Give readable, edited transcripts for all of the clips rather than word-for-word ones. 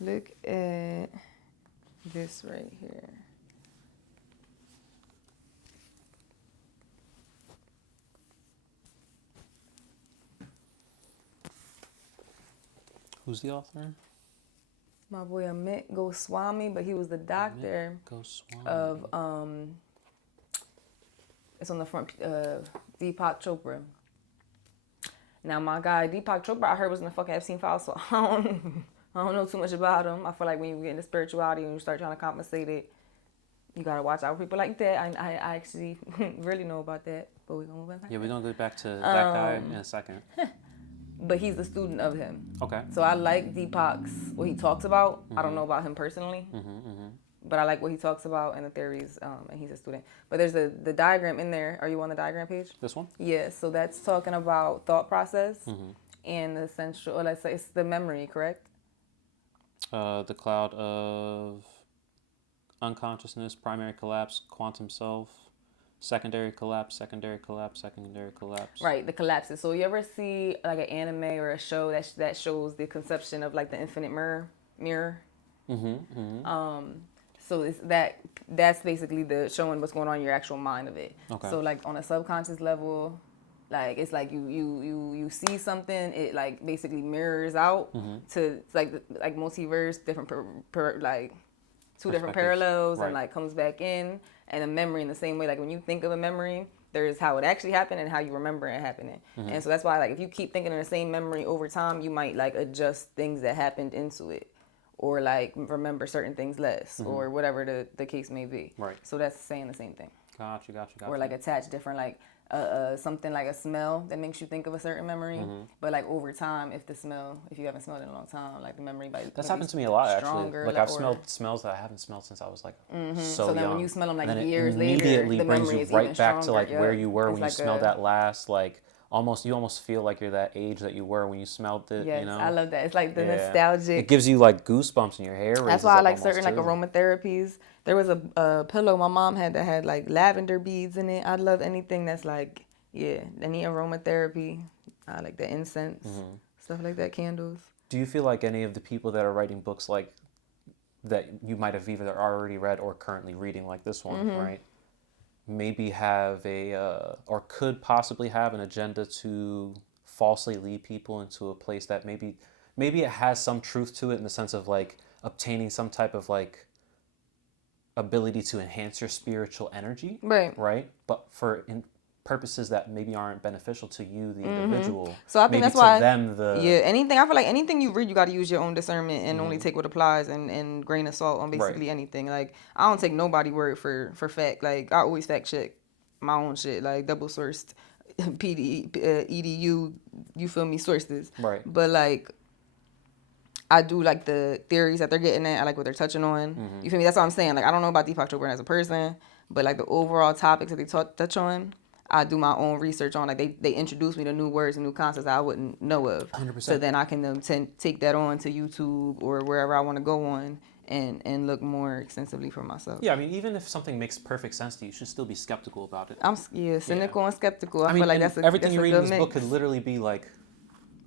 Look at this right here. Who's the author? My boy Amit Goswami, but he was the doctor of it's on the front, Deepak Chopra. Now my guy Deepak Chopra, I heard was in the fucking Epstein files, so I don't know too much about him. I feel like when you get into spirituality and you start trying to compensate it, you gotta watch out for people like that. I actually really know about that, but we're gonna move on. Yeah, we're gonna go back to that guy in a second. But he's the student of him. Okay. So I like Deepak's, what he talks about. I don't know about him personally, but I like what he talks about and the theories, and he's a student. But there's the diagram in there. Are you on the diagram page? This one? Yeah, so that's talking about thought process and the essential, or let's say it's the memory, correct? The cloud of unconsciousness, primary collapse, quantum self, secondary collapse, secondary collapse, secondary collapse. Right, the collapses. So you ever see like an anime or a show that shows the conception of like the infinite mirror? So it's that's basically the showing what's going on in your actual mind of it. Okay. So like on a subconscious level, like it's like you see something, it like basically mirrors out to like multiverse, different like two different parallels, and like comes back in. And a memory in the same way, like when you think of a memory, there's how it actually happened and how you remember it happening. And so that's why, like, if you keep thinking of the same memory over time, you might like adjust things that happened into it, or like remember certain things less, or whatever the case may be. Right. So that's saying the same thing. Gotcha. Or like attach different, like something like a smell that makes you think of a certain memory, but like over time, if you haven't smelled it in a long time, like the memory might that's happened to me a lot actually. Like I've smelled smells that I haven't smelled since I was like so then young. when you smell them like and then years it later, immediately the brings memory you is right even back to stronger. like where you were It's when like you smelled that last. Like you almost feel like you're that age that you were when you smelled it. Yes, you know? I love that. It's like the nostalgic. It gives you like goosebumps in your hair. That's why I like certain like aromatherapies. There was a pillow my mom had that had like lavender beads in it. I love anything that's like, any aromatherapy. I like the incense, stuff like that, candles. Do you feel like any of the people that are writing books like that you might have either already read or currently reading, like this one, right? Maybe have or could possibly have an agenda to falsely lead people into a place that maybe it has some truth to it in the sense of like obtaining some type of like ability to enhance your spiritual energy, right? But for purposes that maybe aren't beneficial to you, the individual. So I think maybe that's why them anything. I feel like anything you read, you got to use your own discernment and only take what applies and grain of salt on basically anything. Like I don't take nobody word for fact. Like I always fact check my own shit, like double sourced, edu. You feel me? Sources. Right. But like I do like the theories that they're getting at. I like what they're touching on. You feel me? That's what I'm saying. Like I don't know about Deepak Chopra as a person, but like the overall topics that they touch on, I do my own research on. Like they introduce me to new words and new concepts that I wouldn't know of. 100%. So then I can take that on to YouTube or wherever I want to go on and look more extensively for myself. Yeah, I mean, even if something makes perfect sense to you, you should still be skeptical about it. I'm cynical and skeptical. I mean, feel like everything you read in this mix. book could literally be like.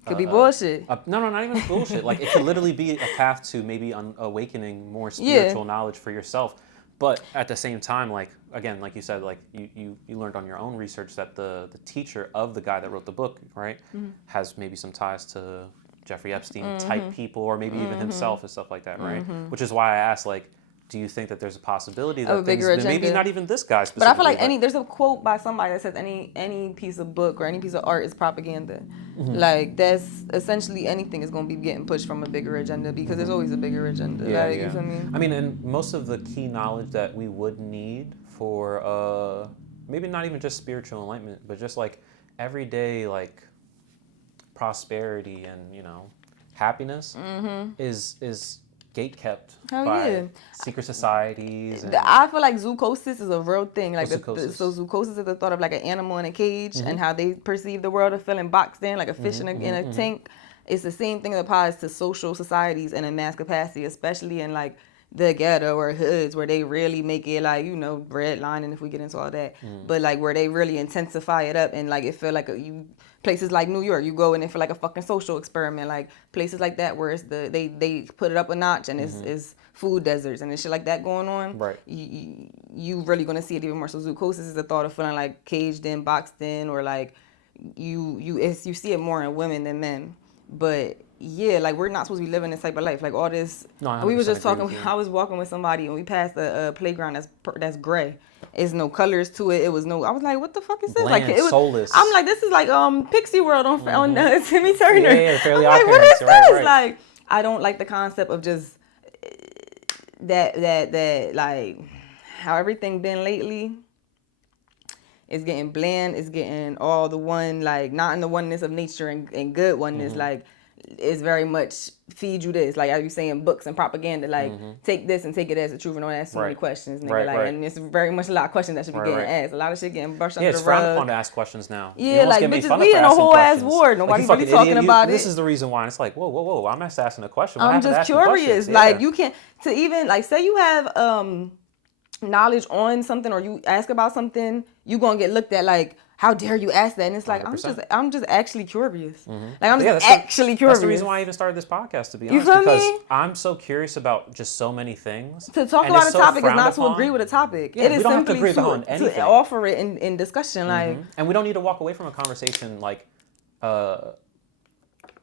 Could be bullshit. No, not even bullshit. Like it could literally be a path to maybe awakening more spiritual knowledge for yourself. But at the same time, like again, like you said, like you learned on your own research that the teacher of the guy that wrote the book, right, has maybe some ties to Jeffrey Epstein type people, or maybe even himself and stuff like that, right? Which is why I asked, like, do you think that there's a possibility that maybe not even this guy specifically? But I feel like there's a quote by somebody that says any piece of book or any piece of art is propaganda. Like that's essentially anything is going to be getting pushed from a bigger agenda because there's always a bigger agenda. You feel me? I mean, and most of the key knowledge that we would need for maybe not even just spiritual enlightenment, but just like everyday like prosperity and happiness is gate kept by secret societies. I feel like zoochosis is a real thing. Like so zoochosis is the thought of like an animal in a cage and how they perceive the world of feeling boxed in like a fish in a tank. It's the same thing that applies to social societies and in mass capacity, especially in like the ghetto or hoods where they really make it like, redlining if we get into all that. But like where they really intensify it up and like it feel like places like New York, you go in and feel like a fucking social experiment. Like places like that where it's they put it up a notch and it's food deserts and shit like that going on. Right. You really gonna see it even more. So zoochosis is the thought of feeling like caged in, boxed in, or like you see it more in women than men. But yeah, like we're not supposed to be living this type of life. Like all this. No, we was just talking. I was walking with somebody and we passed a playground that's gray. It's no colors to it. It was no. I was like, what the fuck is this? Bland, like it was. soulless. I'm like, this is like Pixie World on Timmy Turner. Yeah, Fairly I'm like, Odd what is Parents. this? Right. Like, I don't like the concept of just that like how everything been lately. It's getting bland. It's getting all the one, like, not in the oneness of nature and good oneness. Like, it's very much feed you this. Like, are you saying books and propaganda? Like, take this and take it as the truth and don't ask so many questions, nigga. Like, and it's very much a lot of questions that should be getting asked. A lot of shit getting brushed under the rug. Yeah, it's frowned upon to ask questions now. Yeah, like, bitches, we in a whole ass war. Nobody's really talking about it. This is the reason why. And it's like, whoa, I'm just asking a question. I'm just curious. Like, you can't, to even, like, say you have, knowledge on something or you ask about something, you gonna get looked at like, how dare you ask that? And it's like, 100%. I'm just actually curious. Like, I'm just actually curious. That's the reason why I even started this podcast, to be honest. Because I'm so curious about just so many things. To talk about a topic is not to agree with a topic. Yeah, it is simply to offer it in discussion. Like, and we don't need to walk away from a conversation like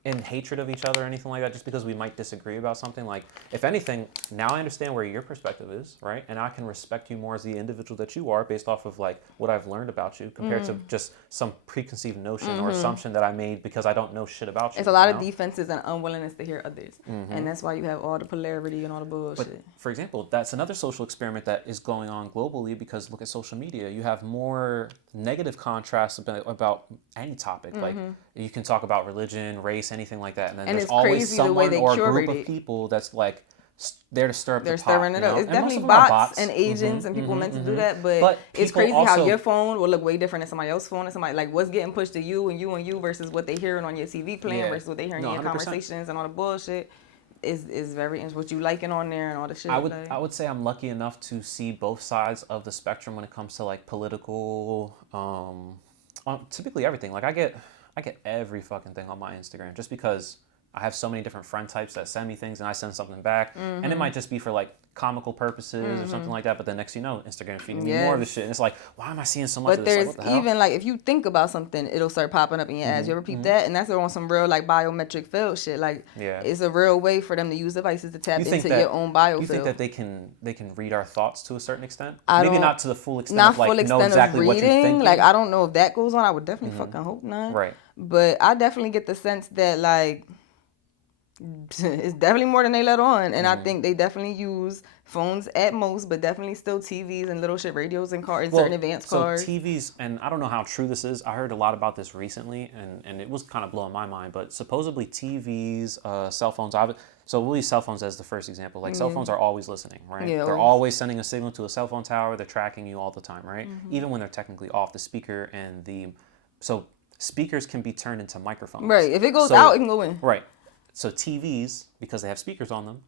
in hatred of each other or anything like that just because we might disagree about something. Like, if anything, now I understand where your perspective is, right? And I can respect you more as the individual that you are based off of like what I've learned about you compared to just some preconceived notion or assumption that I made because I don't know shit about you. It's a lot of defenses and unwillingness to hear others. And that's why you have all the polarity and all the bullshit. But, for example, that's another social experiment that is going on globally because look at social media. You have more negative contrasts about any topic. Like, you can talk about religion, race, anything like that. And then there's always someone or a group of people that's like there to stir up the pot. They're stirring it up. It's definitely bots and agents and people meant to do that. But it's crazy how your phone will look way different than somebody else's phone. And somebody, like, what's getting pushed to you and you versus what they hearing on your TV playing versus what they hearing in your 100%. Conversations and all the bullshit is very interesting. What you liking on there and all the shit. I would say I'm lucky enough to see both sides of the spectrum when it comes to like political, typically everything. Like I get every fucking thing on my Instagram just because I have so many different friend types that send me things and I send something back. And it might just be for like comical purposes or something like that. But then next thing you know, Instagram feeding me more of this shit. And it's like, why am I seeing so much of this? But there's like, even like if you think about something, it'll start popping up in your ass. You ever peep that? And that's on some real like biometric field shit. Like it's a real way for them to use devices to tap into your own biofield. You think that they can read our thoughts to a certain extent? Maybe not to the full extent of like know exactly what you're thinking. Like I don't know if that goes on. I would definitely fucking hope not. Right. But I definitely get the sense that like it's definitely more than they let on. And I think they definitely use phones at most, but definitely still TVs and little shit, radios and cars, certain advanced cars. So TVs, and I don't know how true this is. I heard a lot about this recently, and it was kind of blowing my mind. But supposedly TVs, cell phones, so we'll use cell phones as the first example. Like cell phones are always listening, right? Yeah, they're always sending a signal to a cell phone tower. They're tracking you all the time, right? Even when they're technically off the speaker so speakers can be turned into microphones. Right. If it goes out, it can go in. Right. So TVs, because they have speakers on them,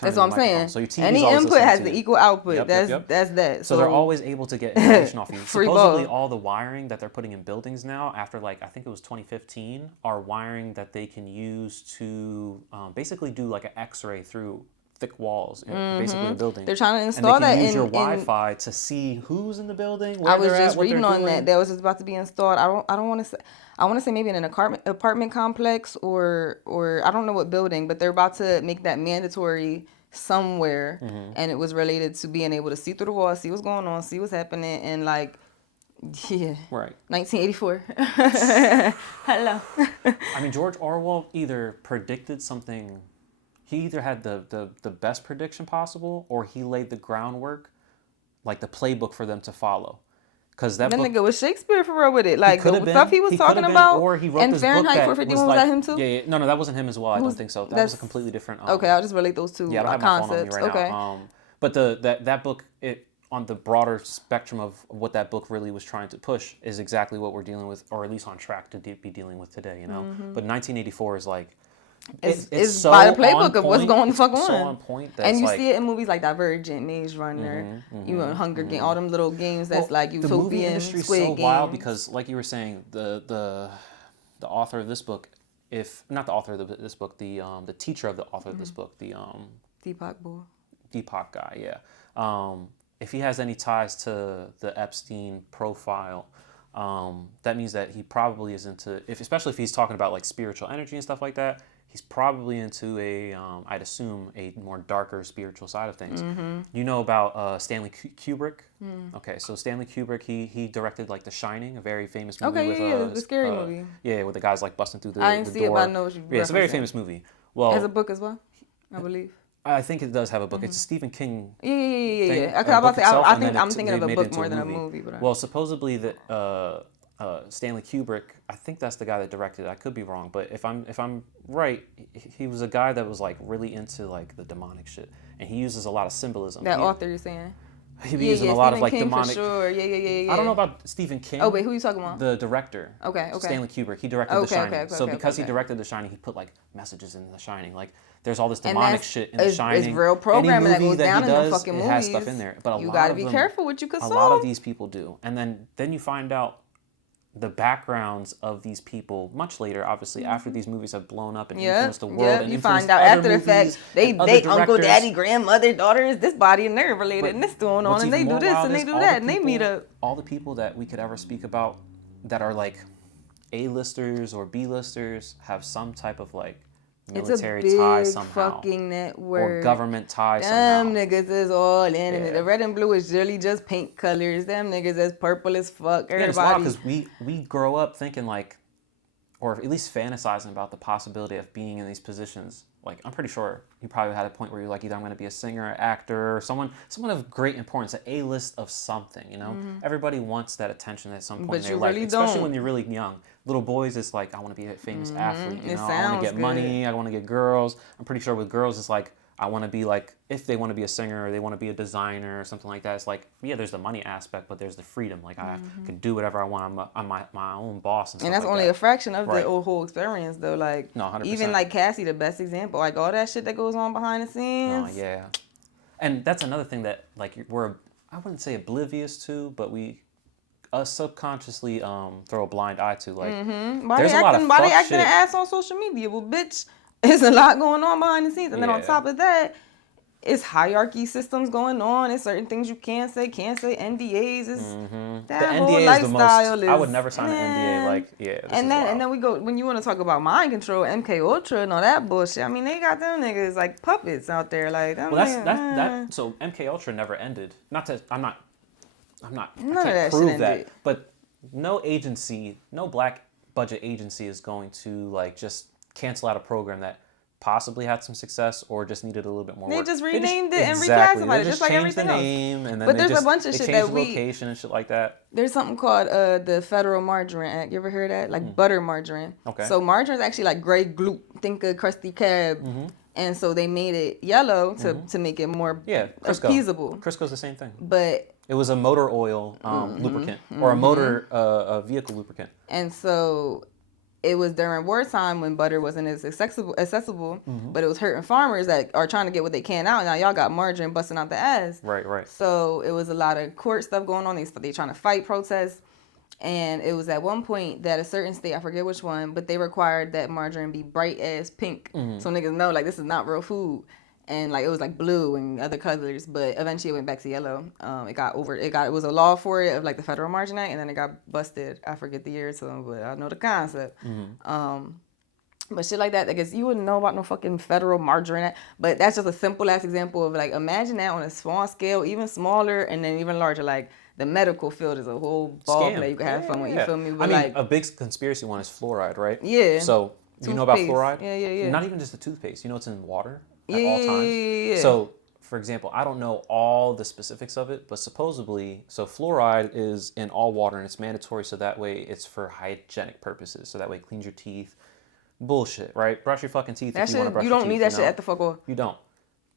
that's what I'm saying. So your TV any input has the equal output. That's that. So they're always able to get information off you. Supposedly all the wiring that they're putting in buildings now, after like I think it was 2015, are wiring that they can use to basically do like an X-ray through thick walls in basically the building. They're trying to install that and they can use your Wi-Fi to see who's in the building, where I was they're just at, reading on doing. that was just about to be installed. I don't want to say. I want to say maybe in an apartment complex or I don't know what building, but they're about to make that mandatory somewhere, and it was related to being able to see through the wall, see what's going on, see what's happening, and like, right, 1984. Hello. I mean, George Orwell either predicted something. He either had the best prediction possible, or he laid the groundwork, like the playbook for them to follow. Because that nigga was Shakespeare for real with it. Like the stuff he was talking about. Or he wrote and this Fahrenheit book 451 was that him too? Yeah. No, that wasn't him as well. I don't think so. That was a completely different. Okay, I'll just relate those two I don't have concepts. My phone on me right now. But that book, on the broader spectrum of what that book really was trying to push, is exactly what we're dealing with, or at least on track to be dealing with today. You know. But 1984 is like, It's so by the playbook on of what's point. going the fuck It's on. so on point that And it's you like, see it in movies like Divergent, Maze Runner, you know, Hunger Games, all them little games that's like the movie utopian industry is Squid so Games. wild because, like you were saying, the author of this book, if not the author of this book, the teacher of the author of this book, the Deepak guy, yeah. If he has any ties to the Epstein profile, that means that he probably is into, especially if he's talking about like spiritual energy and stuff like that, he's probably into I'd assume, a more darker spiritual side of things. You know about Stanley Kubrick? Okay, so Stanley Kubrick, he directed like The Shining, a very famous movie. Okay, with the scary movie. Yeah, with the guys like busting through the door. I didn't see it, but I know what you. Yeah, it's a very famous movie. Well, it has a book as well, I believe. I think it does have a book. It's a Stephen King. Yeah. Thing, I'm about to say, I'm thinking of a book more than a movie. movie. But well, supposedly that Stanley Kubrick, I think that's the guy that directed it. I could be wrong, but if I'm right, he was a guy that was like really into like the demonic shit, and he uses a lot of symbolism. That author you're saying? He be using a lot of like King demonic. For sure. Yeah. I don't know about Stephen King. Oh wait, who are you talking about? The director. Okay. Stanley Kubrick. He directed The Shining. So because he directed The Shining, he put like messages in The Shining. Like there's all this demonic shit in The Shining. It's real programming that goes down in the fucking movies. It has stuff in there, but you gotta be careful what you consume. A lot of these people do, and then you find out the backgrounds of these people much later, obviously, after these movies have blown up and influenced the world. And you find out after the fact, they uncle, daddy, grandmother, daughter is this body and they're related and this going on and they do this and they do that and they meet up. All the people that we could ever speak about that are like A-listers or B-listers have some type of like military tie somehow. Fucking network. Or government tie somehow. Them niggas is all in it. The red and blue is really just paint colors. Them niggas is purple as fuck. Everybody. Yeah, it's wild because we grow up thinking like, or at least fantasizing about the possibility of being in these positions. Like, I'm pretty sure you probably had a point where you're like, either I'm going to be a singer, or actor, or someone of great importance, an A-list of something, you know? Everybody wants that attention at some point in their life, especially when you're really young. Little boys, it's like, I want to be a famous athlete, you know? I want to get money, I want to get girls. I'm pretty sure with girls, it's like, I want to be like, if they want to be a singer or they want to be a designer or something like that, it's like, yeah, there's the money aspect, but there's the freedom. Like, I can do whatever I want. I'm my own boss and stuff. And that's like only that. a fraction of the whole experience, though. Like, no, 100%. Even like Cassie, the best example. Like, all that shit that goes on behind the scenes. Oh, yeah. And that's another thing that, like, we're, I wouldn't say oblivious to, but we subconsciously throw a blind eye to. Like, Why they acting an ass on social media? Well, bitch, there's a lot going on behind the scenes. And then on top of that, it's hierarchy systems going on. It's certain things you can't say, NDAs. It's that the whole NDA lifestyle is the most. I would never sign an NDA. Like, yeah. And then we go, when you want to talk about mind control, MK Ultra and all that bullshit. I mean, they got them niggas like puppets out there. Like, well, that. So MK Ultra never ended. Not to. I'm not. I can't prove that. But no agency, no black budget agency is going to like just cancel out a program that possibly had some success or just needed a little bit more work. They just renamed it and reclassified it, just like everything else. Name, and then but there's a bunch of shit that we location and shit like that. There's something called the Federal Margarine Act. You ever heard of that? Like butter margarine. Okay. So margarine is actually like gray gloop. Think of Krusty Krab. And so they made it yellow to make it more appeasable. Crisco's the same thing. But it was a motor oil lubricant or a motor vehicle lubricant. And so it was during wartime when butter wasn't as accessible, but it was hurting farmers that are trying to get what they can out. Now y'all got margarine busting out the ass. Right. So it was a lot of court stuff going on. They trying to fight protests. And it was at one point that a certain state, I forget which one, but they required that margarine be bright as pink. So niggas know, like, this is not real food. And like it was like blue and other colors, but eventually it went back to yellow. It was a law for it of like the Federal Margin Act, and then it got busted. I forget the year or so, but I know the concept. But shit like that, I guess you wouldn't know about no fucking Federal Margarine Act. But that's just a simple ass example of like, imagine that on a small scale, even smaller, and then even larger. Like the medical field is a whole ball play you can have fun with. You feel me? But I mean, a big conspiracy one is fluoride, right? Yeah. So you know about fluoride? Yeah. Not even just the toothpaste. You know it's in water at all times. Yeah. So, for example, I don't know all the specifics of it, but supposedly, so fluoride is in all water and it's mandatory, so that way it's for hygienic purposes. So that way it cleans your teeth. Bullshit, right? Brush your fucking teeth if you want to brush your teeth. You don't need that shit at the fuck off. You don't.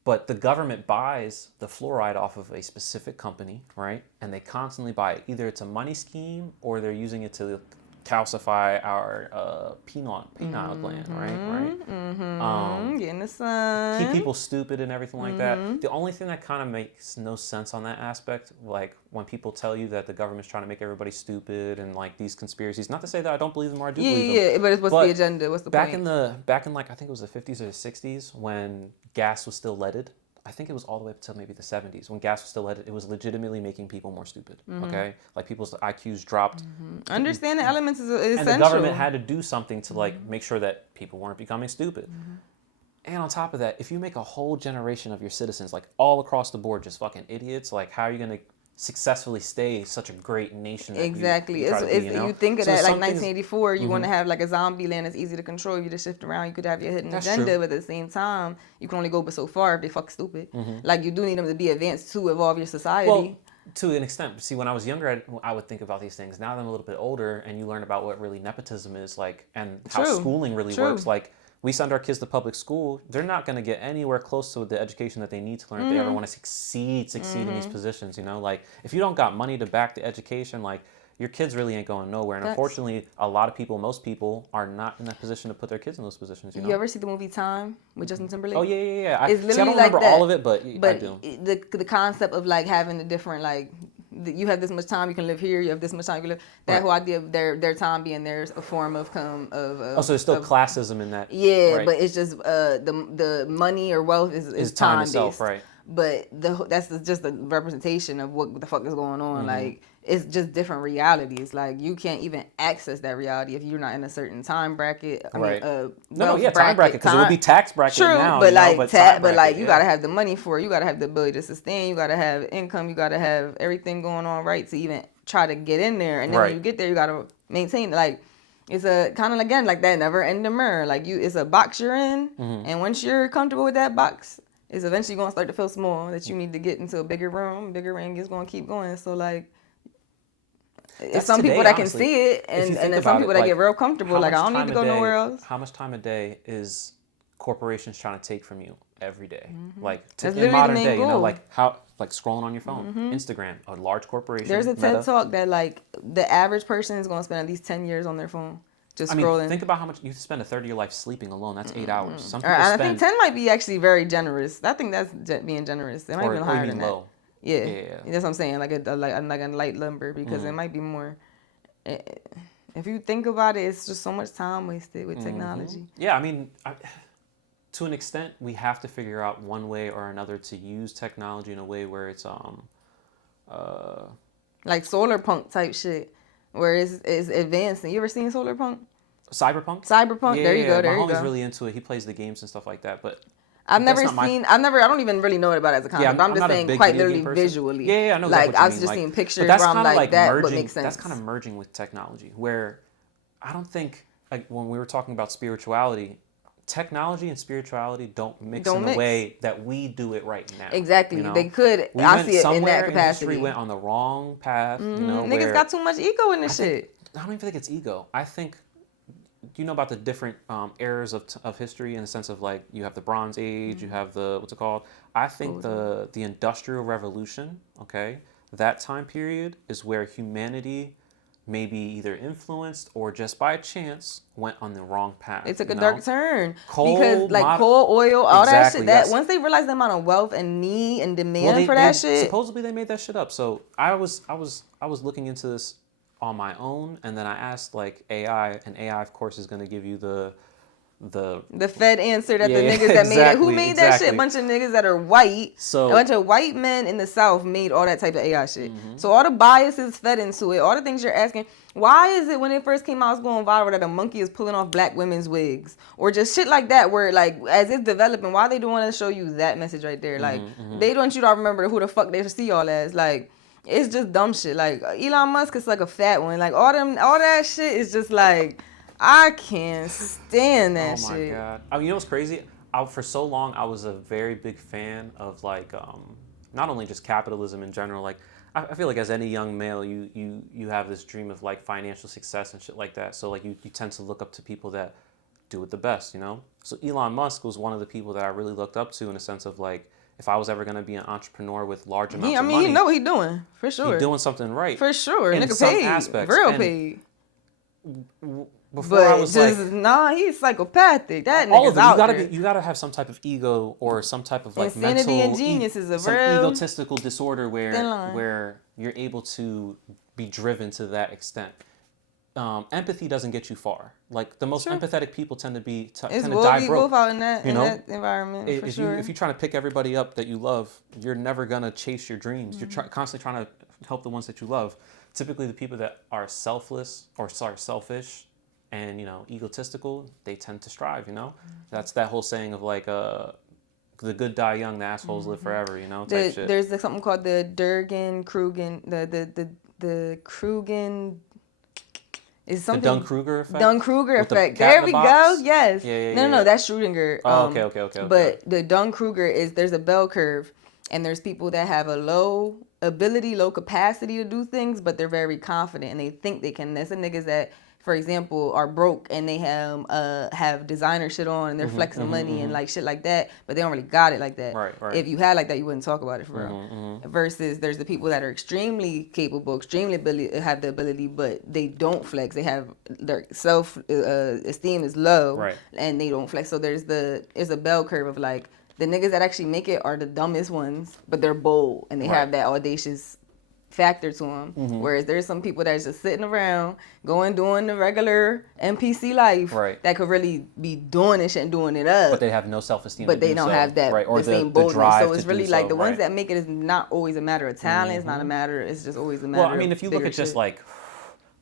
But the government buys the fluoride off of a specific company, right? And they constantly buy it. Either it's a money scheme or they're using it to calcify our pineal gland, right? Get in the sun. Keep people stupid and everything like that. The only thing that kind of makes no sense on that aspect, like when people tell you that the government's trying to make everybody stupid and like these conspiracies, not to say that I don't believe them or I do believe them. Yeah, but what's the agenda? What's the point? Back in like, I think it was the 50s or the 60s when gas was still leaded. I think it was all the way up to maybe the 70s when gas was still leaded. It was legitimately making people more stupid. Okay, like people's IQs dropped. Understanding elements is essential. And the government had to do something to like make sure that people weren't becoming stupid. And on top of that, if you make a whole generation of your citizens, like all across the board, just fucking idiots, like how are you going to successfully stay such a great nation? Exactly. You think of that, like 1984, you want to have like a zombie land that's easy to control. You just shift around. You could have your hidden agenda, but at the same time, you can only go but so far if they fuck stupid. Like you do need them to be advanced to evolve your society. Well, to an extent. See, when I was younger, I would think about these things. Now that I'm a little bit older, and you learn about what really nepotism is like, and how schooling really works. Like, we send our kids to public school, they're not going to get anywhere close to the education that they need to learn if they ever want to succeed in these positions, you know? Like, if you don't got money to back the education, like, your kids really ain't going nowhere. And unfortunately, a lot of people, most people, are not in that position to put their kids in those positions, you know? You ever see the movie Time with Justin Timberlake? Oh, yeah. It's literally I don't like remember all of it, but I do. The concept of, like, having the different, like, you have this much time you can live here, you have this much time you can live. That whole idea of their time being there's a form of so there's still classism in that. Yeah, right. But it's just the money or wealth is time itself, based. Right? But that's just a representation of what the fuck is going on. Like, it's just different realities. Like, you can't even access that reality if you're not in a certain time bracket. I mean, time bracket, because it would be tax bracket now. But you gotta have the money for it. You gotta have the ability to sustain. You gotta have income. You gotta have everything going on right to even try to get in there. And then when you get there, you gotta maintain. Like, it's a kind of, again, like that never-ending mirror. Like, it's a box you're in, and once you're comfortable with that box, it's eventually going to start to feel small, that you need to get into a bigger room. Bigger ring is going to keep going. So, like, it's some people that honestly, can see it, and then some people that get real comfortable. Like, I don't need to go nowhere else. How much time a day is corporations trying to take from you every day? Like, in modern day, you know, like scrolling on your phone, Instagram, a large corporation. There's a TED Talk that, like, the average person is going to spend at least 10 years on their phone. Just scrolling. Think about how much you spend a third of your life sleeping alone. That's 8 hours. Some people I think 10 might be actually very generous. I think that's being generous. It might be higher than low. That. Yeah, that's what I'm saying. Like a light number, because it might be more. If you think about it, it's just so much time wasted with technology. Yeah, I mean, to an extent, we have to figure out one way or another to use technology in a way where it's like solar punk type shit, where it's advancing. You ever seen solar punk? Cyberpunk? Yeah, there you go. My homie's really into it. He plays the games and stuff like that, but I don't even really know about it as a concept. Yeah, I'm just saying quite literally visually. Yeah, I know. Like, I've just seen pictures where I'm like, that would make sense. That's kind of merging with technology, where I don't think, like, when we were talking about spirituality, technology and spirituality don't mix in the way that we do it right now. Exactly. You know? They could. I see it in that capacity. History went on the wrong path. You know, niggas got too much ego in this shit. I don't even think it's ego. I think, you know about the different eras of history, in the sense of, like, you have the Bronze Age, you have the, what's it called? I think the Industrial Revolution, okay, that time period is where humanity maybe either influenced or just by chance went on the wrong path. It took a dark turn. Coal, oil, all that shit. That once they realized the amount of wealth and need and demand for that shit. Supposedly they made that shit up. So I was looking into this on my own, and then I asked, like, AI, and AI, of course, is going to give you the Fed answer that the niggas that made it. Who made that shit? A bunch of niggas that are white. So a bunch of white men in the South made all that type of AI shit. So all the biases fed into it. All the things you're asking. Why is it when it first came out, it's going viral that a monkey is pulling off black women's wigs, or just shit like that? Where, like, as it's developing, why they don't want to show you that message right there? Like, they don't want you to remember who the fuck they see y'all as. Like, it's just dumb shit. Like, Elon Musk is like a fat one. Like, all that shit is just like, I can't stand that shit. Oh my God. I mean, you know what's crazy? For so long, I was a very big fan of, like, not only just capitalism in general. Like, I feel like as any young male, you have this dream of, like, financial success and shit like that. So, like, you tend to look up to people that do it the best, you know? So Elon Musk was one of the people that I really looked up to, in a sense of, like, if I was ever going to be an entrepreneur with large amounts of money. You know what he's doing, for sure. He's doing something right. For sure. In nigga some paid. aspects. Real paid. before I But was just like, nah, he's psychopathic. That all nigga's of it. out there. You gotta have some type of ego or some type of like Insanity mental and genius is a some real egotistical disorder thin line. where you're able to be driven to that extent. Empathy doesn't get you far. Like the most empathetic people tend to die broke. Wolf out in that You know, that environment for sure. if you're trying to pick everybody up that you love, you're never gonna chase your dreams. You're constantly trying to help the ones that you love. Typically, the people that are selfish and egotistical, they tend to strive. That's that whole saying of like the good die young, the assholes live forever. Type shit. There's something called the Durgan-Krugen, the Krugen. Is something The Dunning-Kruger effect? Dunning-Kruger With the effect. cat There in the we box? go. Yes. Yeah. No, that's Schrödinger. Oh, okay. But the Dunning-Kruger is there's a bell curve, and there's people that have a low ability, low capacity to do things, but they're very confident and they think they can. There's the niggas that, for example, are broke and they have designer shit on and they're flexing money and like shit like that, but they don't really got it like that. Right. If you had like that, you wouldn't talk about it for real. Versus there's the people that are extremely capable, have the ability, but they don't flex. They have their self esteem is low, Right. and they don't flex. So there's a bell curve of like the niggas that actually make it are the dumbest ones, but they're bold and they have that audacious factor to them. Whereas there's some people that's just sitting around doing the regular NPC life that could really be doing this shit and doing it up, but they have no self-esteem, but they don't have that or the same the boldness. drive So it's really like the ones that make it is not always a matter of talent. It's not a matter, it's just always a matter well, I mean, if you look at just shit. like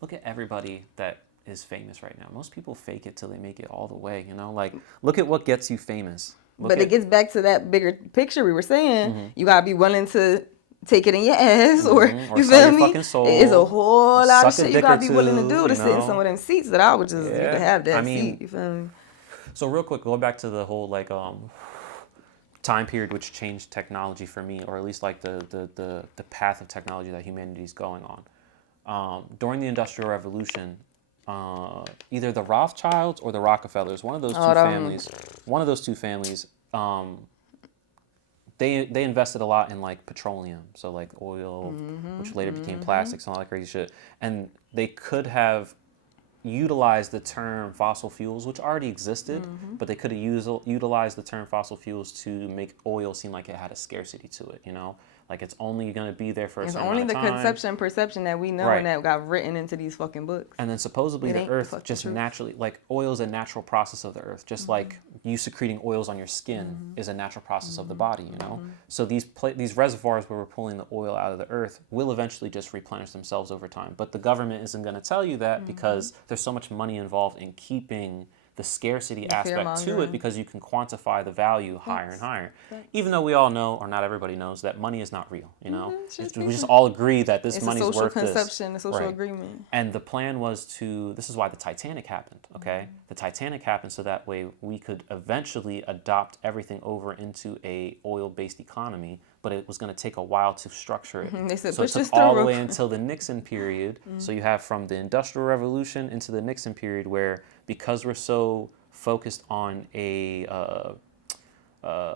look at everybody that is famous right now. Most people fake it till they make it all the way, like look at what gets you famous. It gets back to that bigger picture we were saying. You gotta be willing to take it in your ass, or you feel me? It's a whole lot of shit you gotta be willing to do to sit in some of them seats that I would just you could have that seat. You feel me? So real quick, going back to the whole like time period which changed technology for me, or at least like the path of technology that humanity is going on. During the Industrial Revolution, either the Rothschilds or the Rockefellers, one of those two families, they invested a lot in like petroleum, so like oil, which later became plastics and all that crazy shit. And they could have utilized the term fossil fuels, which already existed, but they could have utilized the term fossil fuels to make oil seem like it had a scarcity to it, Like it's only going to be there for a certain amount of time. It's only the conception and perception that we know and that got written into these fucking books. And then supposedly the earth just naturally, like oil is a natural process of the earth, just like you secreting oils on your skin is a natural process of the body, So these reservoirs where we're pulling the oil out of the earth will eventually just replenish themselves over time. But the government isn't going to tell you that because there's so much money involved in keeping the scarcity aspect to it, because you can quantify the value higher and higher. Even though we all know, or not everybody knows, that money is not real, We just all agree that this money's worth this. It's a social conception, a social agreement. And the plan was this is why the Titanic happened, okay? The Titanic happened so that way we could eventually adopt everything over into a oil-based economy, but it was going to take a while to structure it. They said, so it took all the way until the Nixon period. So you have from the Industrial Revolution into the Nixon period, where because we're so focused on a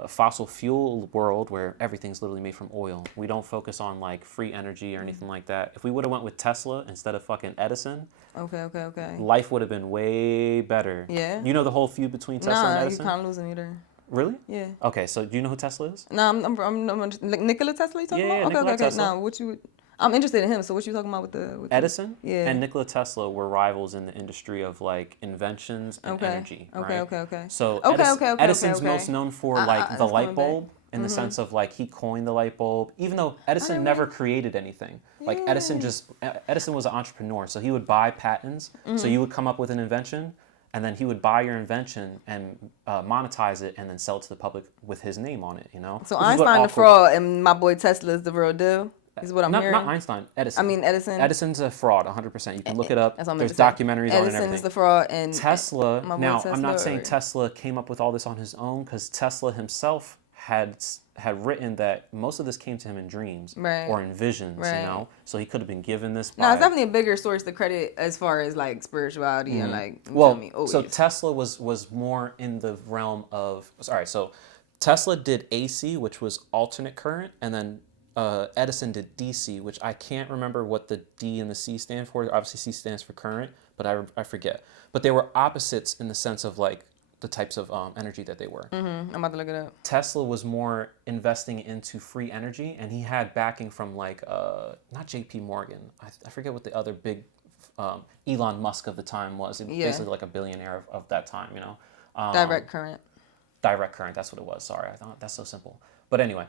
fossil fuel world where everything's literally made from oil, we don't focus on like free energy or anything like that. If we would have went with Tesla instead of fucking Edison, okay, life would have been way better. Yeah. You know the whole feud between Tesla and Edison? Nah, you can't lose me there. Really? Yeah. Okay, so do you know who Tesla is? No, I'm like Nikola Tesla. You talking about? Nikola Tesla. Now, I'm interested in him. So what you talking about with Edison? And Nikola Tesla were rivals in the industry of like inventions and energy. Okay. So Edison's most known for like the light bulb. In the sense of like he coined the light bulb, even though Edison never created anything. Like Edison was an entrepreneur, so he would buy patents. So you would come up with an invention, and then he would buy your invention and monetize it, and then sell it to the public with his name on it. So Einstein the fraud, and my boy Tesla is the real deal. Is what I'm hearing. Not Einstein, Edison. I mean Edison. Edison's a fraud, 100%. You can look it up. There's documentaries on it and everything. Edison's the fraud, and Tesla. Now, I'm not saying Tesla came up with all this on his own, because Tesla himself had written that most of this came to him in dreams or in visions, So he could have been given this by... No, it's definitely a bigger source to credit as far as like spirituality and like... So Tesla was more in the realm of... Sorry, so Tesla did AC, which was alternate current, and then Edison did DC, which I can't remember what the D and the C stand for. Obviously, C stands for current, but I forget. But they were opposites in the sense of like the types of energy that they were. I'm about to look it up. Tesla was more investing into free energy, and he had backing from like not J.P. Morgan. I forget what the other big Elon Musk of the time was. Basically like a billionaire of that time, you know. Direct current. Direct current, that's what it was. Sorry, I thought that's so simple. But anyway,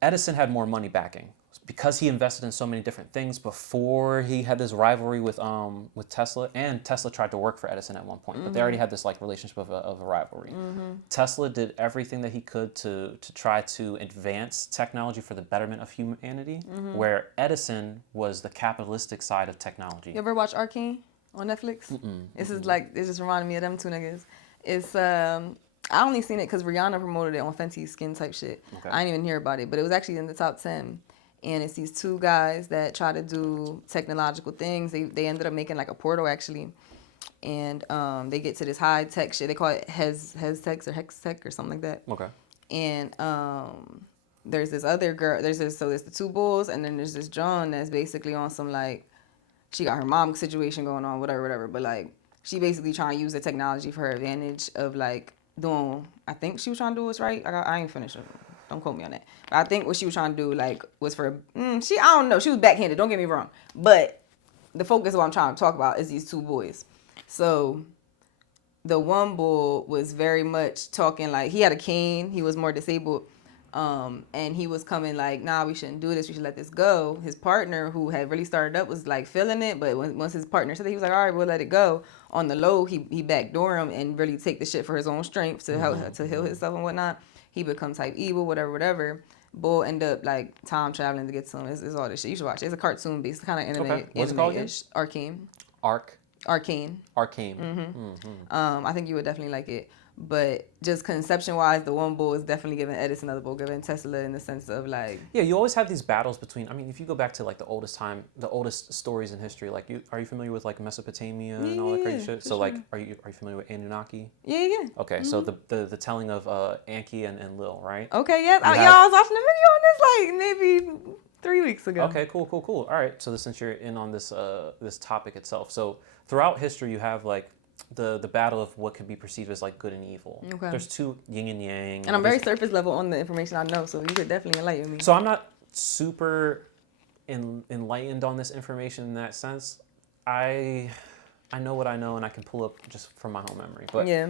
Edison had more money backing because he invested in so many different things before he had this rivalry with Tesla, and Tesla tried to work for Edison at one point, but they already had this like relationship of a rivalry. Tesla did everything that he could to try to advance technology for the betterment of humanity, where Edison was the capitalistic side of technology. You ever watch Arcane on Netflix? This is like, it just reminded me of them two niggas. It's I only seen it because Rihanna promoted it on Fenty's Skin type shit. Okay. I didn't even hear about it, but it was actually in the top 10. And it's these two guys that try to do technological things. They ended up making like a portal actually, and they get to this high tech shit. They call it Hez Tech or Hex Tech or something like that. Okay. And there's this other girl. There's the two bulls, and then there's this John that's basically on some like, she got her mom situation going on, whatever. But like, she basically trying to use the technology for her advantage of like doing. I think she was trying to do what's right. I ain't finished it. Don't quote me on that. But I think what she was trying to do, like, was for, I don't know. She was backhanded. Don't get me wrong. But the focus of what I'm trying to talk about is these two boys. So the one bull was very much talking like, he had a cane. He was more disabled. And he was coming like, nah, we shouldn't do this. We should let this go. His partner, who had really started up, was like feeling it. But once his partner said that, he was like, all right, we'll let it go. On the low, he backdoor him and really take the shit for his own strength to help to heal himself and whatnot. He becomes type evil, whatever. Bull end up like time traveling to get to him. It's all this shit. You should watch it. It's a cartoon based, kind of anime. Okay. What's it called again? Arcane. Arcane. I think you would definitely like it. But just conception-wise, the one bull is definitely giving Edison, the other bull giving Tesla in the sense of like... Yeah, you always have these battles between... I mean, if you go back to like the oldest stories in history, like are you familiar with like Mesopotamia and all that crazy shit? So like, are you familiar with Anunnaki? Yeah. Okay, so the telling of Anki and Lil, right? Okay, yes. I was watching a video on this like maybe 3 weeks ago. Okay, cool. All right, so since you're in on this this topic itself, so throughout history you have like the battle of what could be perceived as like good and evil. Okay. There's two yin and yang. And I'm very surface level on the information I know, so you could definitely enlighten me. So I'm not super enlightened on this information in that sense. I know what I know, and I can pull up just from my own memory. But yeah,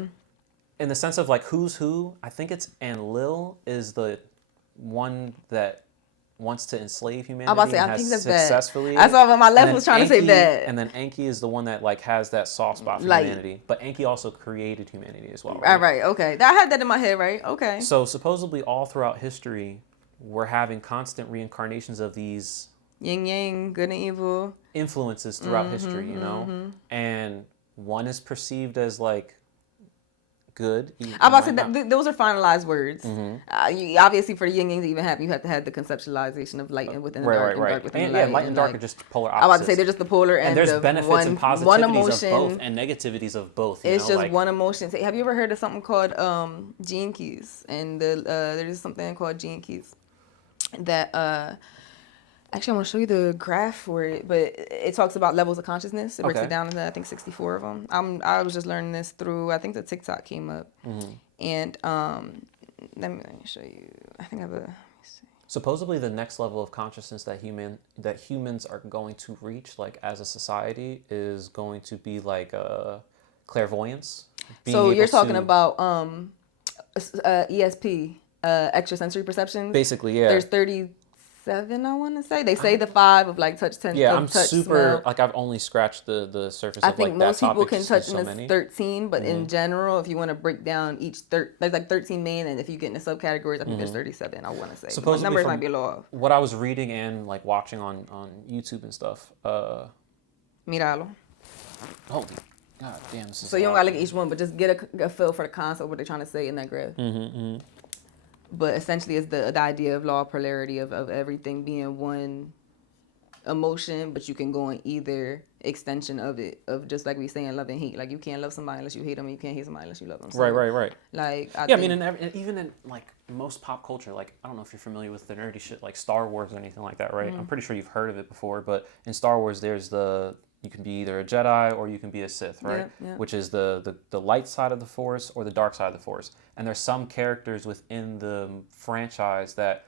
in the sense of like who's who, I think it's Enlil is the one that wants to enslave humanity. I'm about to say, I think that's successfully. Bad. I saw my left was trying to say bad. And then Enki is the one that like has that soft spot for humanity. But Enki also created humanity as well. Right? Right. Okay. I had that in my head. Right. Okay. So supposedly all throughout history, we're having constant reincarnations of these yin yang, good and evil influences throughout history. You know, and one is perceived as like good. I'm about to say those are finalized words. Obviously, for the yin yang to even happen, you have to have the conceptualization of light and within the dark, and dark within the light. Yeah, light and dark are just polar opposites. I'm about to say they're just the polar and there's the benefits and positivities of both and negativities of both. It's just one emotion. Have you ever heard of something called gene keys? And there's something called gene keys that actually, I want to show you the graph for it, but it talks about levels of consciousness. It breaks it down into, I think, 64 of them. I was just learning this through, I think the TikTok came up. And let me show you. I think I have a... Let me see. Supposedly the next level of consciousness that humans are going to reach, like as a society, is going to be like clairvoyance. So you're talking about ESP, extrasensory perception? Basically, yeah. There's 37, I want to say. They say the 5 of like touch, 10. Yeah, I'm touch, super smell. Like I've only scratched the surface. I think like most that people can touch so in this 13, but in general, if you want to break down each there's like 13 main, and if you get into subcategories, I think there's 37. I want to say supposedly numbers might be a little off. What I was reading and like watching on YouTube and stuff. Míralo. Holy god damn! So you don't gotta look at each one, but just get a feel for the concept of what they're trying to say in that graph. But essentially, it's the idea of law of polarity of everything being one emotion, but you can go in either extension of it, of just like we saying love and hate. Like you can't love somebody unless you hate them, and you can't hate somebody unless you love them. So, right. Like I mean, even in like most pop culture, like I don't know if you're familiar with the nerdy shit like Star Wars or anything like that, right? I'm pretty sure you've heard of it before, but in Star Wars, there's the you can be either a Jedi or you can be a Sith, right? Yeah. Which is the light side of the Force or the dark side of the Force. And there's some characters within the franchise that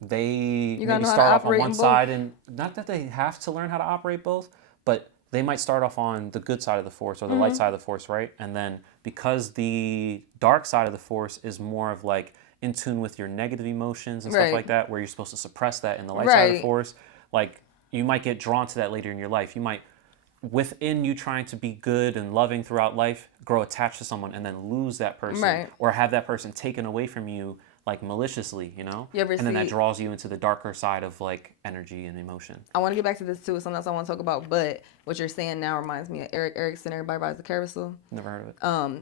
they maybe start off on one side, and not that they have to learn how to operate both, but they might start off on the good side of the Force or the light side of the Force, right? And then because the dark side of the Force is more of like in tune with your negative emotions and stuff like that, where you're supposed to suppress that in the light side of the Force, like you might get drawn to that later in your life. You might, within you trying to be good and loving throughout life, grow attached to someone and then lose that person, or have that person taken away from you, like maliciously, you know? And then that draws you into the darker side of like energy and emotion. I want to get back to this too. It's something else I want to talk about, but what you're saying now reminds me of Erik Erikson, Everybody Rides the Carousel. Never heard of it.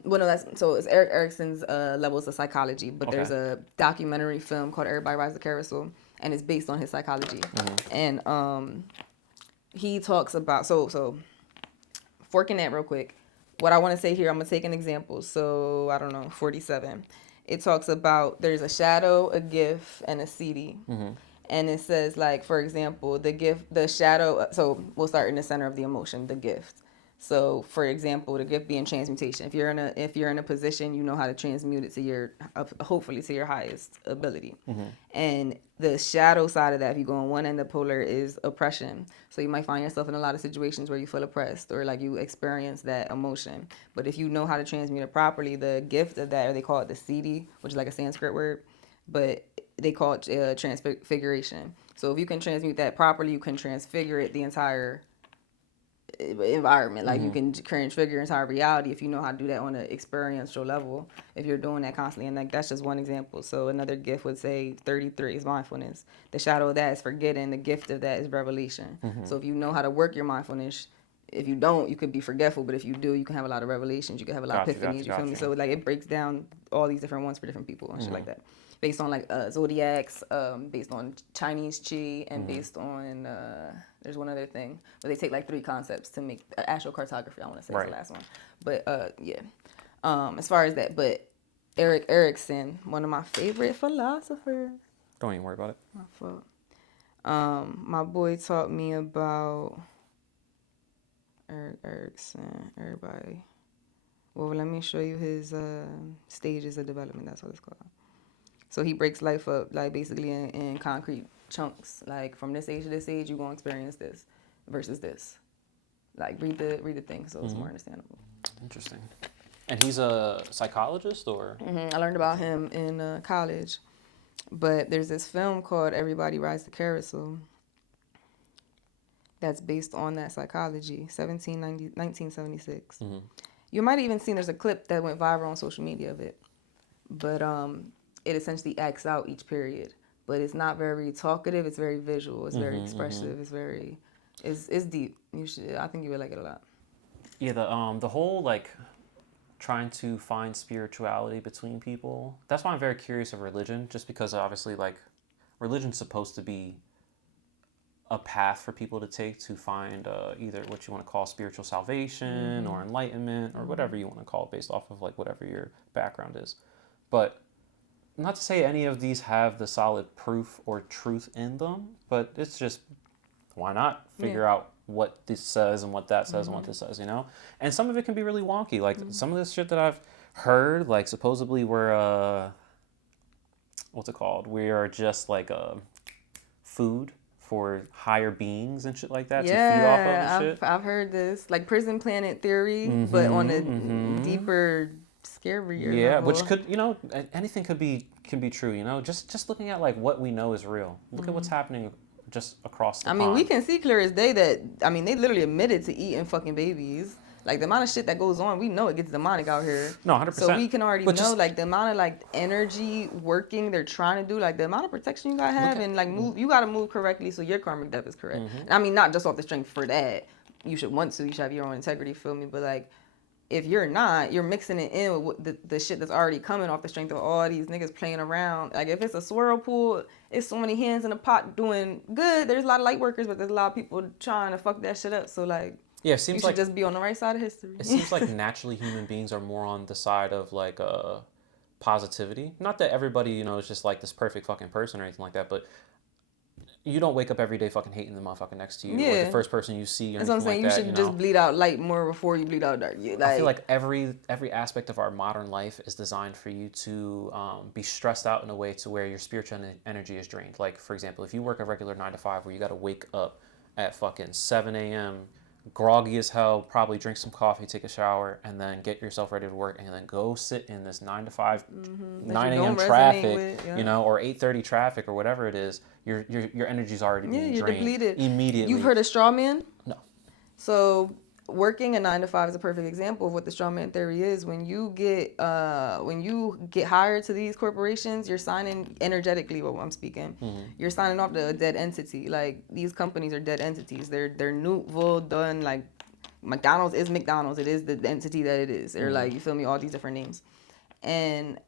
Well, no, so it's Erik Erikson's levels of psychology, but there's a documentary film called Everybody Rides the Carousel, and it's based on his psychology. And he talks about, so forking that real quick, what I want to say here, I'm going to take an example. So, I don't know, 47. It talks about there's a shadow, a gift, and a CD. And it says, like, for example, the gift, the shadow, so we'll start in the center of the emotion, the gift. So, for example, the gift being transmutation. If you're in a position, you know how to transmute it to your, hopefully to your highest ability. And the shadow side of that, if you go on one end of the polar, is oppression. So you might find yourself in a lot of situations where you feel oppressed or like you experience that emotion. But if you know how to transmute it properly, the gift of that, or they call it the CD, which is like a Sanskrit word, but they call it transfiguration. So if you can transmute that properly, you can transfigure it, the entire environment. Like you can transfigure your entire reality if you know how to do that on an experiential level, if you're doing that constantly. And like that's just one example. So another gift would say 33 is mindfulness. The shadow of that is forgetting. The gift of that is revelation. So if you know how to work your mindfulness, if you don't, you could be forgetful, but if you do, you can have a lot of revelations, you can have a lot of epiphanies, you feel me? So like it breaks down all these different ones for different people and shit like that, based on like zodiacs, based on Chinese Qi, and based on there's one other thing, but they take like 3 concepts to make astrocartography. I want to say is the last one, but yeah. As far as that, but Erik Erikson, one of my favorite philosophers. Don't even worry about it. My fault. My boy taught me about Erik Erikson. Everybody. Well, let me show you his stages of development. That's what it's called. So he breaks life up, like basically in concrete chunks. Like from this age to this age, you're gonna experience this versus this. Like read the thing, so it's more understandable. Interesting. And he's a psychologist, or? I learned about him in college, but there's this film called Everybody Rides the Carousel that's based on that psychology, 1976. You might have even seen there's a clip that went viral on social media of it, but it essentially acts out each period, but it's not very talkative. It's very visual. It's very expressive. It's very, it's deep. I think you would like it a lot. Yeah, the whole like trying to find spirituality between people. That's why I'm very curious of religion, just because obviously like religion's supposed to be a path for people to take to find either what you want to call spiritual salvation or enlightenment or whatever you want to call it, based off of like whatever your background is. But not to say any of these have the solid proof or truth in them, but it's just, why not figure out what this says and what that says and what this says, you know? And some of it can be really wonky. Like some of this shit that I've heard, like supposedly we're, what's it called? We are just like food for higher beings and shit like that to feed off of and shit. I've heard this, like prison planet theory, but on a deeper, scarier level. Which could, you know, anything can be true, you know? Just looking at like what we know is real. Look at what's happening just across the pond. We can see clear as day that, they literally admitted to eating fucking babies. Like, the amount of shit that goes on, we know it gets demonic out here. No, 100%. So we can already know, like, the amount of, like, energy working they're trying to do, like, the amount of protection you gotta have, and, like, you gotta move correctly so your karmic death is correct. Not just off the strength for that. You should have your own integrity, feel me? But, like, if you're not, you're mixing it in with the shit that's already coming off the strength of all these niggas playing around. Like, if it's a swirl pool, it's so many hands in a pot doing good. There's a lot of light workers, but there's a lot of people trying to fuck that shit up. So, like, yeah, it seems you should just be on the right side of history. It seems like naturally human beings are more on the side of, like, positivity. Not that everybody, you know, is just, like, this perfect fucking person or anything like that, but, you don't wake up every day fucking hating the motherfucker next to you, or Yeah. the first person you see. Or That's what I'm saying. like You that, should you just know? bleed out light more before you bleed out dark. I feel like every aspect of our modern life is designed for you to be stressed out in a way to where your spiritual energy is drained. Like, for example, if you work a regular 9 to 5 where you got to wake up at fucking 7 a.m., groggy as hell, probably drink some coffee, take a shower, and then get yourself ready to work, and then go sit in this 9 to 5, 9 a.m. traffic, you know, or 8:30 traffic or whatever it is, your energy's already being drained depleted immediately. You've heard of straw man? No. So working a 9 to 5 is a perfect example of what the straw man theory is. When you get hired to these corporations, you're signing energetically. What I'm speaking, you're signing off to a dead entity. Like, these companies are dead entities. They're neutral, done. Like, McDonald's is McDonald's. It is the entity that it is. Or like, you feel me? All these different names, and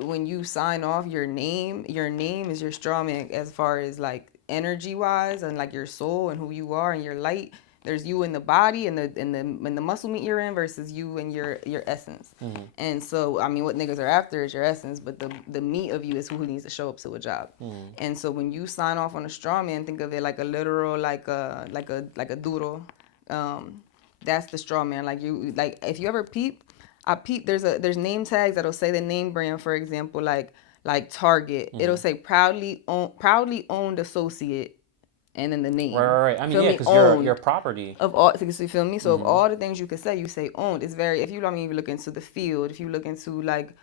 when you sign off, your name is your straw man as far as like energy wise, and like your soul and who you are and your light. There's you in the body and the muscle meat you're in versus you and your essence. And so, I mean, what niggas are after is your essence, but the meat of you is who needs to show up to a job. And so when you sign off on a straw man, think of it like a literal, like a doodle. That's the straw man. Like, you, like, if you ever peep, there's name tags that'll say the name brand, for example, like Target. It'll say proudly owned associate, and then the name. Right. I mean, yeah, because your property. Of all, you feel me? So of all the things you could say, you say owned. It's very, if you look into the field, if you look into like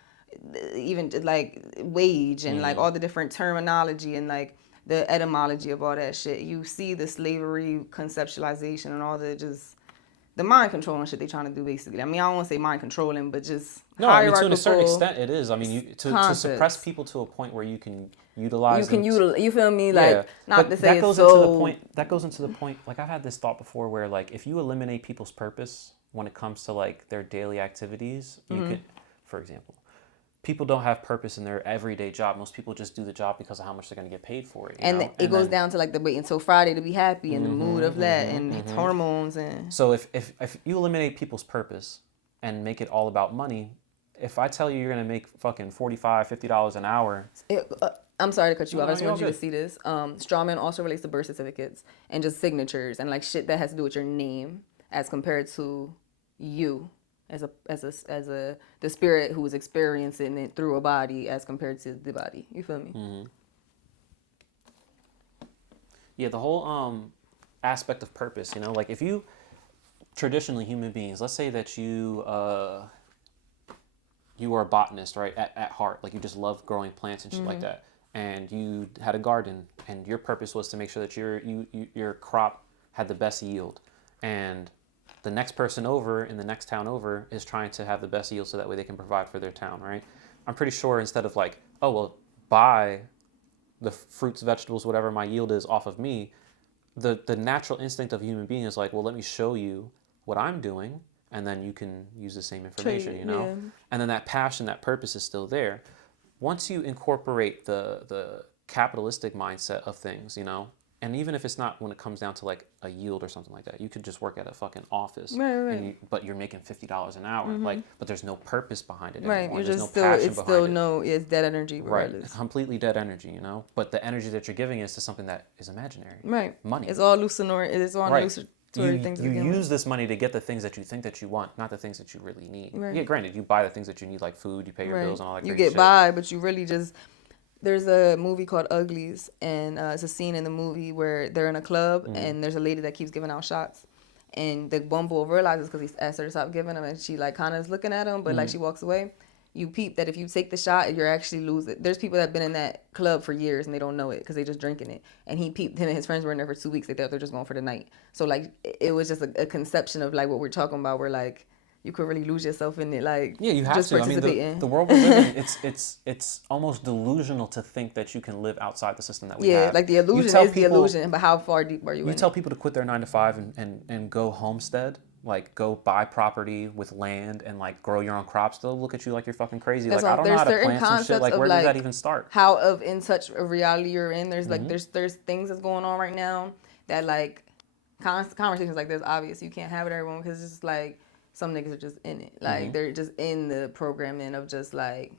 even like wage and like all the different terminology and like the etymology of all that shit, you see the slavery conceptualization and all the mind controlling shit they trying to do, basically. I mean, I don't want to say mind controlling, but just no. I mean, to a certain extent, it is. I mean, to suppress people to a point where you can utilize. You feel me? Like, not to say that goes it's so. Into the point. That goes into the point. Like, I've had this thought before, where like if you eliminate people's purpose when it comes to like their daily activities, you could, for example, people don't have purpose in their everyday job. Most people just do the job because of how much they're going to get paid for it. And it goes down to like the wait until Friday to be happy and the mood of that and hormones and. So if you eliminate people's purpose and make it all about money, if I tell you you're going to make fucking $45, $50 an hour. I'm sorry to cut you off. I just want you to see this. Strawman also relates to birth certificates and just signatures and like shit that has to do with your name as compared to you as the spirit who is experiencing it through a body as compared to the body. You feel me? Yeah, the whole aspect of purpose, you know, like if you traditionally human beings, let's say that you are a botanist, right, at heart, like you just love growing plants and shit like that, and you had a garden and your purpose was to make sure that your crop had the best yield, and the next person over in the next town over is trying to have the best yield so that way they can provide for their town, right? I'm pretty sure instead of like, oh, well, buy the fruits, vegetables, whatever my yield is off of me, the natural instinct of a human being is like, well, let me show you what I'm doing, and then you can use the same information, you know? Yeah. And then that passion, that purpose is still there. Once you incorporate the capitalistic mindset of things, you know, and even if it's not when it comes down to like a yield or something like that, you could just work at a fucking office, right. But you're making $50 an hour, like, but there's no purpose behind it anymore. Right, you're there's just no passion behind it. It's dead energy, regardless. Right, completely dead energy, you know. But the energy that you're giving is to something that is imaginary. Right, money. It's all illusionary. It's all illusory things. You use this money to get the things that you think that you want, not the things that you really need. Right. Yeah, granted, you buy the things that you need, like food, you pay your bills and all that. You get shit by, but you really just. There's a movie called Uglies, and it's a scene in the movie where they're in a club, and there's a lady that keeps giving out shots, and the bumble realizes because he asked her to stop giving them, and she like kind of is looking at him, but like she walks away. You peep that if you take the shot, you're actually losing. There's people that have been in that club for years and they don't know it because they just drinking it. And he peeped, him and his friends were in there for 2 weeks. They thought they're just going for the night. So like it was just a conception of like what we're talking about, where like you could really lose yourself in it. Like, yeah, you have to. I mean, the world we live in, it's almost delusional to think that you can live outside the system that we have. Yeah, like the illusion is the illusion, but how far deep are you in? You tell people to quit their 9 to 5 and go homestead. Like, go buy property with land and, like, grow your own crops. They'll look at you like you're fucking crazy. Like, I don't know how to plant some shit. Like, where does that even start? How in touch of reality you're in. There's, like, there's things that's going on right now that, like, conversations like this, obvious. You can't have it, everyone, because it's just, like, some niggas are just in it. Like, they're just in the programming of just, like,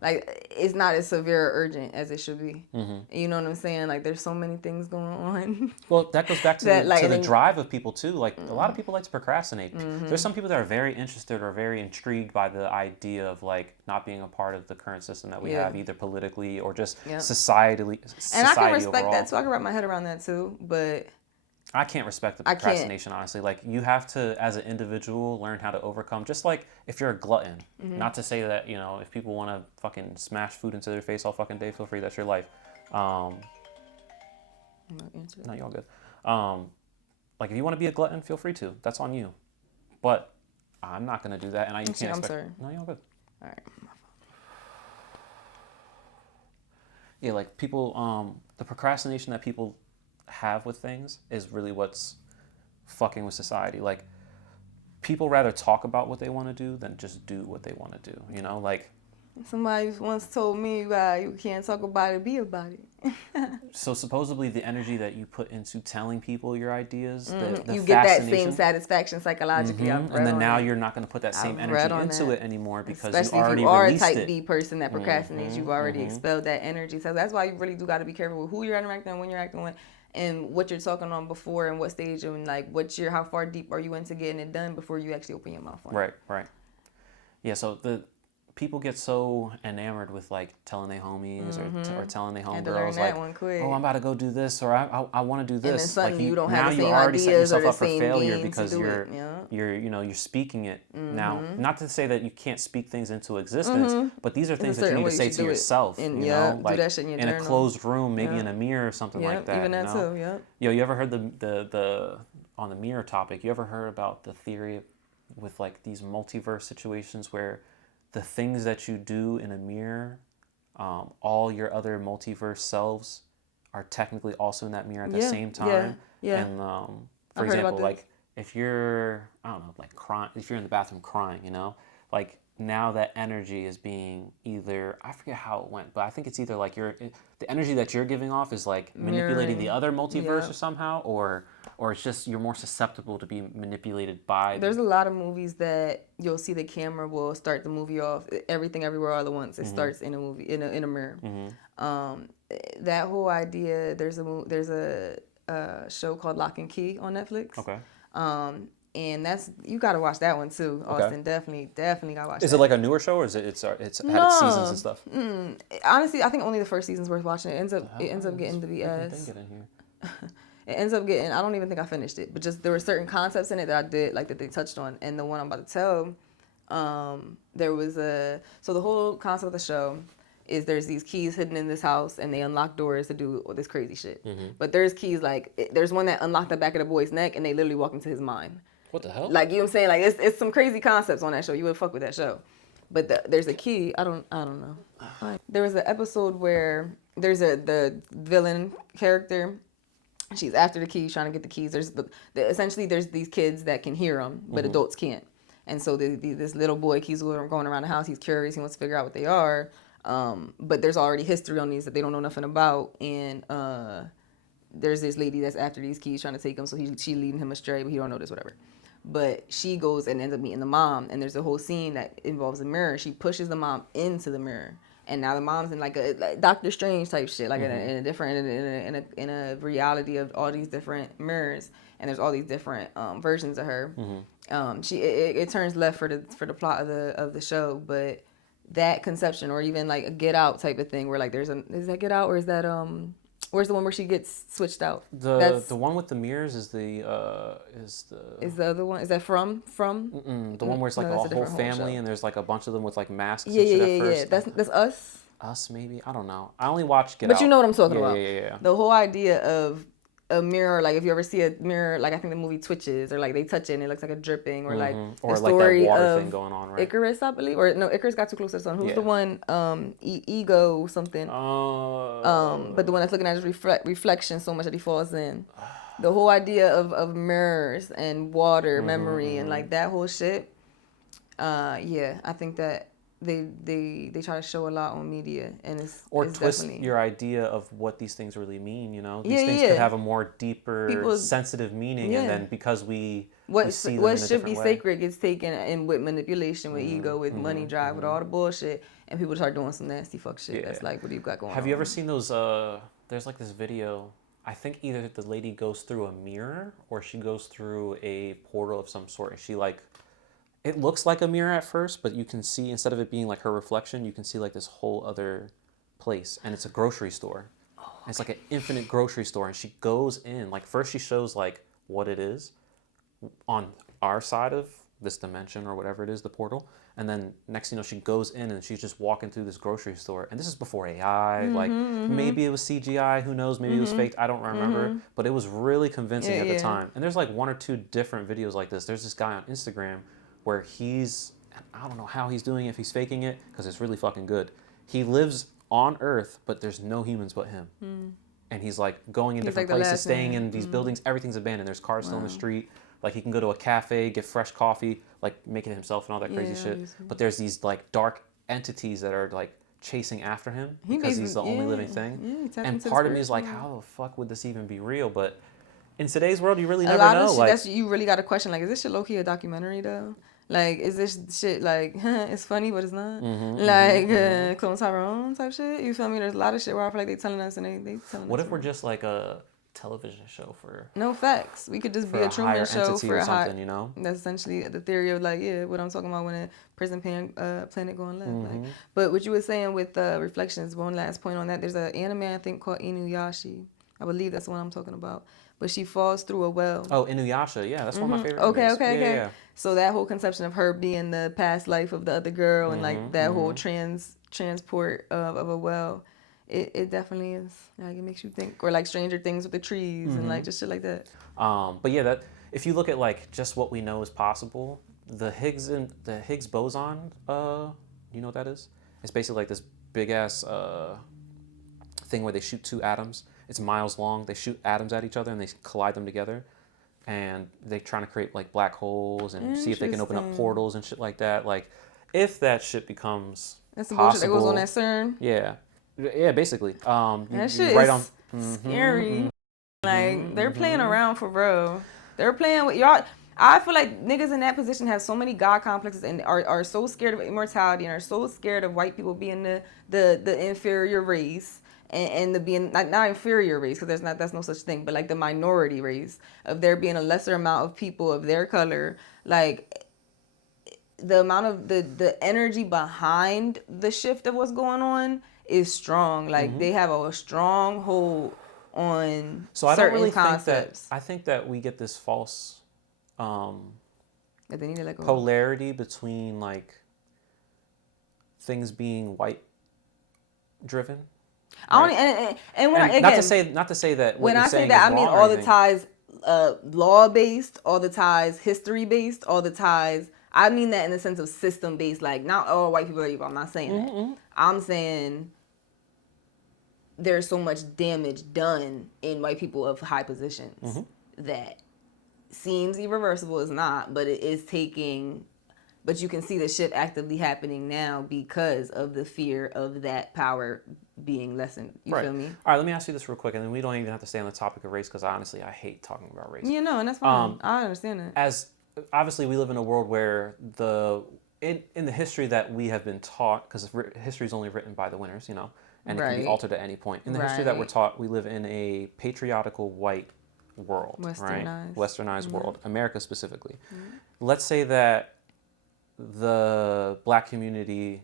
like it's not as severe or urgent as it should be. You know what I'm saying? Like there's so many things going on. Well, that goes back to That, the, like, to the and then- drive of people too. Like a lot of people like to procrastinate. There's some people that are very interested or very intrigued by the idea of like not being a part of the current system that we Yeah. have, either politically or just Yep. societally. And I can society respect overall. that too. I can wrap my head around that too. But I can't respect the I can't. procrastination, honestly. Like, you have to, as an individual, learn how to overcome. Just like if you're a glutton. Not to say that, you know, if people want to fucking smash food into their face all fucking day, feel free. That's your life. I'm not answering. No, you're all good. Like, if you want to be a glutton, feel free to. That's on you. But I'm not going to do that, and you can't I'm expect... sorry. No, you're all good. All right. Yeah, like, people... the procrastination that people have with things is really what's fucking with society. Like, people rather talk about what they want to do than just do what they want to do, you know? Like, Somebody once told me you can't talk about it, be about it. so supposedly the energy that you put into telling people your ideas, the You get that fascination, same satisfaction psychologically. I've read and then on now it. you're not going to put that same I've energy read on into that. it anymore because Especially you already if you are a released type it. B person that procrastinates, you've already expelled that energy. So that's why you really do got to be careful with who you're interacting with, when you're acting with, and what you're talking on before, and what stage, and like how far deep are you into getting it done before you actually open your mouth on it. Right. Yeah, so the people get so enamored with like telling their homies or telling their Had to learn homegirls that like, one quick. oh, I'm about to go do this, or I want to do then this. suddenly you don't have now the you same already set ideas or yourself the up for same failure game to because do you're it. Yeah. you're speaking it now. Not to say that you can't speak things into existence, but these are things that you certain need to way say you to should do it. yourself. And, you yeah, know, do like that shit in your a journal. closed room, maybe Yeah. in a mirror or something like that. Even that you know? too. Yeah. Yo, you ever heard the on the mirror topic? You ever heard about the theory with like these multiverse situations where the things that you do in a mirror, all your other multiverse selves are technically also in that mirror at the same time. Yeah. And for I've heard about example, this. like if you're, I don't know, like crying, if you're in the bathroom crying, you know, like now that energy is being either, I forget how it went, but I think it's either like the energy that you're giving off is like manipulating the other multiverse or somehow, or it's just you're more susceptible to be manipulated by. There's a lot of movies that you'll see the camera will start the movie off, everything everywhere all at once. It starts in a movie, in a mirror. That whole idea, there's a show called Lock and Key on Netflix. Okay. And that's, you gotta watch that one too, Austin. Definitely gotta watch. Is that. it like a newer show, or is it's had its seasons and stuff? Honestly, I think only the first season's worth watching. It ends up getting to be It ends up getting, I don't even think I finished it, but just there were certain concepts in it that I did, like that they touched on. And the one I'm about to tell, there was so the whole concept of the show is there's these keys hidden in this house and they unlock doors to do all this crazy shit. But there's keys, like, there's one that unlocked the back of the boy's neck and they literally walk into his mind. What the hell? Like, you know what I'm saying? Like, it's some crazy concepts on that show. You would fuck with that show. But there's a key. I don't know. There was an episode where there's the villain character. She's after the keys, trying to get the keys. There's essentially there's these kids that can hear them, but adults can't. And so this little boy keeps going around the house. He's curious. He wants to figure out what they are. But there's already history on these that they don't know nothing about. And there's this lady that's after these keys trying to take them. So she leading him astray, but he don't know this, whatever. But she goes and ends up meeting the mom. And there's a whole scene that involves a mirror. She pushes the mom into the mirror. And now the mom's in like a Doctor Strange type shit, like in a different in a reality of all these different mirrors, and there's all these different versions of her. It turns left for the plot of the show, but that conception, or even like a Get Out type of thing, where like is that Get Out, or is that where's the one where she gets switched out? The one with the mirrors is the other one. Is that from? The one where it's like No, a that's a whole different family show. and there's like a bunch of them with like masks and shit at first. That's Us. Us, maybe? I don't know. I only watched Get Out. But you know what I'm talking about. Yeah. The whole idea of a mirror, like if you ever see a mirror, like I think the movie Twitches, or like they touch it and it looks like a dripping, or like or the like story that water of thing going on, right? Icarus, I believe, or no, Icarus got too close to the sun. Who's the one? Ego something. But the one that's looking at his reflection so much that he falls in. The whole idea of mirrors and water, memory, and like that whole shit. I think that they try to show a lot on media, and it's twist definitely your idea of what these things really mean. You know, these Yeah, things yeah. could have a more deeper, People- sensitive meaning, and then because we what should be sacred gets taken in with manipulation, with ego, with money drive, with all the bullshit, and people start doing some nasty fuck shit. That's like, what do you got going on? Have you ever seen those? There's like this video. I think either the lady goes through a mirror or she goes through a portal of some sort, and she like, it looks like a mirror at first, but you can see, instead of it being like her reflection, you can see like this whole other place, and it's a grocery store. It's like an infinite grocery store, and she goes in, like, first she shows like what it is on our side of this dimension or whatever it is, the portal, and then next she goes in and she's just walking through this grocery store, and this is before AI, like maybe it was CGI, who knows, maybe it was fake, I don't remember, but it was really convincing at the time. And there's like 1 or 2 different videos like this. There's this guy on Instagram where I don't know how he's doing it, if he's faking it, because it's really fucking good. He lives on Earth, but there's no humans but him. And he's like going in different places, staying in these buildings, everything's abandoned, there's cars still in the street. Like, he can go to a cafe, get fresh coffee, like make it himself and all that crazy shit. But there's these like dark entities that are like chasing after him because he's the only living thing. And part of me is like, how the fuck would this even be real? But in today's world, you really never know. Like, you really got to question, like, is this shit low-key a documentary though? Like, is this shit like, it's funny, but it's not? Clone Tyrone type shit? You feel me? There's a lot of shit where I feel like they telling us and they telling us. What if we're just like a television show for... No facts. We could just be a Truman Show for a something, you know? That's essentially the theory of, like, what I'm talking about when a prison planet going left. Like, but what you were saying with Reflections, one last point on that, there's an anime, I think, called Inuyasha. I believe that's the one I'm talking about. But she falls through a well. Oh, Inuyasha. Yeah, that's one of my favorite Okay. Yeah. So that whole conception of her being the past life of the other girl and, like, that whole transport of a well, it definitely is. Like, it makes you think. Or, like, Stranger Things with the trees and, like, just shit like that. But, yeah, that if you look at, like, just what we know is possible, the Higgs boson, you know what that is? It's basically like this big-ass thing where they shoot 2 atoms. It's miles long. They shoot atoms at each other and they collide them together. And they're trying to create like black holes and see if they can open up portals and shit like that. Like, if that shit becomes that's the possible, bullshit that goes on at CERN. Yeah, basically. That shit is scary. Like, they're playing around for real. They're playing with y'all. I feel like niggas in that position have so many God complexes and are so scared of immortality and are so scared of white people being the inferior race. And the being not inferior race, because that's no such thing, but like the minority race of there being a lesser amount of people of their color, like the amount of the energy behind the shift of what's going on is strong. Like they have a strong hold on so I certain don't really concepts. think that I think that we get this false that they need to let go. polarity between like things being white driven. Right? And when again, not to say that when I say that, I mean all the ties law based, all the ties history based, all the ties. I mean that in the sense of system based. Like, not all white people are evil. I'm not saying that. I'm saying there's so much damage done in white people of high positions that seems irreversible. It's not, but it is taking. But you can see the shit actively happening now because of the fear of that power being lessened. You feel me? All right, let me ask you this real quick, and then we don't even have to stay on the topic of race because honestly, I hate talking about race. Yeah, no, and that's fine. I understand that. As obviously, we live in a world where in the history that we have been taught, because history is only written by the winners, you know, and it can be altered at any point. In the history that we're taught, we live in a patriarchal white world, Westernized world, America specifically. Let's say that the black community,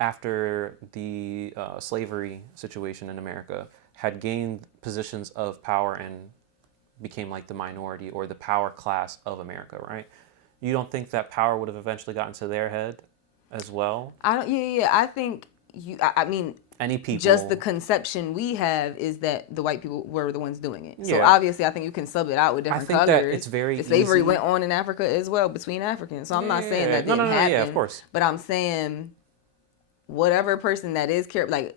after the slavery situation in America, had gained positions of power and became like the minority or the power class of America, right? You don't think that power would have eventually gotten to their head as well? I think I mean, any people. Just the conception we have is that the white people were the ones doing it. So obviously, I think you can sub it out with different colors. That it's very the slavery went on in Africa as well between Africans. So I'm not saying that didn't happen. Yeah, of course. But I'm saying whatever person that is like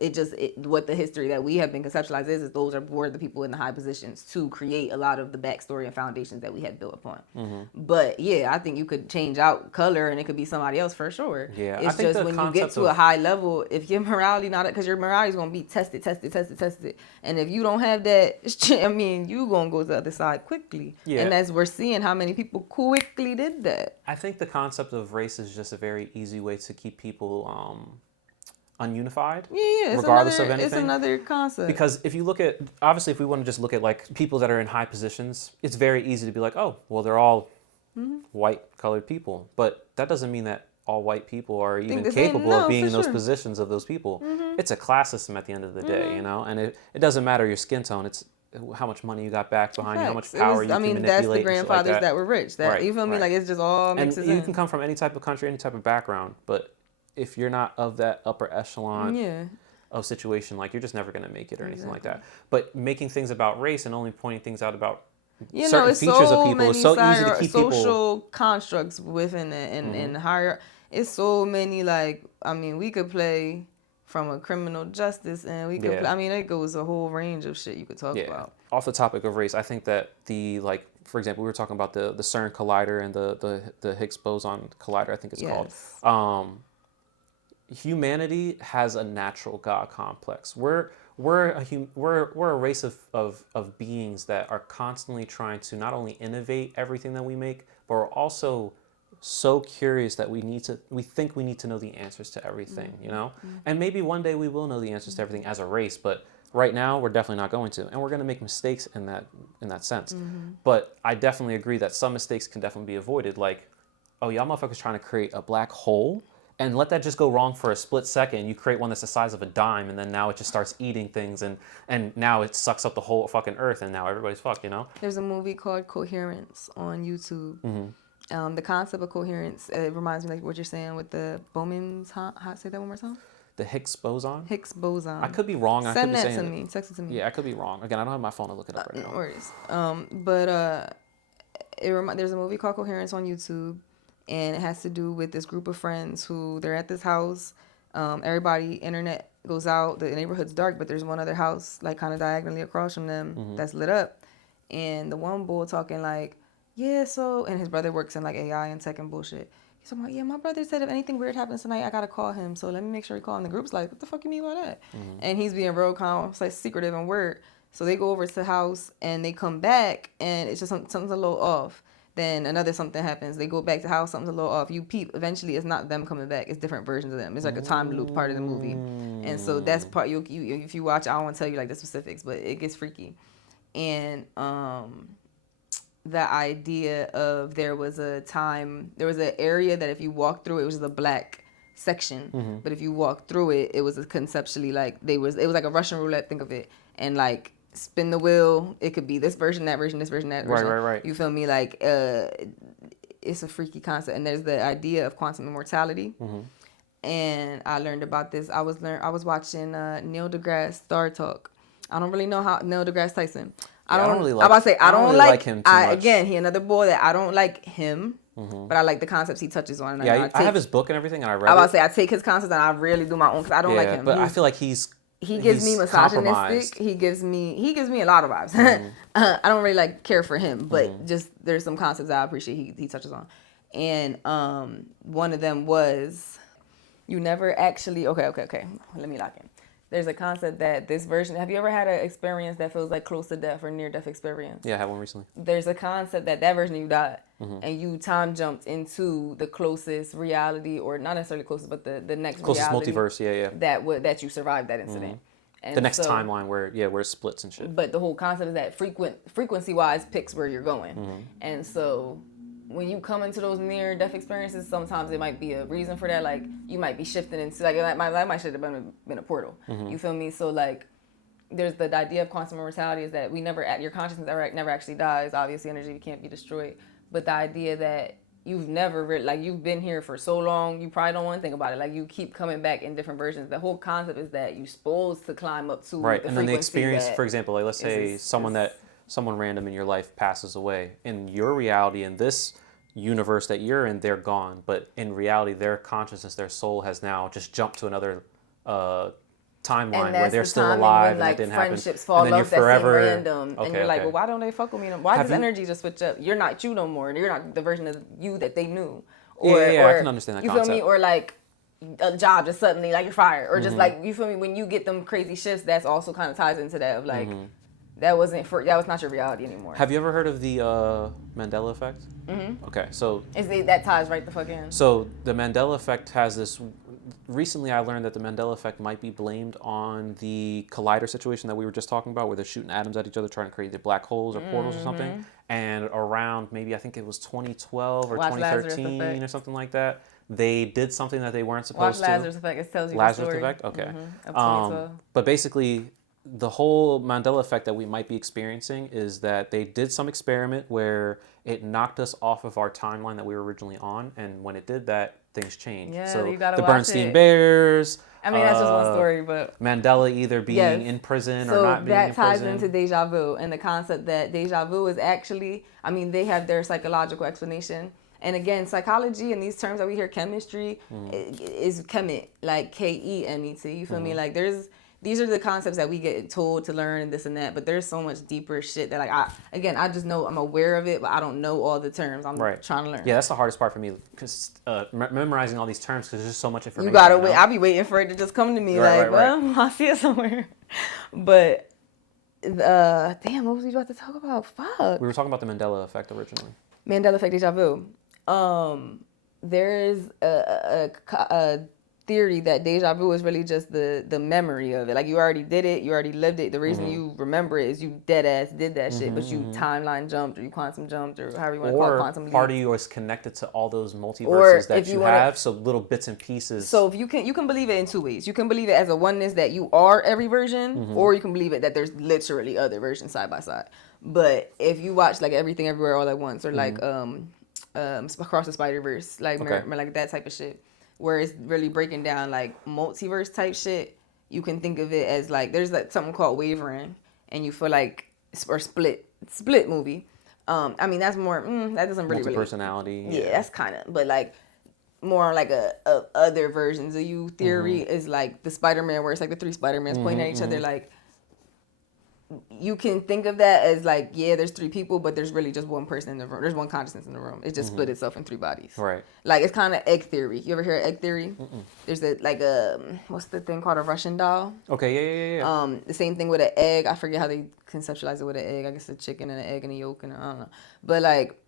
what the history that we have been conceptualized is those were the people in the high positions to create a lot of the backstory and foundations that we had built upon. But yeah, I think you could change out color and it could be somebody else for sure. Yeah, it's just when you get to a high level, if your morality not, because your morality is going to be tested, and if you don't have that, I mean, you going to go to the other side quickly. Yeah. And as we're seeing how many people quickly did that. I think the concept of race is just a very easy way to keep people ununified, regardless of anything. It's another concept. Because if you look at, obviously, if we want to just look at like people that are in high positions, it's very easy to be like, oh, well, they're all white colored people. But that doesn't mean that all white people are even capable of being in those positions of those people. It's a class system at the end of the day, you know, and it doesn't matter your skin tone. It's how much money you got back behind you, how much power you can manipulate. That's the grandfathers that were rich. You feel me? Like it's just all mixes in. You can come from any type of country, any type of background, but if you're not of that upper echelon of situation, like you're just never going to make it or anything like that. But making things about race and only pointing things out about certain features of people is so easy to keep social constructs within it and higher. It's so many, like, I mean, we could play from a criminal justice and we could play, I mean, it goes a whole range of shit you could talk about. Off the topic of race, I think that for example, we were talking about the CERN collider and the Higgs boson collider, I think it's called. Humanity has a natural God complex. We're a race of beings that are constantly trying to not only innovate everything that we make, but we're also so curious that we think we need to know the answers to everything, you know? And maybe one day we will know the answers to everything as a race, but right now we're definitely not going to, and we're going to make mistakes in that sense. But I definitely agree that some mistakes can definitely be avoided, like, oh, y'all motherfuckers trying to create a black hole and let that just go wrong for a split second. You create one that's the size of a dime, and then now it just starts eating things, and now it sucks up the whole fucking earth, and now everybody's fucked, you know? There's a movie called Coherence on YouTube. The concept of coherence, it reminds me like what you're saying with the Bowman's, say that one more time? The Higgs boson? Higgs boson. I could be wrong. Send that to me. Text it to me. Yeah, I could be wrong. Again, I don't have my phone to look it up right now. No worries. There's a movie called Coherence on YouTube, and it has to do with this group of friends who they're at this house. Everybody, internet goes out. The neighborhood's dark, but there's one other house like kind of diagonally across from them that's lit up. And the one bull talking like, yeah, so, and his brother works in like AI and tech and bullshit. He's talking about, yeah, my brother said if anything weird happens tonight, I gotta call him. So let me make sure he call. And the group's like, what the fuck you mean by that? And he's being real calm, it's like secretive and weird. So they go over to the house and they come back and it's just something's a little off. Then something happens. They go back to the house, something's a little off. You peep. Eventually, it's not them coming back. It's different versions of them. It's like a time loop part of the movie. And so that's part, you if you watch, I don't want to tell you like the specifics, but it gets freaky. And the idea of there was an area that if you walk through, it was a black section. But if you walk through it, it was conceptually like it was like a Russian roulette, think of it. And like spin the wheel, it could be this version, that version, this version, that version. Right. You feel me? Like it's a freaky concept. And there's the idea of quantum immortality. And I learned about this. I was watching Neil deGrasse Star Talk. I don't really know how Neil deGrasse Tyson. I don't really like him too much. Again, he another boy that I don't like him, but I like the concepts he touches on. And I have his book and everything, and I read it. I take his concepts and I really do my own because I don't like him. But I feel like he gives me misogynistic. He gives me a lot of vibes. I don't really like care for him, but just there's some concepts I appreciate he touches on, and one of them was you never actually okay. Let me lock in. There's a concept that this version, have you ever had an experience that feels like close to death or near death experience? Yeah, I had one recently. There's a concept that version of you died and you time jumped into the closest reality, or not necessarily closest, but the next closest reality. Multiverse, yeah. That you survived that incident. And the next timeline where it splits and shit. But the whole concept is that frequency-wise picks where you're going. And so when you come into those near-death experiences, sometimes it might be a reason for that. Like, you might be shifting into, like, my life might should have been a portal. You feel me? So, like, there's the idea of quantum immortality is that your consciousness never actually dies. Obviously, energy can't be destroyed. But the idea that you've never, you've been here for so long, you probably don't want to think about it. Like, you keep coming back in different versions. The whole concept is that you're supposed to climb up to right. And then the experience, for example, like, let's say someone random in your life passes away. In your reality, in this universe that you're in, they're gone. But in reality, their consciousness, their soul has now just jumped to another timeline where they're still alive when, and it didn't happen. Friendships fall and then off that seem random, okay, and you're like, okay. well, why don't they fuck with me? Why does energy just switch up? You're not you no more. You're not the version of you that they knew. Or, yeah, or, I can understand that you concept. feel me? Or like a job just suddenly like you're fired, or just like, you feel me? When you get them crazy shifts, that's also kind of ties into that of like that was not your reality anymore. Have you ever heard of the Mandela effect? Mm-hmm. Okay, so that ties right the fuck in. So the Mandela effect has this. Recently, I learned that the Mandela effect might be blamed on the collider situation that we were just talking about, where they're shooting atoms at each other, trying to create the black holes or portals or something. And around maybe I think it was 2012 or 2013 or something like that, they did something that they weren't supposed to. Watch Lazarus Effect. It tells you Lazarus the story. Effect. Okay. Of 2012. But basically, the whole Mandela effect that we might be experiencing is that they did some experiment where it knocked us off of our timeline that we were originally on, and when it did that, things changed. Yeah, so you gotta the watch Bernstein it. Bears. I mean, that's just one story, but Mandela either being in prison or not being in prison. So that ties into deja vu and the concept that deja vu is actually, I mean, they have their psychological explanation. And again, psychology and these terms that we hear, chemistry, is chemet, like Kemet. You feel me? Like these are the concepts that we get told to learn and this and that, but there's so much deeper shit that like I just know I'm aware of it, but I don't know all the terms. I'm trying to learn. Yeah, that's the hardest part for me, because memorizing all these terms, because there's just so much information. You gotta wait. I'll be waiting for it to just come to me. Well, I see it somewhere. But damn, what was we about to talk about? Fuck. We were talking about the Mandela effect originally. Mandela effect, deja vu. There is a theory that deja vu is really just the memory of it. Like, you already did it, you already lived it. The reason you remember it is you dead ass did that shit, but you timeline jumped, or you quantum jumped, or however you want to call it, quantum leap. Or part of you is connected to all those multiverses that you have, so little bits and pieces. So if you can believe it in two ways. You can believe it as a oneness that you are every version, or you can believe it that there's literally other versions side by side. But if you watch like Everything Everywhere All at Once, or like Across the Spider-Verse, like like that type of shit, where it's really breaking down like multiverse type shit, you can think of it as like there's like something called wavering, and you feel like, or split movie. I mean, that's more that doesn't really personality. Yeah, that's kind of, but like more like a other versions of you theory is like the Spider-Man, where it's like the three Spider-Mans pointing at each other. Like, you can think of that as like, yeah, there's three people, but there's really just one person in the room. There's one consciousness in the room. It just split itself in three bodies. Right. Like, it's kind of egg theory. You ever hear of egg theory? There's what's the thing called, a Russian doll? Okay, yeah. The same thing with an egg. I forget how they conceptualize it with an egg. I guess a chicken and an egg and a yolk, and I don't know. But like,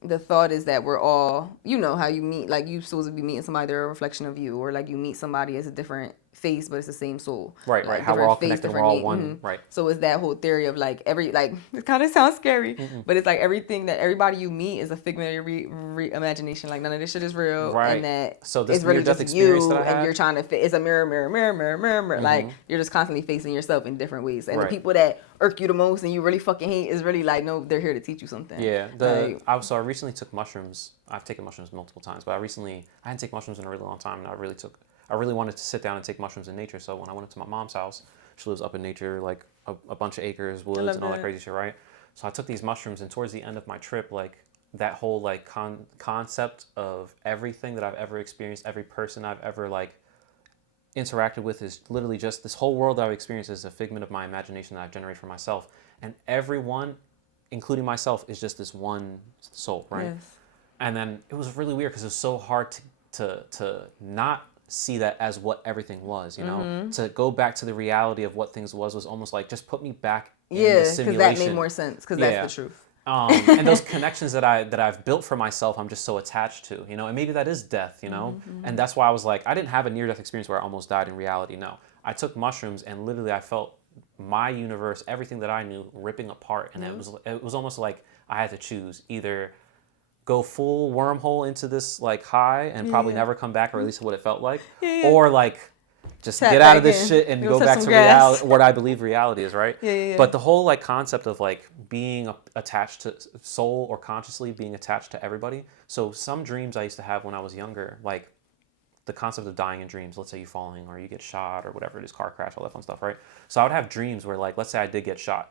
the thought is that we're all, you know how you meet, like, you supposed to be meeting somebody, they're a reflection of you, or like you meet somebody as a different face, but it's the same soul. Right, like, how we're all connected, we're all one. Right. So it's that whole theory of like it kind of sounds scary, but it's like everybody you meet is a figment of your imagination. Like, none of this shit is real, right? And that so this it's really just experience you, that I had, and you're trying to fit. It's a mirror. Like, you're just constantly facing yourself in different ways, and the people that irk you the most and you really fucking hate is really like, no, they're here to teach you something. Yeah. I recently took mushrooms. I've taken mushrooms multiple times, but I hadn't taken mushrooms in a really long time, and I really wanted to sit down and take mushrooms in nature. So when I went to my mom's house, she lives up in nature, like a bunch of acres, woods, and all that crazy shit, right? So I took these mushrooms, and towards the end of my trip, like, that whole like concept of everything that I've ever experienced, every person I've ever like interacted with, is literally just this whole world that I've experienced is a figment of my imagination that I've generated for myself. And everyone, including myself, is just this one soul, right? Yes. And then it was really weird because it was so hard to not see that as what everything was, you know? To go back to the reality of what things was almost like, just put me back in the simulation. Yeah, because that made more sense, because that's the truth. And those connections that I've built for myself, I'm just so attached to, you know, and maybe that is death, you know, and that's why I was like, I didn't have a near-death experience where I almost died in reality. No, I took mushrooms, and literally I felt my universe, everything that I knew, ripping apart, and it was almost like I had to choose, either go full wormhole into this like high and probably never come back, or at least what it felt like, or like just get out of this shit and go back to reality, what I believe reality is, right? But the whole like concept of like being attached to soul, or consciously being attached to everybody. So some dreams I used to have when I was younger, like the concept of dying in dreams, let's say you're falling or you get shot or whatever it is, car crash, all that fun stuff, right? So I would have dreams where, like, let's say I did get shot.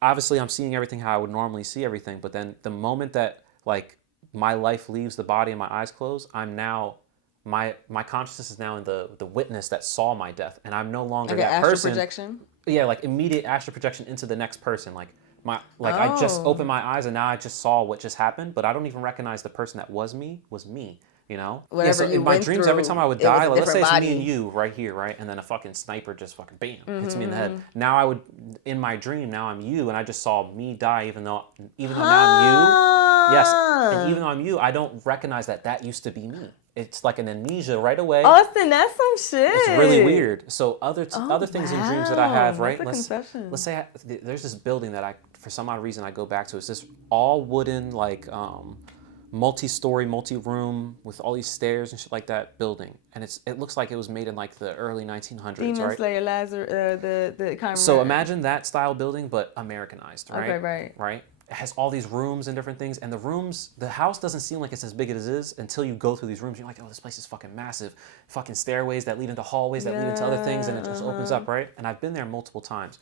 Obviously I'm seeing everything how I would normally see everything, but then the moment that like my life leaves the body and my eyes close, I'm now my consciousness is now in the witness that saw my death, and I'm no longer Like an that astral person. projection? Yeah, like immediate astral projection into the next person. Like I just Oh. opened my eyes and now I just saw what just happened, but I don't even recognize the person that was me, you know? Whatever so you in my went dreams, every through, time I would it was die, a like, let's say it's different me and body. you right here, right? And then a fucking sniper just fucking bam, hits me in the head. Now I would, in my dream, now I'm you, and I just saw me die, even though now I'm you. Yes, and even though I'm you, I don't recognize that used to be me. It's like an amnesia right away. Austin, that's some shit. It's really weird. So other things in dreams that I have, wow. right? That's a conception. Let's say there's this building that for some odd reason I go back to. It's this all wooden, like multi-story, multi-room with all these stairs and shit like that building, and it looks like it was made in like the early 1900s, Demon right? Slayer, Lazarus, the kind of. So imagine that style building, but Americanized, right? Okay, right. It has all these rooms and different things, and the house doesn't seem like it's as big as it is until you go through these rooms. You're like, oh, this place is fucking massive. Fucking stairways that lead into hallways that lead into other things, and it just opens up, right? And I've been there multiple times.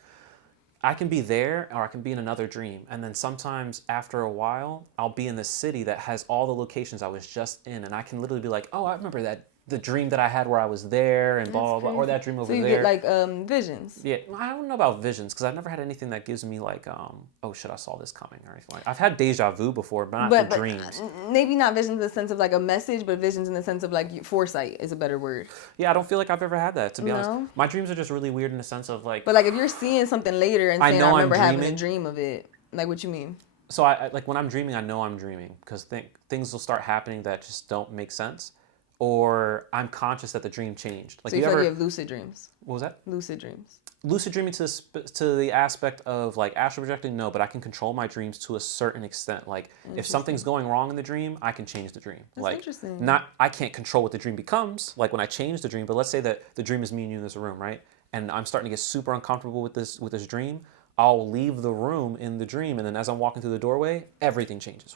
I can be there, or I can be in another dream, and then sometimes after a while, I'll be in this city that has all the locations I was just in, and I can literally be like, oh, I remember the dream that I had where I was there, and blah, blah, blah, or that dream over there. So you get like visions. Yeah, I don't know about visions, because I've never had anything that gives me like, oh shit, I saw this coming or anything like. I've had deja vu before, but not in dreams. Maybe not visions in the sense of like a message, but visions in the sense of like foresight is a better word. Yeah, I don't feel like I've ever had that, to be honest. My dreams are just really weird in the sense of like. But like if you're seeing something later and saying I remember having a dream of it, like what you mean? So I like when I'm dreaming, I know I'm dreaming because things will start happening that just don't make sense. Or I'm conscious that the dream changed. Like so you feel like you have lucid dreams. What was that? Lucid dreams. Lucid dreaming to the aspect of like astral projecting, no, but I can control my dreams to a certain extent. Like if something's going wrong in the dream, I can change the dream. That's like interesting. I can't control what the dream becomes. Like when I change the dream, but let's say that the dream is me and you in this room, right? And I'm starting to get super uncomfortable with this dream. I'll leave the room in the dream, and then as I'm walking through the doorway, everything changes.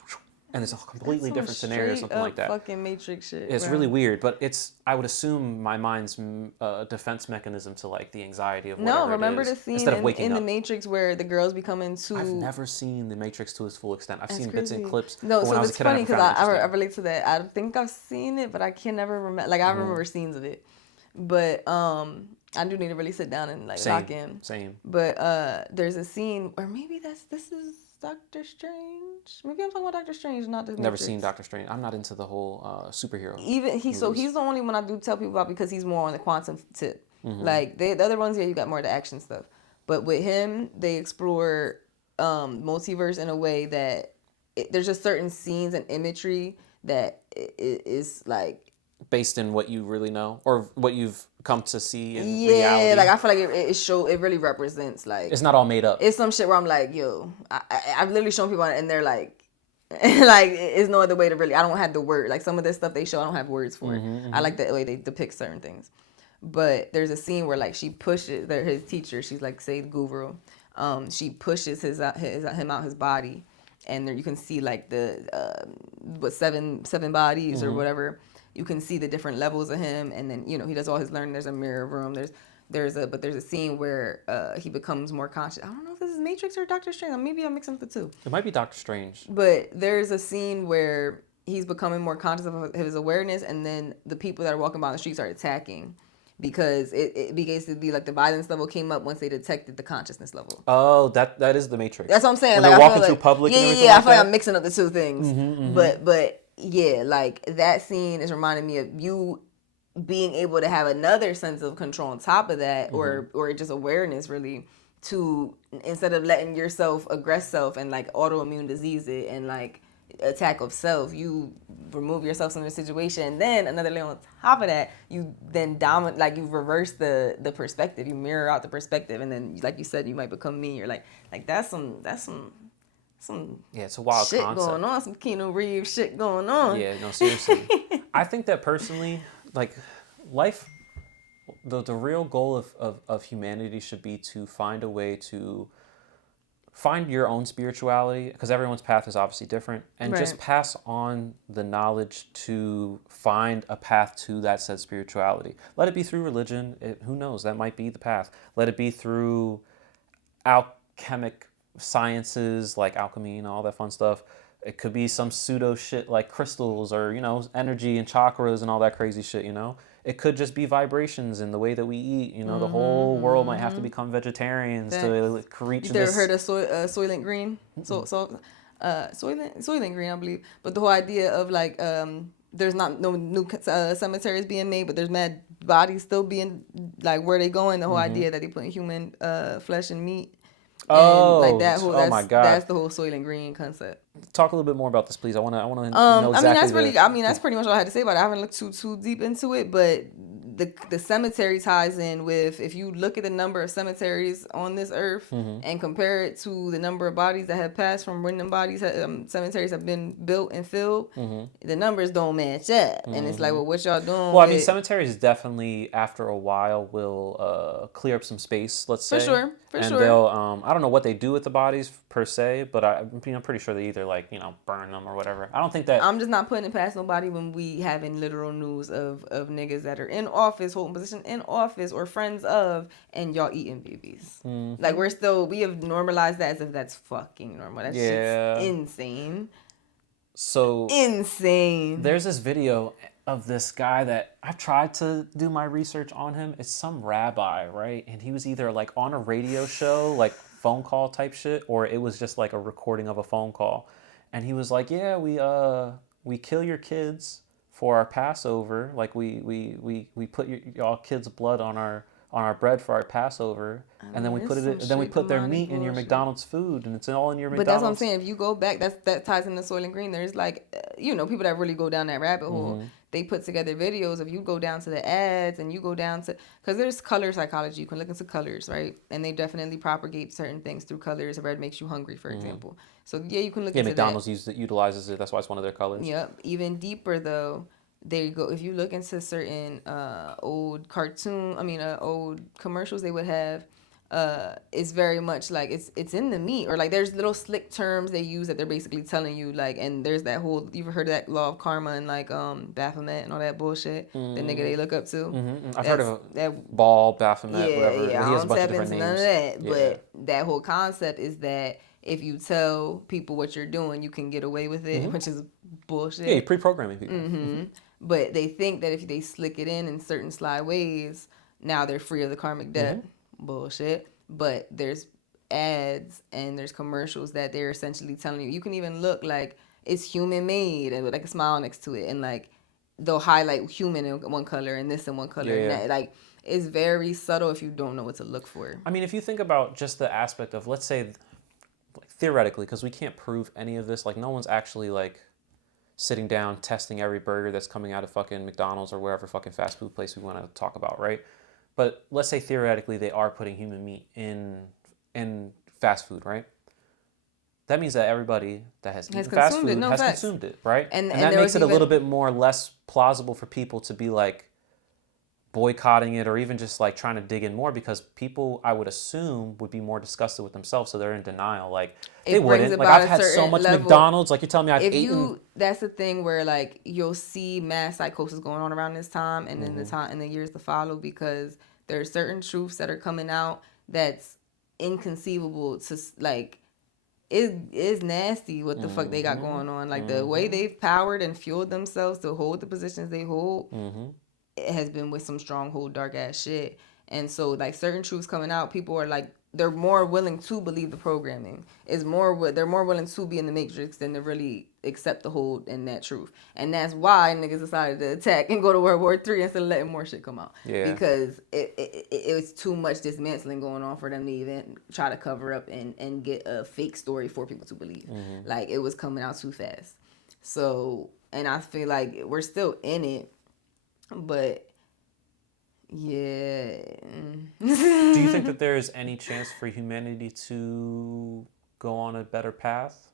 And it's a completely different scenario or something like that. Fucking Matrix shit. It's really weird, but I would assume my mind's defense mechanism to like the anxiety of whatever remember it is, the scene instead of waking in up. the Matrix where the girl's becoming too. I've never seen the Matrix to its full extent. I've seen bits and crazy. clips. No, but so when I was it's a kid, funny because I relate to that. I think I've seen it, but I can never remember. Like I remember scenes of it, but I do need to really sit down and like lock in. Same. But there's a scene, or maybe this is Doctor Strange. Maybe I'm talking about Doctor Strange, not the Matrix. Never seen Doctor Strange. I'm not into the whole superhero. Even he's the only one I do tell people about because he's more on the quantum tip. Like the other ones, yeah, you got more of the action stuff. But with him, they explore multiverse in a way that there's just certain scenes and imagery that is like based in what you really know or what you've come to see in reality. reality. Like I feel like it really represents like it's not all made up. It's some shit where I'm like, yo, I've literally shown people and they're like like it's no other way to really. I don't have the word. Like some of this stuff they show, I don't have words for it. I like the way they depict certain things. But there's a scene where like she pushes his teacher. She's like say guru. She pushes him out his body, and there you can see like the seven bodies or whatever. You can see the different levels of him, and then he does all his learning. There's a mirror room. There's a scene where he becomes more conscious. I don't know if this is Matrix or Doctor Strange. Maybe I'm mixing up the two. It might be Doctor Strange. But there's a scene where he's becoming more conscious of his awareness, and then the people that are walking by the street start attacking because it begins to be like the violence level came up once they detected the consciousness level. Oh, that is the Matrix. That's what I'm saying. When they're walking through public. Yeah, and everything I like feel like that? I'm mixing up the two things. But yeah, like that scene is reminding me of you being able to have another sense of control on top of that, or just awareness really, to instead of letting yourself aggress self and like autoimmune disease it and like attack of self, you remove yourself from the situation, and then another layer on top of that, you then dominate, like you reverse the perspective, you mirror out the perspective, and then like you said, you might become me. You're like that's some yeah, it's a wild shit concept. going on, some Keanu Reeves shit going on. Yeah, no, seriously. I think that personally, like life, the real goal of humanity should be to find a way to find your own spirituality, because everyone's path is obviously different, and just pass on the knowledge to find a path to that said spirituality. Let it be through religion. Who knows? That might be the path. Let it be through alchemic sciences like alchemy and all that fun stuff. It could be some pseudo shit like crystals or, energy and chakras and all that crazy shit, It could just be vibrations in the way that we eat, The whole world might have to become vegetarians to reach You ever this. heard of Soylent Green? Soylent Green, I believe. But the whole idea of like, there's not no new cemeteries being made, but there's mad bodies still being like where they going. The whole idea that they put in human flesh and meat. And like that whole, oh my God. That's the whole Soylent Green concept. Talk a little bit more about this, please. I want to know exactly. That's pretty much all I had to say about it. I haven't looked too deep into it, but the cemetery ties in with, if you look at the number of cemeteries on this earth and compare it to the number of bodies that have passed from when them bodies cemeteries have been built and filled, the numbers don't match up. And it's like, well, what y'all doing? Well, I mean, cemeteries definitely after a while will clear up some space, let's say. For sure. They'll I don't know what they do with the bodies per se, but I'm pretty sure they either burn them or whatever. I don't think that. I'm just not putting it past nobody when we having literal news of niggas that are in office, holding position in office, or friends of, and y'all eating babies. Like, we have normalized that as if that's fucking normal. That's shit's insane. So insane. There's this video of this guy that I've tried to do my research on him. It's some rabbi, right? And he was either like on a radio show, like phone call type shit, or it was just like a recording of a phone call. And he was like, yeah, we kill your kids for our Passover. Like we put y'all kids' blood on our bread for our Passover, and then we put their meat in your McDonald's food, and it's all in your McDonald's. But that's what I'm saying. If you go back, that ties into Soylent Green. There's like, people that really go down that rabbit hole. They put together videos. If you go down to the ads and you go down to, because there's color psychology. You can look into colors, right? And they definitely propagate certain things through colors. Red makes you hungry, for example. So yeah, you can look into McDonald's utilizes it. That's why it's one of their colors. Yep. Even deeper though. There you go. If you look into certain old old commercials they would have, it's very much like it's in the meat, or like there's little slick terms they use that they're basically telling you, like, and there's that whole, you've heard of that law of karma and like Baphomet and all that bullshit, the nigga they look up to. I've heard of that Ball, Baphomet, whatever. Yeah, he has a bunch of different names. None of that, but that whole concept is that if you tell people what you're doing, you can get away with it, which is bullshit. Yeah, you're pre-programming people. But they think that if they slick it in certain sly ways, now they're free of the karmic debt. Bullshit. But there's ads and there's commercials that they're essentially telling you. You can even look like it's human made and with like a smile next to it, and like they'll highlight human in one color and this in one color. And that, like, it's very subtle if you don't know what to look for. I mean, if you think about just the aspect of, let's say, like, theoretically, because we can't prove any of this, like no one's actually like sitting down testing every burger that's coming out of fucking McDonald's or wherever fucking fast food place we want to talk about, right? But let's say theoretically they are putting human meat in fast food, right? That means that everybody that has eaten fast food has consumed it, right? And that makes it a little bit more less plausible for people to be like boycotting it or even just like trying to dig in more, because people, I would assume, would be more disgusted with themselves, so they're in denial. Like they wouldn't. Like I've had so much McDonald's. Like you're telling me I've eaten. That's the thing where like you'll see mass psychosis going on around this time, and then the years to follow, because there are certain truths that are coming out that's inconceivable to like. It is nasty what the fuck they got going on. Like the way they've powered and fueled themselves to hold the positions they hold. It has been with some stronghold dark ass shit. And so like certain truths coming out, people are like, they're more willing to believe the programming. They're more willing to be in the matrix than to really accept the hold in that truth. And that's why niggas decided to attack and go to World War III instead of letting more shit come out. Yeah. Because it was too much dismantling going on for them to even try to cover up and get a fake story for people to believe. Like it was coming out too fast. So, and I feel like we're still in it. But yeah. Do you think that there is any chance for humanity to go on a better path?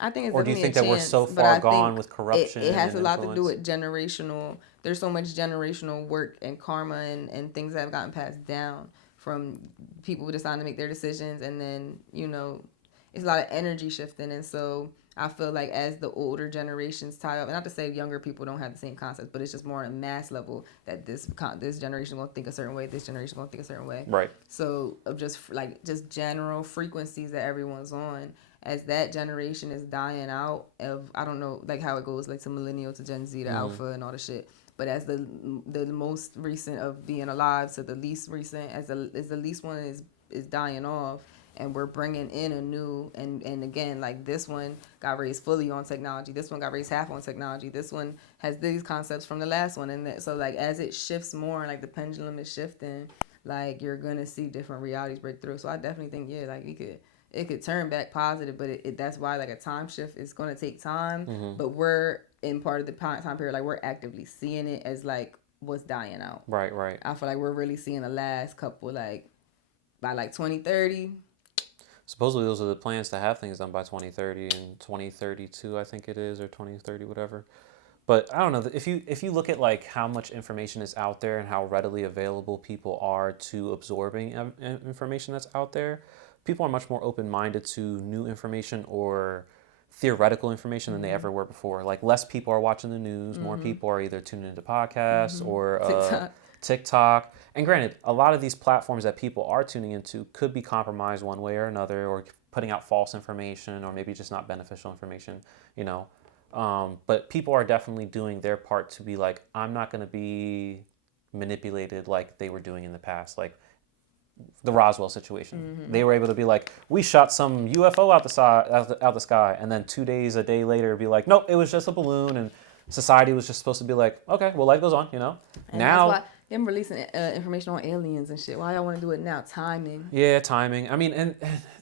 I think it's or do you think that we're so far gone with corruption? It has a lot to do with generational. There's so much generational work and karma and things that have gotten passed down from people deciding to make their decisions, and then it's a lot of energy shifting, and so. I feel like as the older generations tie up, and not to say younger people don't have the same concepts, but it's just more on a mass level that this generation will think a certain way, this generation will think a certain way. Right. So of just general frequencies that everyone's on, as that generation is dying out of, I don't know, like how it goes, like to millennial to Gen Z to alpha and all the shit. But as the most recent of being alive to the least recent, as the least one is dying off, and we're bringing in a new, and again, like this one got raised fully on technology. This one got raised half on technology. This one has these concepts from the last one, and so like as it shifts more, like the pendulum is shifting, like you're gonna see different realities break through. So I definitely think like it could turn back positive, but that's why like a time shift is gonna take time. But we're in part of the time period, like we're actively seeing it as like what's dying out. Right. I feel like we're really seeing the last couple, like by like 2030. Supposedly those are the plans to have things done by 2030 and 2032, I think it is, or 2030, whatever. But I don't know, if you look at like how much information is out there and how readily available people are to absorbing information that's out there, people are much more open-minded to new information or theoretical information than they ever were before. Like less people are watching the news, more people are either tuning into podcasts or TikTok. And granted, a lot of these platforms that people are tuning into could be compromised one way or another, or putting out false information, or maybe just not beneficial information, you know. But people are definitely doing their part to be like, I'm not going to be manipulated like they were doing in the past. Like the Roswell situation. They were able to be like, we shot some UFO out the sky, and then a day later, be like, nope, it was just a balloon, and society was just supposed to be like, okay, well, life goes on, you know. And now that's why them releasing information on aliens and shit. Why y'all want to do it now? Timing. Yeah, timing. I mean, and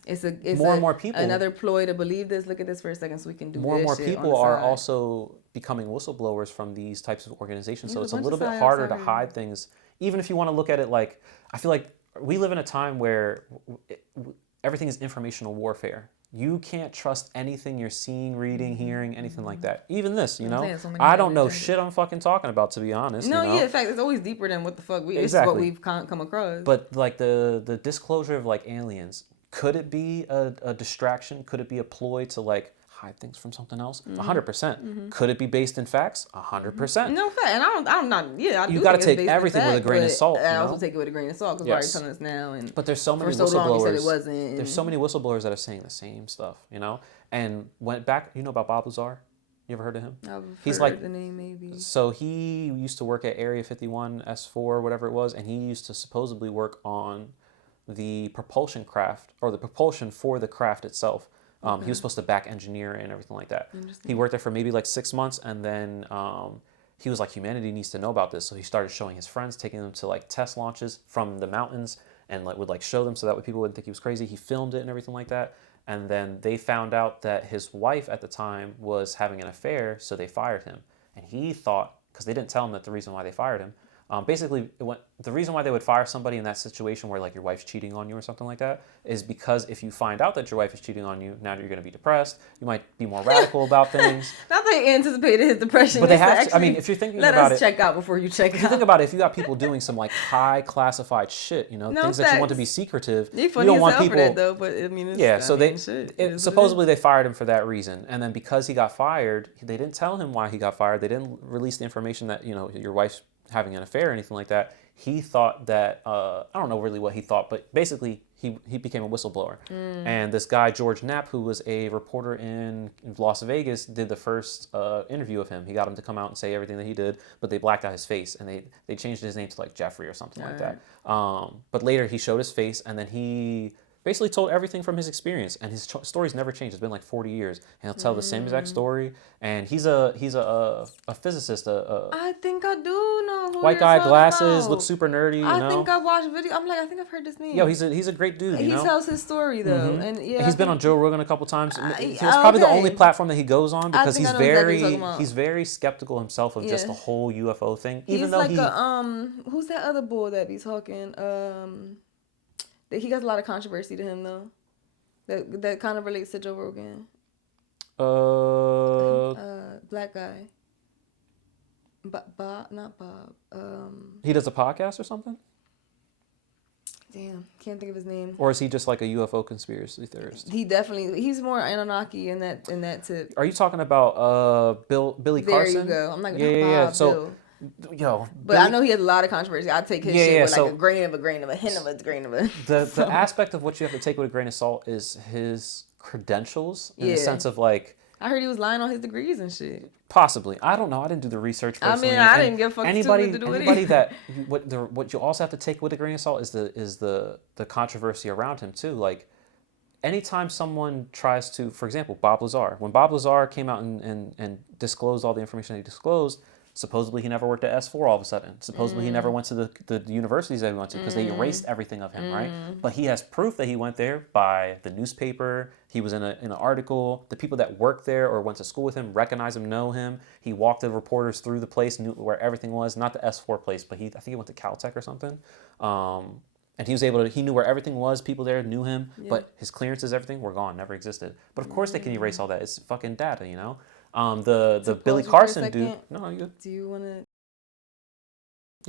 it's more and more people. Another ploy to believe this. Look at this for a second, so we can do more this. More shit people are also becoming whistleblowers from these types of organizations. So it's a little bit harder to hide things. Even if you want to look at it like, I feel like we live in a time where everything is informational warfare. You can't trust anything you're seeing, reading, hearing, anything like that. Even this, you know, I don't know shit I'm fucking talking about, to be honest. No, you know? yeah, in fact, it's always deeper than what the fuck Exactly. It's what we've come across. But like the disclosure of like aliens, could it be a distraction? Could it be a ploy to like hide things from something else? 100%. Could it be based in facts? 100%. No fact, and I'm not. Yeah, you got to take everything with a grain of salt. I also take it with a grain of salt because we're already telling us now. But there's so many whistleblowers. Long, said it wasn't. There's so many whistleblowers that are saying the same stuff, you know. And went back. You know about Bob Lazar? You ever heard of him? He's like the name maybe. So he used to work at Area 51 S4, whatever it was, and he used to supposedly work on the propulsion craft or the propulsion for the craft itself. He was supposed to back engineer it and everything like that. He worked there for maybe like 6 months, and then he was like, humanity needs to know about this. So he started showing his friends, taking them to like test launches from the mountains, and like would like show them so that way people wouldn't think he was crazy. He filmed it and everything like that. And then they found out that his wife at the time was having an affair, so they fired him. And he thought, because they didn't tell him that the reason why they fired him, basically, the reason why they would fire somebody in that situation where like your wife's cheating on you or something like that is because if you find out that your wife is cheating on you, now you're going to be depressed. You might be more radical about things. Not they anticipated his depression. But they have to, I mean, if you're thinking about it. Let us check out before you check out. If you think about it, if you got people doing some like high classified shit, you know, things that you want to be secretive, you don't want people. For that, though, but I mean, supposedly they fired him for that reason. And then because he got fired, they didn't tell him why he got fired. They didn't release the information that, you know, your wife's having an affair or anything like that. He thought that I don't know really what he thought, but basically he became a whistleblower. And this guy George Knapp, who was a reporter in Las Vegas, did the first interview of him. He got him to come out and say everything that he did, but they blacked out his face, and they changed his name to like Jeffrey or something like that. But later he showed his face, and then he basically told everything from his experience, and his story's never changed. It's been like 40 years, and he'll tell the same exact story. And he's a physicist. I think I do know who white guy, glasses, looks super nerdy. You know? I think I watched video. I'm like, I think I've heard this name. Yo, he's a great dude. You know? He tells his story though, and he's been on Joe Rogan a couple times. It's probably the only platform that he goes on because he's very skeptical himself of just the whole UFO thing. Even though he's like who's that other boy that be talking? He got a lot of controversy to him though. That kind of relates to Joe Rogan. Black guy. Bob, not Bob. He does a podcast or something? Damn, can't think of his name. Or is he just like a UFO conspiracy theorist? He's more Anunnaki in that tip. Are you talking about Billy Carson? There you go. I'm like, yeah. So, but I know he has a lot of controversy. I take his shit with like a grain of a hint of a grain of a. The aspect of what you have to take with a grain of salt is his credentials in the sense of like. I heard he was lying on his degrees and shit. Possibly, I don't know. I didn't do the research personally. I didn't give a fuck. Anybody it. that what you also have to take with a grain of salt is the controversy around him too. Like, anytime someone tries to, for example, Bob Lazar. When Bob Lazar came out and disclosed all the information he disclosed, supposedly he never worked at S4 all of a sudden. Supposedly he never went to the universities that he went to because they erased everything of him, right? But he has proof that he went there by the newspaper. He was in an article. The people that worked there or went to school with him recognize him, know him. He walked the reporters through the place, knew where everything was. Not the S4 place, but I think he went to Caltech or something. And he knew where everything was. People there knew him, but his clearances, everything were gone, never existed. But of course they can erase all that. It's fucking data, you know? The Billy Carson dude. No, you good. Do you want to?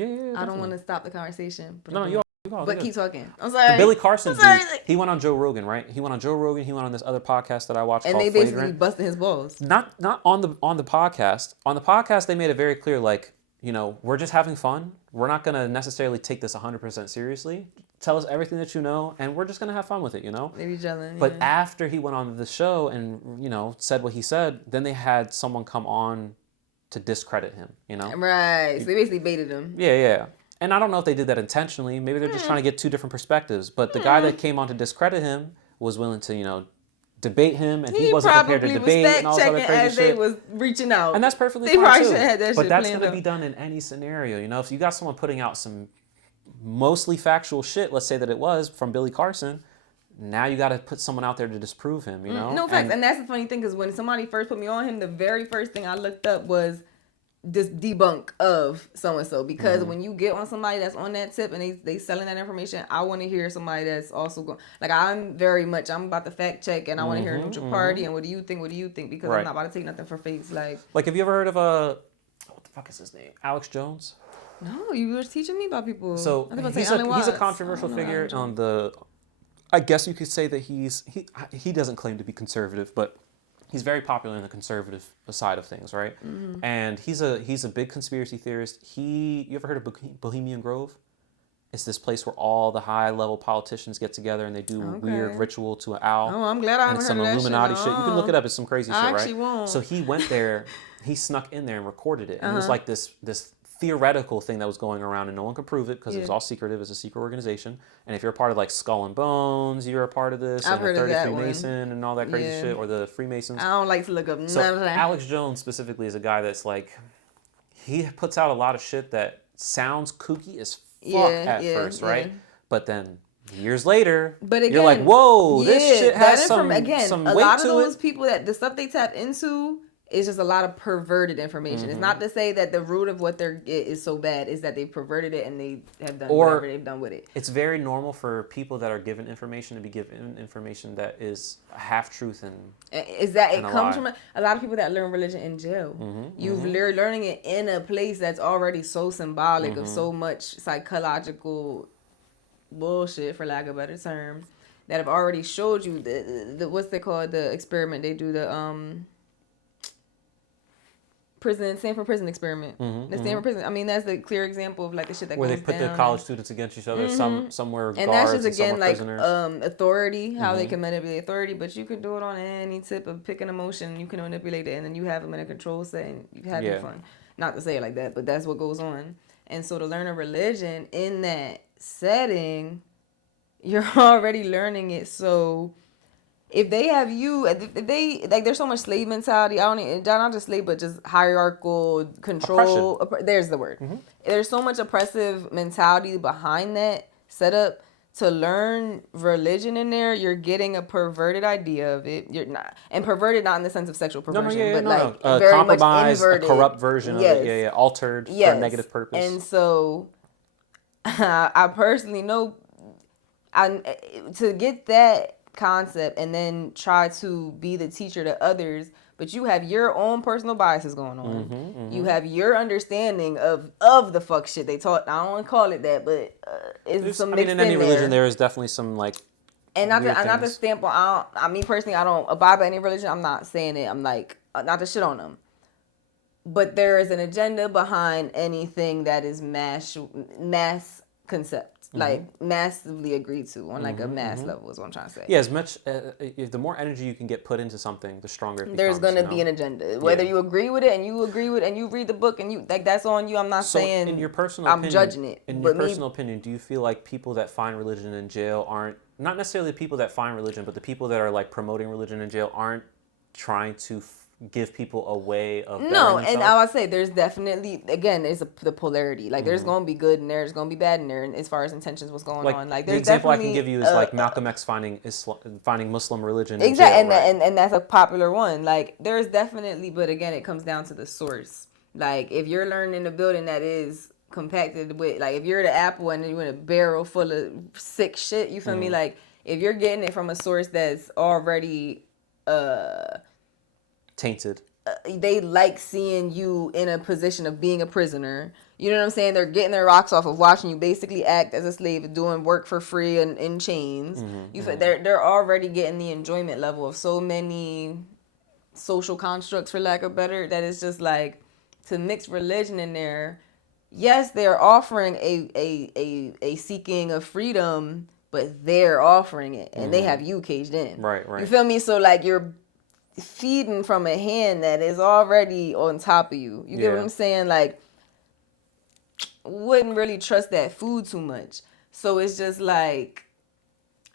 Yeah. I don't want to stop the conversation. But No, you all. But keep talking. I'm sorry. The Billy Carson dude. He went on Joe Rogan, right? He went on Joe Rogan. He went on this other podcast that I watched and called they basically Flagrant. busted his balls. Not on the podcast. On the podcast, they made it very clear, like, you know, we're just having fun. We're not gonna necessarily take this 100% seriously. Tell us everything that you know, and we're just gonna have fun with it, you know. Maybe gelling. But after he went on the show and, you know, said what he said, then they had someone come on to discredit him, you know. Right. So they basically baited him. Yeah. And I don't know if they did that intentionally. Maybe they're just trying to get two different perspectives. But the guy that came on to discredit him was willing to, you know, debate him, and he wasn't prepared to debate and all this other crazy as shit. They was reaching out, and that's perfectly they fine probably too. should have had that but shit that's going to up. be done in any scenario. You know, if you got someone putting out some mostly factual shit, let's say that it was from Billy Carson, now you got to put someone out there to disprove him. You know, no facts. And that's the funny thing, because when somebody first put me on him, the very first thing I looked up was this debunk of so and so, because when you get on somebody that's on that tip and they selling that information, I want to hear somebody that's also going, like, I'm about to fact check, and I want to hear a neutral party, and what do you think because I'm not about to take nothing for face. Like have you ever heard of what the fuck is his name, Alex Jones? No, you were teaching me about people. So he's a controversial figure on the, I guess you could say that he doesn't claim to be conservative, but he's very popular in the conservative side of things, right? And he's a big conspiracy theorist. You ever heard of Bohemian Grove? It's this place where all the high-level politicians get together and they do weird ritual to an owl. Oh, I'm glad I haven't heard of that shit. Some Illuminati shit. You can look it up. It's some crazy shit, right? I actually won't. So he went there. He snuck in there and recorded it. And it was like this theoretical thing that was going around, and no one could prove it because it was all secretive. It's a secret organization. And if you're a part of like Skull and Bones, you're a part of this. I've heard of that one. Mason and all that crazy shit, or the Freemasons. I don't like to look up none of that. Alex Jones specifically is a guy that's like, he puts out a lot of shit that sounds kooky as fuck at first, right? But then years later, you're like, whoa, this shit has some weight to it. A lot of those people, that the stuff they tap into is just a lot of perverted information. It's not to say that the root of what is so bad is that they perverted it and they have done whatever they've done with it. It's very normal for people that are given information to be given information that is a half-truth and it comes from a lot of people that learn religion in jail. You're learning it in a place that's already so symbolic of so much psychological bullshit, for lack of a better term, that have already showed you the what's they call the experiment they do, the Stanford prison experiment. Stanford prison. I mean, that's the clear example of like the shit that where goes they put down. the college students against each other. Some were guards, and that's just again like prisoners. Authority, how they can manipulate authority. But you can do it on any tip of pick an emotion. You can manipulate it, and then you have them in a control set, and you have your fun. Not to say it like that, but that's what goes on. And so to learn a religion in that setting, you're already learning it. So if they have you, if they like, there's so much slave mentality. Not just slave, but just hierarchical control. There's the word. There's so much oppressive mentality behind that setup. To learn religion in there, you're getting a perverted idea of it. You're not, and perverted not in the sense of sexual perversion, very compromised, much inverted, a corrupt version of it. Altered for a negative purpose. And so, I personally know, to get that concept and then try to be the teacher to others, but you have your own personal biases going on. You have your understanding of the fuck shit they taught. I don't want to call it that, but it's some mixed in any religion there is definitely some like, and not to stamp on. Me personally, I don't abide by any religion. I'm not saying it. I'm like, not to shit on them, but there is an agenda behind anything that is mass concept, like massively agreed to on like a mass level is what I'm trying to say. Yeah, as much if the more energy you can get put into something, the stronger it becomes. There's gonna be an agenda, whether you agree with it and you agree with it and you read the book and you like that's on you. I'm not saying in your personal I'm opinion, judging it. In your personal opinion, do you feel like people that find religion in jail aren't not necessarily the people that find religion, but the people that are like promoting religion in jail aren't trying to give people a way of no, and I would say there's definitely again there's the polarity. Like there's gonna be good in there, there's gonna be bad in there, and as far as intentions, what's going on. Like there's the example I definitely can give you is like Malcolm X finding Muslim religion. Exactly, in jail, right? and that's a popular one. Like there's definitely, but again, it comes down to the source. Like if you're learning in a building that is compacted with, like if you're at Apple and you're in a barrel full of sick shit, you feel me? Like if you're getting it from a source that's already tainted. They like seeing you in a position of being a prisoner. You know what I'm saying? They're getting their rocks off of watching you basically act as a slave, doing work for free and in chains. They're already getting the enjoyment level of so many social constructs, for lack of better, that it's just like to mix religion in there. Yes, they're offering a seeking of freedom, but they're offering it, and they have you caged in. Right. You feel me? So like you're feeding from a hand that is already on top of you. You get what I'm saying? Like, wouldn't really trust that food too much. So it's just like,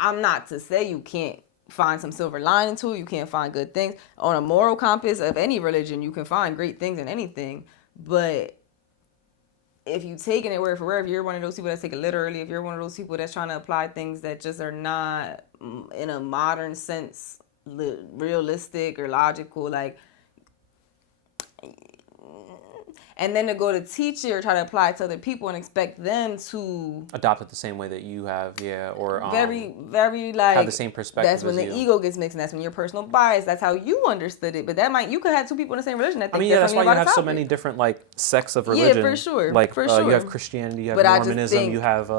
I'm not to say you can't find some silver lining to it. You can't find good things. On a moral compass of any religion, you can find great things in anything. But if you taking it word for word, if you're one of those people that take it literally, if you're one of those people that's trying to apply things that just are not in a modern sense realistic or logical, like, and then to go to teach it or try to apply it to other people and expect them to adopt it the same way that you have, or very like have the same perspective. That's when the ego gets mixed, and that's when your personal bias. That's how you understood it, but you could have two people in the same religion that think that's why you have so topic. many different like sects of religion. Yeah, for sure. Like for sure. You have Christianity, you have but Mormonism, you have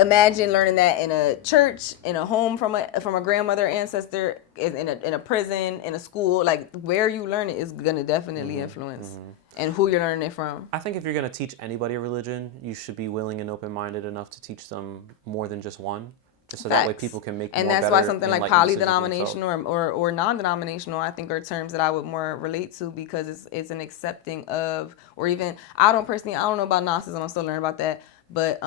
imagine learning that in a church, in a home from a grandmother, ancestor, in a prison, in a school. Like where you learn it is gonna definitely influence. And who you're learning it from. I think if you're going to teach anybody a religion, you should be willing and open-minded enough to teach them more than just one. Just so that way people can make and more that's better why something like poly-denominational or non-denominational, I think, are terms that I would more relate to, because it's an accepting of, or even, I don't know about Gnosticism, I'm still learning about that, but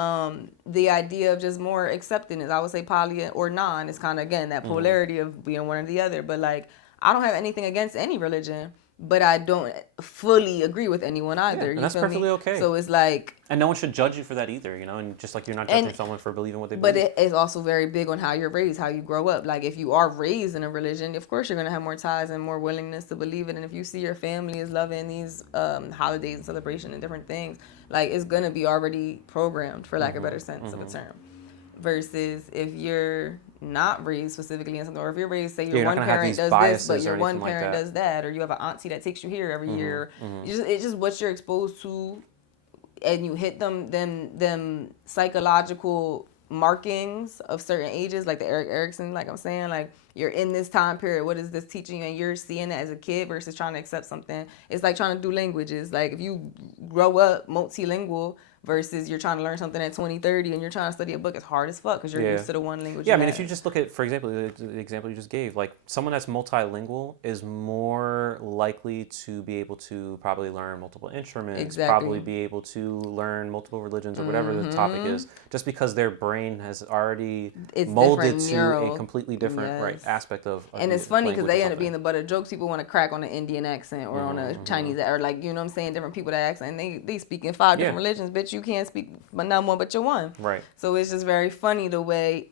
the idea of just more accepting is, I would say poly or non is kind of, again, that polarity of being one or the other. But like, I don't have anything against any religion, but I don't fully agree with anyone either. Yeah, and that's perfectly okay. So it's like... And no one should judge you for that either, and just like you're not judging someone for believing what they believe. But it is also very big on how you're raised, how you grow up. Like, if you are raised in a religion, of course you're going to have more ties and more willingness to believe it. And if you see your family is loving these holidays and celebration and different things, like, it's going to be already programmed, for lack of a better sense of a term. Versus if you're not raised specifically in something, or if you're raised, say your one parent does this, but your one parent does that, or you have an auntie that takes you here every year. It's just what you're exposed to, and you hit them psychological markings of certain ages, like the Eric Erickson, like I'm saying, like you're in this time period, what is this teaching you, and you're seeing it as a kid versus trying to accept something. It's like trying to do languages. Like if you grow up multilingual versus you're trying to learn something at 20, 30 and you're trying to study a book, it's hard as fuck because you're used to the one language. Yeah, I mean, if you just look at, for example, the example you just gave, like someone that's multilingual is more likely to be able to probably learn multiple instruments, probably be able to learn multiple religions or whatever the topic is, just because their brain has already molded to a completely different aspect of and it's funny because they end up being the butt of jokes. People want to crack on an Indian accent or on a Chinese, or like, you know what I'm saying, different people that accent, and they speak in 5 different religions, bitch. You can't speak but not one but your one. Right. So it's just very funny the way,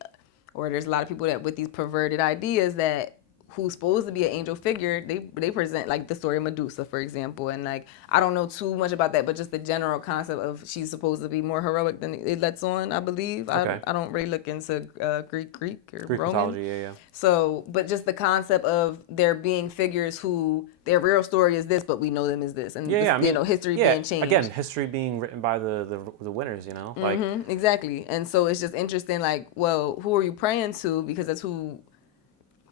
or there's a lot of people that with these perverted ideas that who's supposed to be an angel figure, they present like the story of Medusa, for example, and like I don't know too much about that, but just the general concept of she's supposed to be more heroic than it lets on, I believe. Okay. I don't really look into Greek or Greek Roman mythology, yeah. So, but just the concept of there being figures who their real story is this, but we know them as this, and history being changed. Again, history being written by the winners, like exactly. And so it's just interesting, like, well, who are you praying to? Because that's who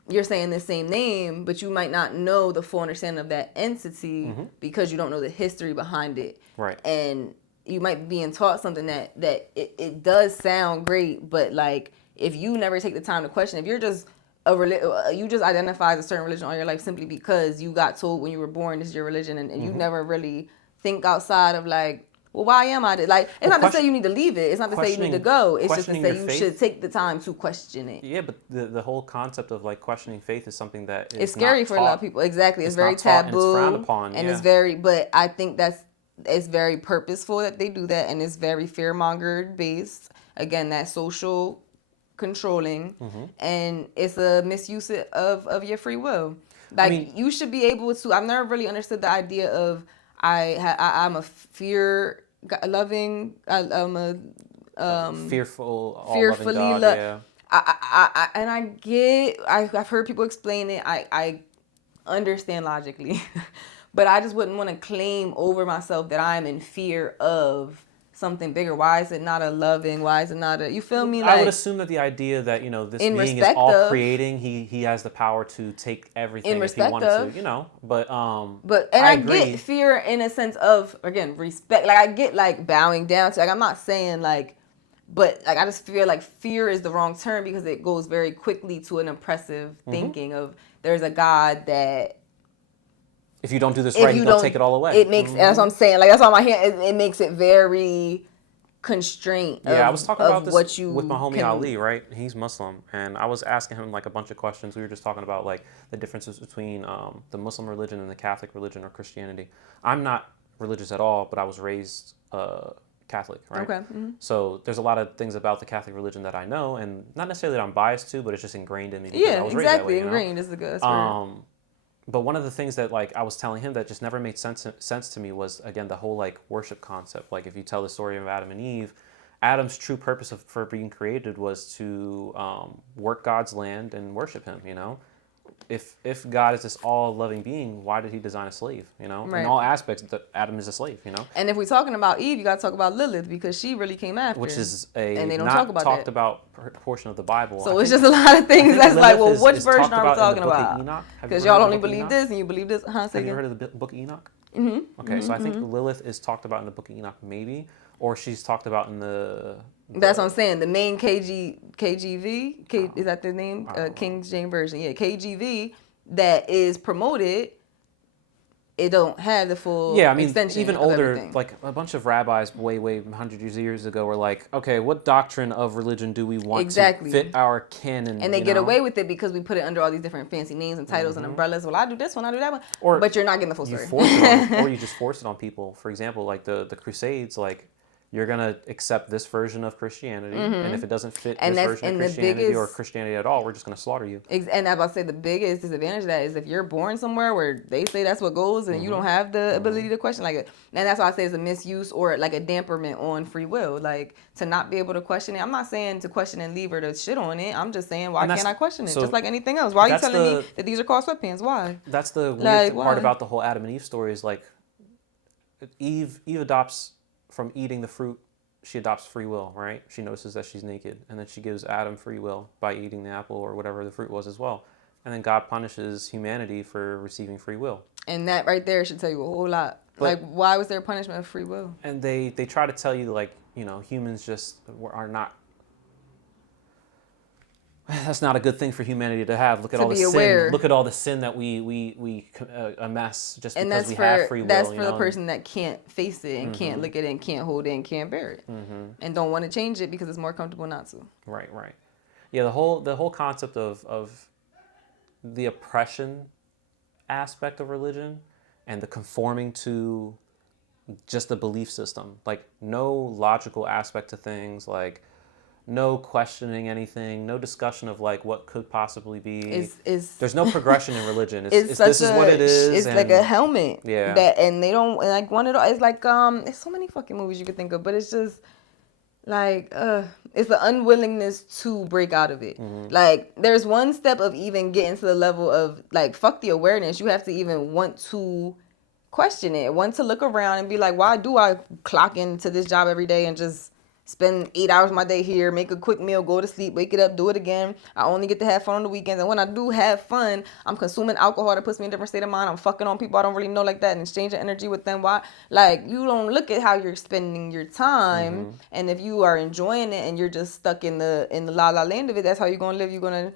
you're saying the same name, but you might not know the full understanding of that entity because you don't know the history behind it. Right. And you might be being taught something that it does sound great, but like if you never take the time to question, if you're just you just identify as a certain religion all your life simply because you got told when you were born this is your religion, and you never really think outside of like, well, why am I this? Like, it's not to say you need to leave it. It's not to say you need to go. It's just to say you should take the time to question it. Yeah, but the whole concept of like questioning faith is something that is it's scary for a lot of people. Exactly, it's very taboo, and it's frowned upon, and it's very. But I think it's very purposeful that they do that, and it's very fear-mongered based. Again, that social controlling, and it's a misuse of your free will. Like, I mean, you should be able to. I've never really understood the idea of I'm a fear loving. I'm a fearfully loving God. Yeah. And I've heard people explain it. I understand logically, but I just wouldn't want to claim over myself that I'm in fear of something bigger. Why is it not a loving? Why is it not a? You feel me? Like, I would assume that the idea that this being is all creating, he has the power to take everything if he wanted to. But I get fear in a sense of, again, respect. Like, I get like bowing down to. Like, I'm not saying like, but like I just feel like fear is the wrong term because it goes very quickly to an oppressive thinking of there's a God that. If you don't do this right, he's going to take it all away. It makes, that's what I'm saying. Like, that's why my hand, it makes it very constrained. Yeah, I was talking about this with my homie Ali, right? He's Muslim. And I was asking him like a bunch of questions. We were just talking about like the differences between the Muslim religion and the Catholic religion or Christianity. I'm not religious at all, but I was raised Catholic, right? Okay. So there's a lot of things about the Catholic religion that I know, and not necessarily that I'm biased to, but it's just ingrained in me. Yeah, I was raised that way, ingrained is the good. But one of the things that like I was telling him that just never made sense to me was, again, the whole like worship concept. Like, if you tell the story of Adam and Eve, Adam's true purpose for being created was to work God's land and worship him. If God is this all-loving being, why did he design a slave? Right. In all aspects, Adam is a slave. And if we're talking about Eve, you got to talk about Lilith because she really came after. Which is and they don't not talk about portion of the Bible. So it's just a lot of things that's like, well, which version are we talking about? Because y'all only believe this and you believe this. Have you heard of the book of Enoch? Okay, so I think Lilith is talked about in the book of Enoch, maybe, or she's talked about in the. That's what I'm saying. The main KGV, is that the name? King James Version. Yeah, KGV that is promoted. It don't have the full extension. Even older, like a bunch of rabbis way 100 years ago were like, okay, what doctrine of religion do we want to fit our canon? And they get away with it because we put it under all these different fancy names and titles and umbrellas. Well, I do this one, I do that one. But you're not getting the full story. Or you just force it on people. For example, like the Crusades, like, you're going to accept this version of Christianity, and if it doesn't fit this version of Christianity or Christianity at all, we're just going to slaughter you. And I'm about to say the biggest disadvantage of that is if you're born somewhere where they say that's what goes and you don't have the ability to question like it. And that's why I say it's a misuse or like a damperment on free will, like to not be able to question it. I'm not saying to question and leave or to shit on it. I'm just saying, why can't I question it? Just like anything else. Why are you telling me that these are called sweatpants? Why? That's the weird part about the whole Adam and Eve story is like Eve adopts from eating the fruit, she adopts free will, right? She notices that she's naked, and then she gives Adam free will by eating the apple or whatever the fruit was as well. And then God punishes humanity for receiving free will. And that right there should tell you a whole lot. Like, why was there punishment of free will? And they try to tell you, like, humans just are not. That's not a good thing for humanity to have. Look at all the sin. Look at all the sin that we amass just because we have free will. That's for the person that can't face it and can't look at it and can't hold it and can't bear it and don't want to change it because it's more comfortable not to. Right. Yeah, the whole concept of the oppression aspect of religion and the conforming to just the belief system, like no logical aspect to things, like. No questioning anything, no discussion of like what could possibly be. There's no progression in religion. This is what it is. It's like a helmet. Yeah. And they don't like one of it's like there's so many fucking movies you could think of, but it's just like it's the unwillingness to break out of it. Like there's one step of even getting to the level of like fuck the awareness. You have to even want to question it, want to look around and be like, why do I clock into this job every day and just spend 8 hours of my day here, make a quick meal, go to sleep, wake it up, do it again. I only get to have fun on the weekends. And when I do have fun, I'm consuming alcohol that puts me in a different state of mind. I'm fucking on people I don't really know like that and exchanging energy with them. Why? Like, you don't look at how you're spending your time. And if you are enjoying it and you're just stuck in the la la land of it, that's how you're going to live. You're going to,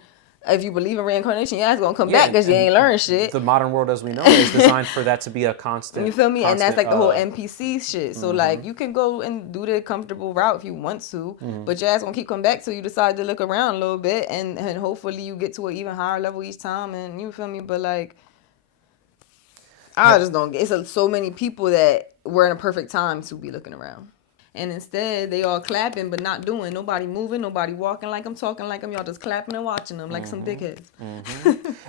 if you believe in reincarnation, your ass gonna come back because you ain't learned shit. The modern world as we know is designed for that to be a constant. You feel me? And that's like the whole NPC shit. So like, you can go and do the comfortable route if you want to, but your ass gonna keep coming back till you decide to look around a little bit, and hopefully you get to an even higher level each time. And you feel me? But like, I just don't get. It's so many people that were in a perfect time to be looking around. And instead, they all clapping but not doing. Nobody moving, nobody walking like I'm, talking like I'm. Y'all just clapping and watching them like some dickheads.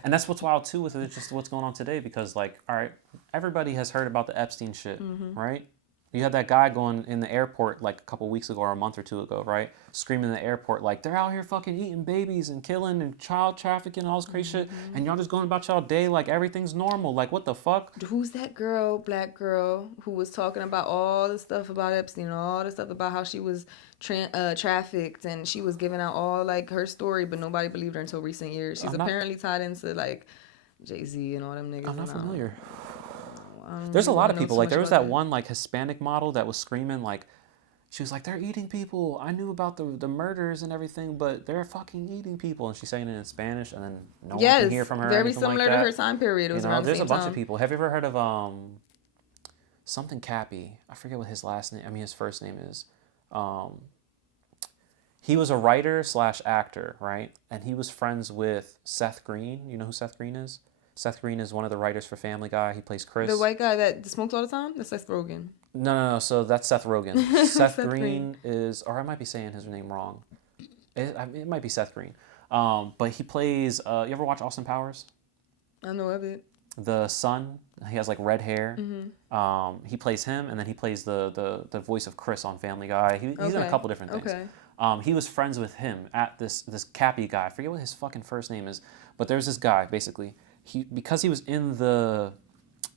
And that's what's wild, too, with it. It's just what's going on today. Because, like, all right, everybody has heard about the Epstein shit, right? You had that guy going in the airport, like, a couple weeks ago or a month or two ago, right? Screaming in the airport, like, they're out here fucking eating babies and killing and child trafficking and all this crazy shit. And y'all just going about y'all day like everything's normal. Like, what the fuck? Who's that girl, black girl, who was talking about all the stuff about Epstein, all the stuff about how she was trafficked, and she was giving out all, like, her story, but nobody believed her until recent years. She's apparently tied into, like, Jay-Z and all them niggas. I'm not familiar. There's a lot of people. Like, there was that one, like, Hispanic model that was screaming, like, she was like, they're eating people. I knew about the murders and everything, but they're fucking eating people. And she's saying it in Spanish, and then no one can hear from her. Very similar to her time period. It was around the there's same a bunch time. of people. Have you ever heard of something Cappy? I forget what his last name. I mean, his first name is. He was a writer / actor, right? And he was friends with Seth Green. You know who Seth Green is? Seth Green is one of the writers for Family Guy. He plays Chris. The white guy that smoked all the time? That's Seth Rogen. No. So that's Seth Rogen. Seth Green is, or I might be saying his name wrong. It might be Seth Green. But he plays, you ever watch Austin Powers? I know of it. The son, he has like red hair. He plays him, and then he plays the voice of Chris on Family Guy. He's in a couple different things. Okay. He was friends with him at this Cappy guy. I forget what his fucking first name is, but there's this guy, basically. Because he was in the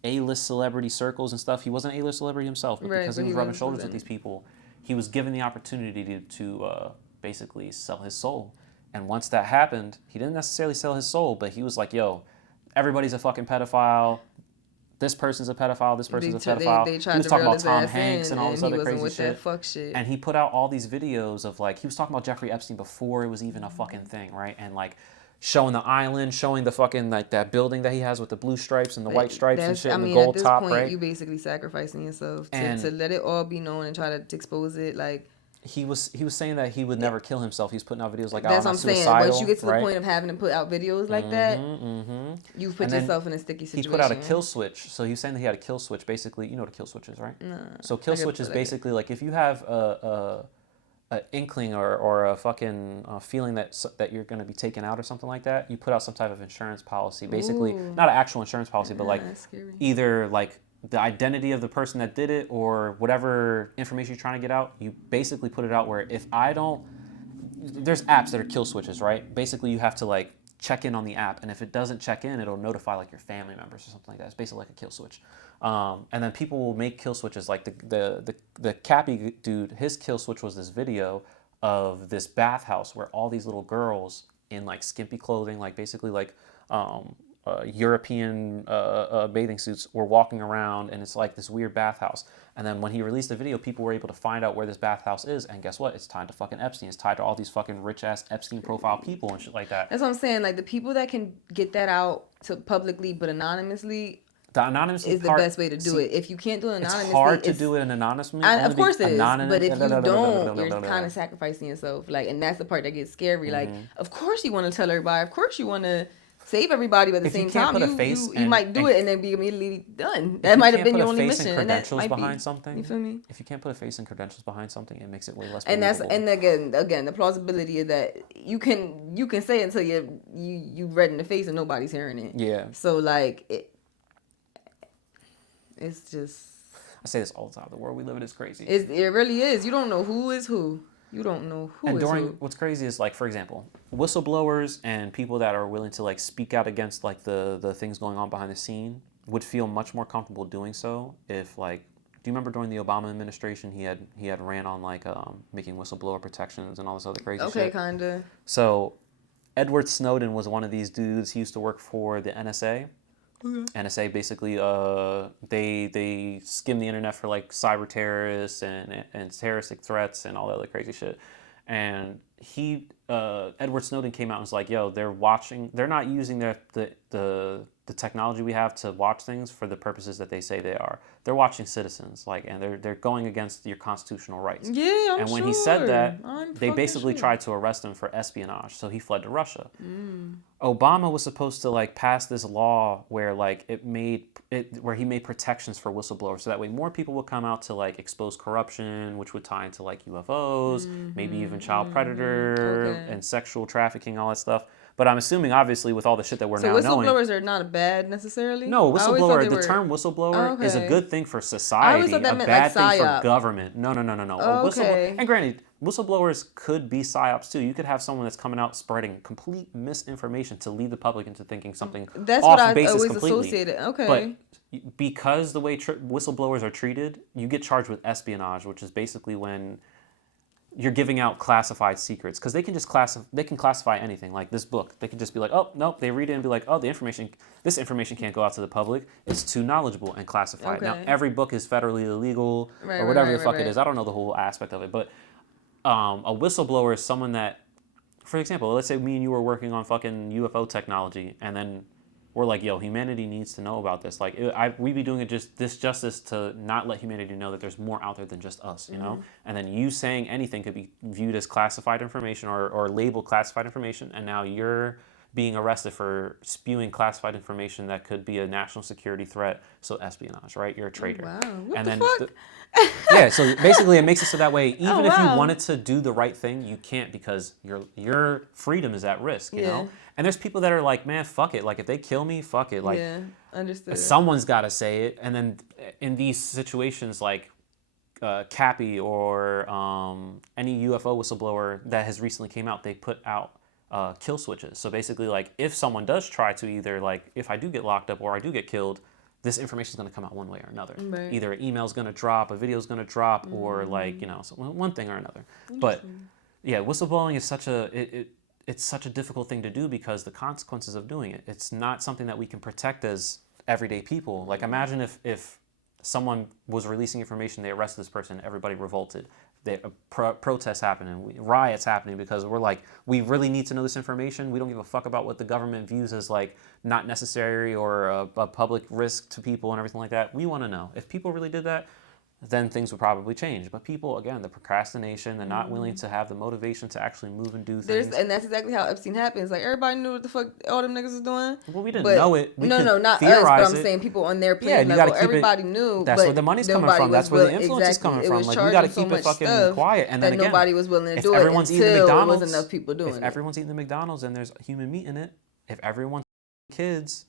A-list celebrity circles and stuff, he wasn't an A-list celebrity himself, but because he was rubbing shoulders with these people, he was given the opportunity to basically sell his soul. And once that happened, he didn't necessarily sell his soul, but he was like, yo, everybody's a fucking pedophile. This person's a pedophile. This person's a pedophile. He was talking about Tom Hanks and all this other crazy shit. Fuck shit. And he put out all these videos of, like, he was talking about Jeffrey Epstein before it was even a fucking thing, right? And, like, showing the island, showing the fucking, like, that building that he has with the blue stripes and the white stripes and shit, and the gold top, right? At this point, you basically sacrificing yourself to let it all be known and try to expose it, like... He was saying that he would never kill himself. He was putting out videos like, that's oh, what I'm saying. Once you get to the point of having to put out videos like that, you put yourself in a sticky situation. He put out a kill switch. So he was saying that he had a kill switch. Basically, you know what a kill switch is, right? No. So kill switch is basically like if you have a inkling or a fucking feeling that you're going to be taken out or something like that, you put out some type of insurance policy. Basically, not an actual insurance policy, but like either like the identity of the person that did it or whatever information you're trying to get out, you basically put it out where if I don't... There's apps that are kill switches, right? Basically, you have to like check in on the app, and if it doesn't check in, it'll notify like your family members or something like that. It's basically like a kill switch. And then people will make kill switches. Like the Cappy dude, his kill switch was this video of this bathhouse where all these little girls in like skimpy clothing, like basically like European bathing suits were walking around, and it's like this weird bathhouse. And then when he released the video, people were able to find out where this bathhouse is, and guess what? It's tied to fucking Epstein. It's tied to all these fucking rich-ass Epstein profile people and shit like that. That's what I'm saying. Like, the people that can get that out to publicly but anonymously... The anonymous is the best way to do it. If you can't do it anonymously... It's hard to do it anonymously. Of course it is. But if you don't, you're kind of sacrificing yourself. Like, and that's the part that gets scary. Like, of course you want to tell everybody. Of course you want to save everybody, but at the same time, you might do it and then be immediately done. That might have been your only mission. And that might behind something. You feel me? If you can't put a face and credentials behind something, it makes it way less. And again, the plausibility of that you can say it until you red in the face and nobody's hearing it. Yeah. So like it's just. I say this all the time. The world we live in is crazy. It really is. You don't know who is who. You don't know who is who. What's crazy is, like, for example, whistleblowers and people that are willing to, like, speak out against, like, the things going on behind the scene would feel much more comfortable doing so if, like, you remember during the Obama administration he had ran on like making whistleblower protections and all this other crazy shit? Okay, kinda. So Edward Snowden was one of these dudes. He used to work for the NSA. NSA basically they skim the internet for like cyber terrorists and terroristic threats and all that other crazy shit. And Edward Snowden came out and was like, yo, they're not using the technology we have to watch things for the purposes that they say they are. They're watching citizens, like, and they're going against your constitutional rights. Yeah, And when he said that, they basically tried to arrest him for espionage, so he fled to Russia. Obama was supposed to like pass this law where like where he made protections for whistleblowers, so that way more people would come out to like expose corruption, which would tie into like UFOs, maybe even child predator and sexual trafficking, all that stuff. But I'm assuming, obviously, with all the shit that we're now knowing... So whistleblowers are not bad, necessarily? No, term whistleblower is a good thing for society. I always thought that meant bad like thing for government. No. And granted, whistleblowers could be psyops, too. You could have someone that's coming out spreading complete misinformation to lead the public into thinking something that's off what base I always completely. Associated. Okay. But because the way whistleblowers are treated, you get charged with espionage, which is basically when... you're giving out classified secrets, because they can just classify anything, like this book. They can just be like, oh, nope, they read it and be like, oh, this information can't go out to the public. It's too knowledgeable and classified. Now, every book is federally illegal or whatever the fuck it is. I don't know the whole aspect of it, but a whistleblower is someone that, for example, let's say me and you were working on fucking UFO technology, and then we're like, yo, humanity needs to know about this. Like, we'd be doing it justice to not let humanity know that there's more out there than just us, you know? And then you saying anything could be viewed as classified information or labeled classified information, and now you're being arrested for spewing classified information that could be a national security threat, so espionage, right? You're a traitor. Wow, what and the then fuck? Yeah, so basically it makes it so that way, even if you wanted to do the right thing, you can't, because your freedom is at risk, you know? And there's people that are like, man, fuck it. Like, if they kill me, fuck it. Like, understood. Someone's got to say it. And then in these situations, like Cappy or any UFO whistleblower that has recently came out, they put out kill switches. So basically, like, if someone does try to either, like, if I do get locked up or I do get killed, this information is going to come out one way or another. Right. Either an email's going to drop, a video's going to drop, or like, you know, one thing or another. But yeah, whistleblowing is it's such a difficult thing to do because the consequences of doing it. It's not something that we can protect as everyday people. Like, imagine if someone was releasing information, they arrested this person, everybody revolted. Protests happening, riots happening, because we're like, we really need to know this information. We don't give a fuck about what the government views as like not necessary or a public risk to people and everything like that. We want to know. If people really did that, then things would probably change. But people, again, the procrastination, they're not willing to have the motivation to actually move and do things. And that's exactly how Epstein happens. Like, everybody knew what the fuck all them niggas was doing. Well, we didn't know it. No, not us, but I'm saying people on their playing level. Everybody knew. That's where the money's coming from. That's where the influence is coming from. Like, we got to keep it fucking quiet. And then again, nobody was willing to do it until there was enough people doing it. If everyone's eating the McDonald's and there's human meat in it, if everyone's kids...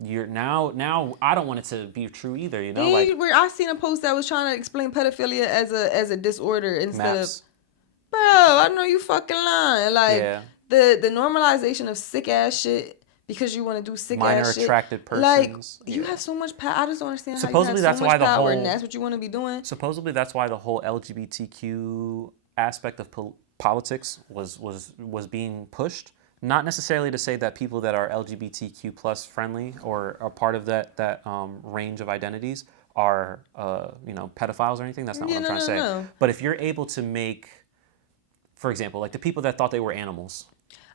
now I don't want it to be true either, you know. Like, I seen a post that was trying to explain pedophilia as a disorder instead of, bro, I know you fucking lying. Like, the normalization of sick ass shit because you want to do sick ass shit. Minor attracted persons. Like, you have so much power. I just don't understand how you have so much power and that's what you want to be doing. Supposedly that's why the whole LGBTQ aspect of politics was being pushed. Not necessarily to say that people that are LGBTQ plus friendly or are part of that range of identities are pedophiles or anything. That's not what I'm trying to say. No. But if you're able to make, for example, like the people that thought they were animals,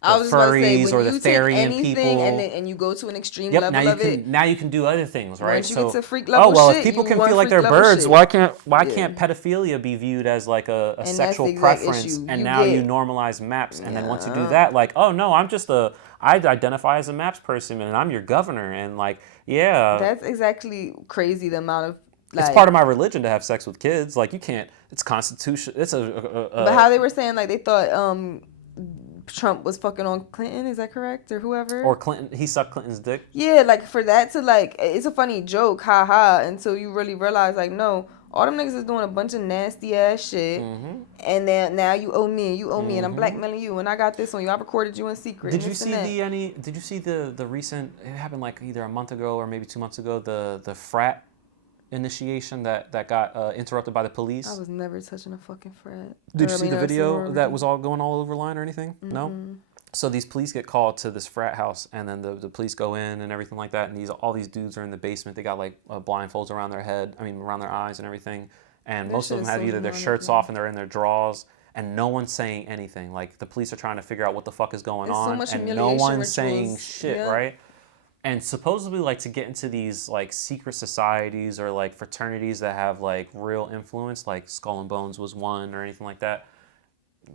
I was furries say, or the Therian people, and you go to an extreme level of it. Now you can do other things, right? Once you get to freak level shit, if people can feel like they're birds, why can't pedophilia be viewed as like a sexual preference? And now you normalize maps, and then once you do that, like, oh no, I identify as a maps person, and I'm your governor, and like, yeah. That's exactly crazy. The amount of like, it's part of my religion to have sex with kids. Like, you can't. It's constitution. It's But how they were saying, like, they thought Trump was fucking on Clinton, is that correct? Or whoever? Or Clinton, he sucked Clinton's dick? Yeah, like, for that to, like, it's a funny joke, haha, until you really realize, like, no, all them niggas is doing a bunch of nasty ass shit, and then now you owe me, and I'm blackmailing you, and I got this on you, I recorded you in secret. Did you see the recent, it happened like either a month ago or maybe 2 months ago, the frat initiation that got interrupted by the police. I was never touching a fucking frat. Did you see the video that was all going all over line or anything? Mm-hmm. No? So these police get called to this frat house, and then the police go in and everything like that, and all these dudes are in the basement. They got like blindfolds around their head, around their eyes and everything. And most of them have either their shirts off and they're in their drawers, and no one's saying anything. Like, the police are trying to figure out what the fuck is going on, and no one's saying shit, right? And supposedly, like, to get into these, like, secret societies or, like, fraternities that have, like, real influence, like Skull and Bones was one or anything like that,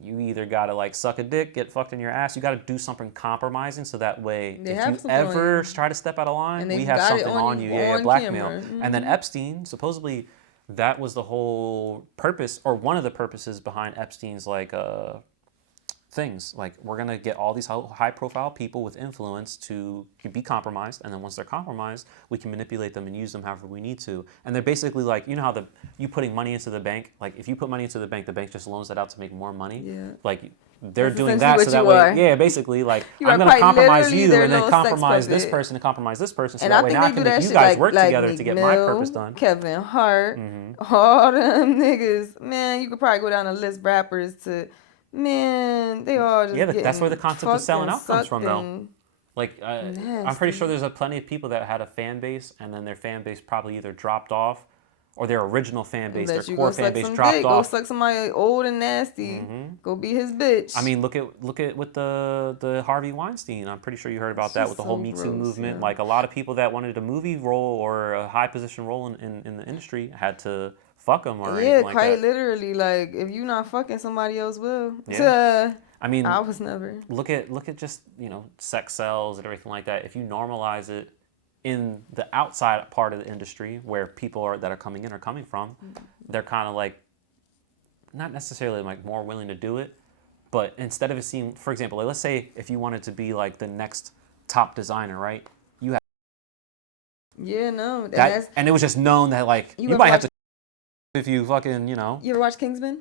you either gotta, like, suck a dick, get fucked in your ass, you gotta do something compromising so that way if you ever try to step out of line, we have something on you. Yeah, blackmail. Mm-hmm. And then Epstein, supposedly, that was the whole purpose, or one of the purposes behind Epstein's, like, things. Like, we're going to get all these high-profile people with influence to be compromised, and then once they're compromised, we can manipulate them and use them however we need to. And they're basically like, you know how you putting money into the bank, like, if you put money into the bank just loans that out to make more money. Yeah. Like, they're doing that so that way, yeah, basically, like, I'm going to compromise you and then compromise this person and compromise this person, so that way now I can make you guys work together to get my purpose done. Kevin Hart, all them niggas, man, you could probably go down a list of rappers to, man, they all just that's where the concept of selling out comes from, though. Like, I'm pretty sure there's plenty of people that had a fan base, and then their fan base probably either dropped off, or their original fan base, their core fan base dropped off. Go suck somebody old and nasty. Go be his bitch. I mean, look at with the Harvey Weinstein. I'm pretty sure you heard about that with the whole Me Too movement. Yeah. Like, a lot of people that wanted a movie role or a high position role in the industry had to fuck them or anything like that. Yeah, quite literally. Like, if you not fucking, somebody else will. Yeah. I mean, I was never. Look at just, sex sells and everything like that. If you normalize it in the outside part of the industry where people that are coming in are coming from, they're kind of like, not necessarily like more willing to do it, but instead of it seeing, for example, like, let's say if you wanted to be like the next top designer, right? You have. Yeah, no. And it was just known that, like, you might have to if you fucking, You ever watch Kingsman?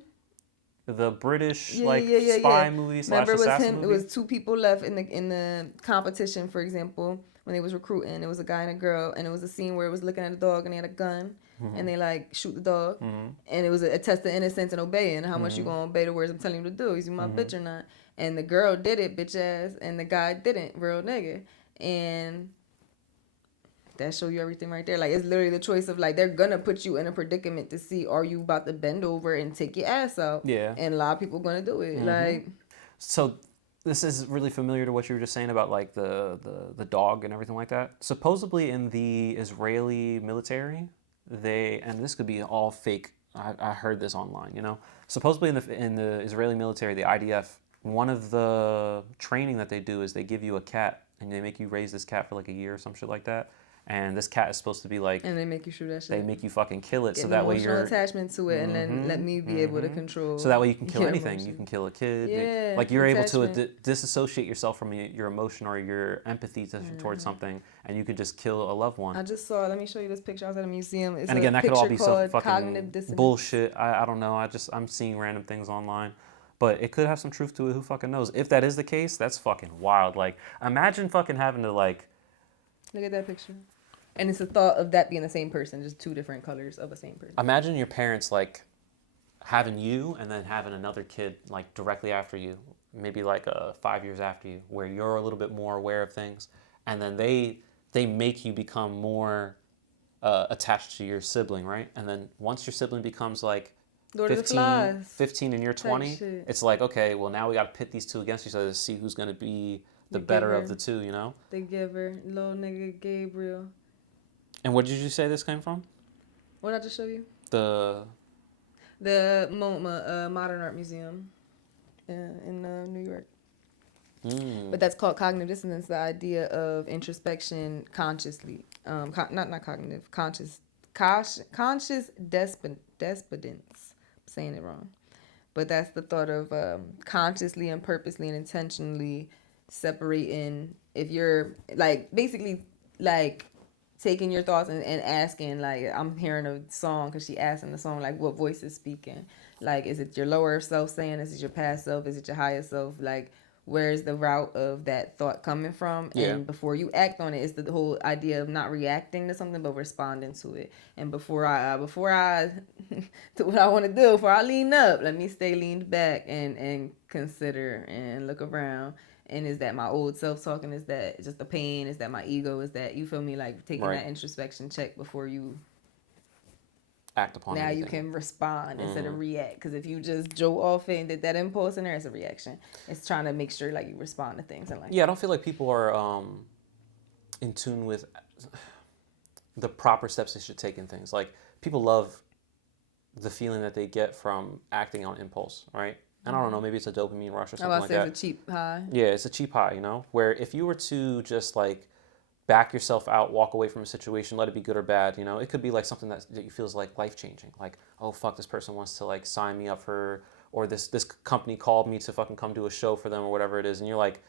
The British spy movie / Remember, assassin movie? It was two people left in the competition, for example, when they was recruiting. It was a guy and a girl, and it was a scene where it was looking at a dog and they had a gun, and they like shoot the dog, and it was a test of innocence and obeying. How much you gonna obey the words I'm telling you to do? Is you my bitch or not? And the girl did it, bitch ass, and the guy didn't, real nigga. And that show you everything right there. Like, it's literally the choice of, like, they're gonna put you in a predicament to see, are you about to bend over and take your ass out? Yeah. And a lot of people gonna do it. Like, so this is really familiar to what you were just saying about, like, the dog and everything like that. Supposedly in the Israeli military, and this could be all fake. I heard this online. Supposedly in the Israeli military, the IDF, one of the training that they do is they give you a cat and they make you raise this cat for like a year or some shit like that. And this cat is supposed to be like... And they make you shoot that shit. They make you fucking kill it, so that way you're... attachment to it, and then let me be able to control... So that way you can kill anything. You can kill a kid. Yeah, like, you're able to disassociate yourself from your emotion or your empathy towards something, and you could just kill a loved one. I just saw... Let me show you this picture. I was at a museum. It's and again, that could all be some fucking dissonance. bullshit. I don't know. I'm seeing random things online. But it could have some truth to it. Who fucking knows? If that is the case, that's fucking wild. Like, imagine fucking having to, like... Look at that picture. And it's the thought of that being the same person, just two different colors of the same person. Imagine your parents, like, having you and then having another kid, like, directly after you, maybe like 5 years after you, where you're a little bit more aware of things, and then they make you become more attached to your sibling, right? And then once your sibling becomes, like, 15 and you're 20, it's like, okay, well, now we got to pit these two against each other to see who's going to be the better of the two, The giver, little nigga Gabriel. And what did you say this came from? What did I just show you? The MoMA, Modern Art Museum in New York. But that's called cognitive dissonance, the idea of introspection consciously. Not cognitive, conscious despondence. I'm saying it wrong. But that's the thought of consciously and purposely and intentionally separating. If you're, like, basically, like, taking your thoughts and asking, like, I'm hearing a song because she asked in the song, like, what voice is speaking? Like, is it your lower self saying? Is it your past self? Is it your higher self? Like, where's the route of that thought coming from? Yeah. And before you act on it, it's the whole idea of not reacting to something but responding to it. And before I do what I want to do, before I lean up, let me stay leaned back and consider and look around. And is that my old self talking? Is that just the pain? Is that my ego? Is that, you feel me, like taking that introspection check before you act upon now anything. You can respond instead of react. Because if you just jolt off it and did that impulse in there, it's a reaction. It's trying to make sure like you respond to things in life. Yeah, I don't feel like people are in tune with the proper steps they should take in things. Like, people love the feeling that they get from acting on impulse, right? And I don't know, maybe it's a dopamine rush or something like that. It's a cheap high. Yeah, it's a cheap high, you know? Where if you were to just like back yourself out, walk away from a situation, let it be good or bad, you know? It could be like something that you feels like life-changing. Like, oh, fuck, this person wants to like sign me up for, or this company called me to fucking come do a show for them or whatever it is. And you're like,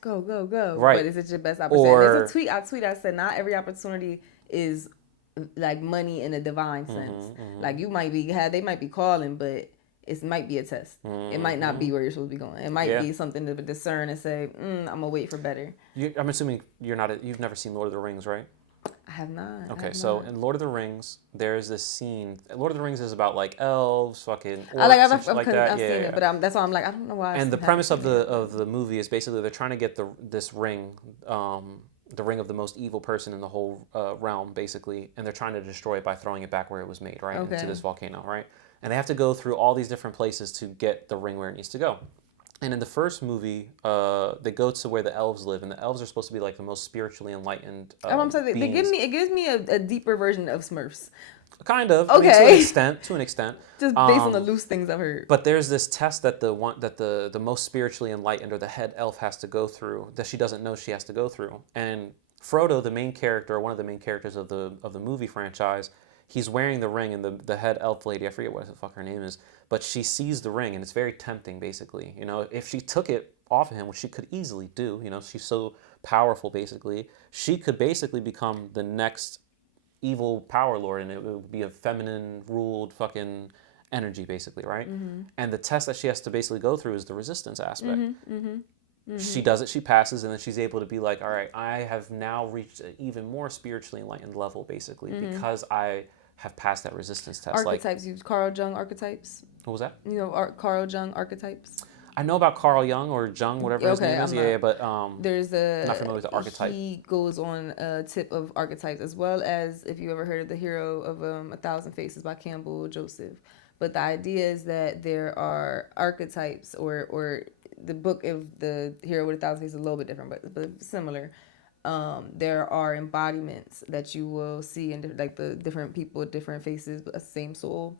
go, go, go. Right. But is it your best opportunity? There's a tweet I said, not every opportunity is like money in a divine sense. Like, you might be, they might be calling, but it might be a test. It might not be where you're supposed to be going. It might be something to discern and say, I'm gonna wait for better. I'm assuming you've never seen Lord of the Rings, right? I have not. Okay, so in Lord of the Rings, there's this scene. Lord of the Rings is about like elves, fucking orcs, I've seen it, but that's why I'm like, I don't know why. And the premise of the movie is basically they're trying to get this ring, the ring of the most evil person in the whole realm, basically, and they're trying to destroy it by throwing it back where it was made, right, into this volcano, right? And they have to go through all these different places to get the ring where it needs to go. And in the first movie, they go to where the elves live, and the elves are supposed to be like the most spiritually enlightened I'm saying, it gives me a deeper version of Smurfs. Kind of. Okay. I mean, to an extent. Just based on the loose things I've heard. But there's this test that the most spiritually enlightened, or the head elf, has to go through, that she doesn't know she has to go through. And Frodo, the main character, one of the main characters of the movie franchise, he's wearing the ring, and the head elf lady, I forget what the fuck her name is, but she sees the ring, and it's very tempting, basically. You know, if she took it off of him, which she could easily do, you know, she's so powerful, basically, she could basically become the next evil power lord, and it would be a feminine-ruled fucking energy, basically, right? And the test that she has to basically go through is the resistance aspect. She does it, she passes, and then she's able to be like, all right, I have now reached an even more spiritually enlightened level, basically, because I have passed that resistance test. Archetypes, use Carl Jung archetypes. What was that? You know, Carl Jung archetypes. I know about Carl Jung or Jung, whatever his name is. But there's not familiar with the archetype. He goes on a tip of archetypes, as well as, if you ever heard of the Hero of A Thousand Faces by Campbell Joseph. But the idea is that there are archetypes, or the book of the Hero with a Thousand Faces is a little bit different, but similar. There are embodiments that you will see in like the different people, different faces, but a same soul.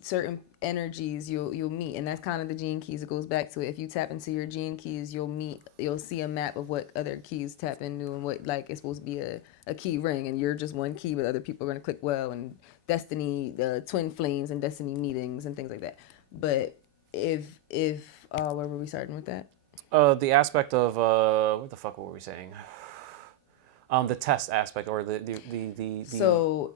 Certain energies you'll meet, and that's kind of the gene keys. It goes back to it. If you tap into your gene keys, you'll see a map of what other keys tap into, and what, like, it's supposed to be a key ring, and you're just one key, but other people are going to click well, and destiny, the twin flames and destiny meetings and things like that. But if where were we starting with that? The aspect of what the fuck were we saying? The test aspect, or the So,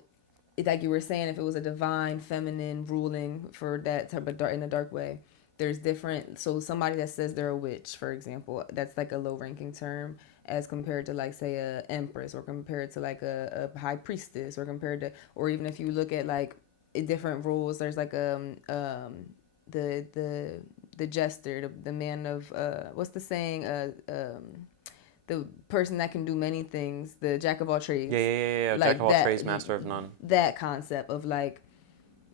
like you were saying, if it was a divine feminine ruling for that type of in a dark way, there's different. So somebody that says they're a witch, for example, that's like a low ranking term as compared to, like, say, a empress, or compared to like a high priestess, or compared to, or even if you look at like different roles, there's like the jester, the man of what's the saying, the person that can do many things, the jack of all trades. Yeah. Like jack of all trades, master of none. That concept of, like,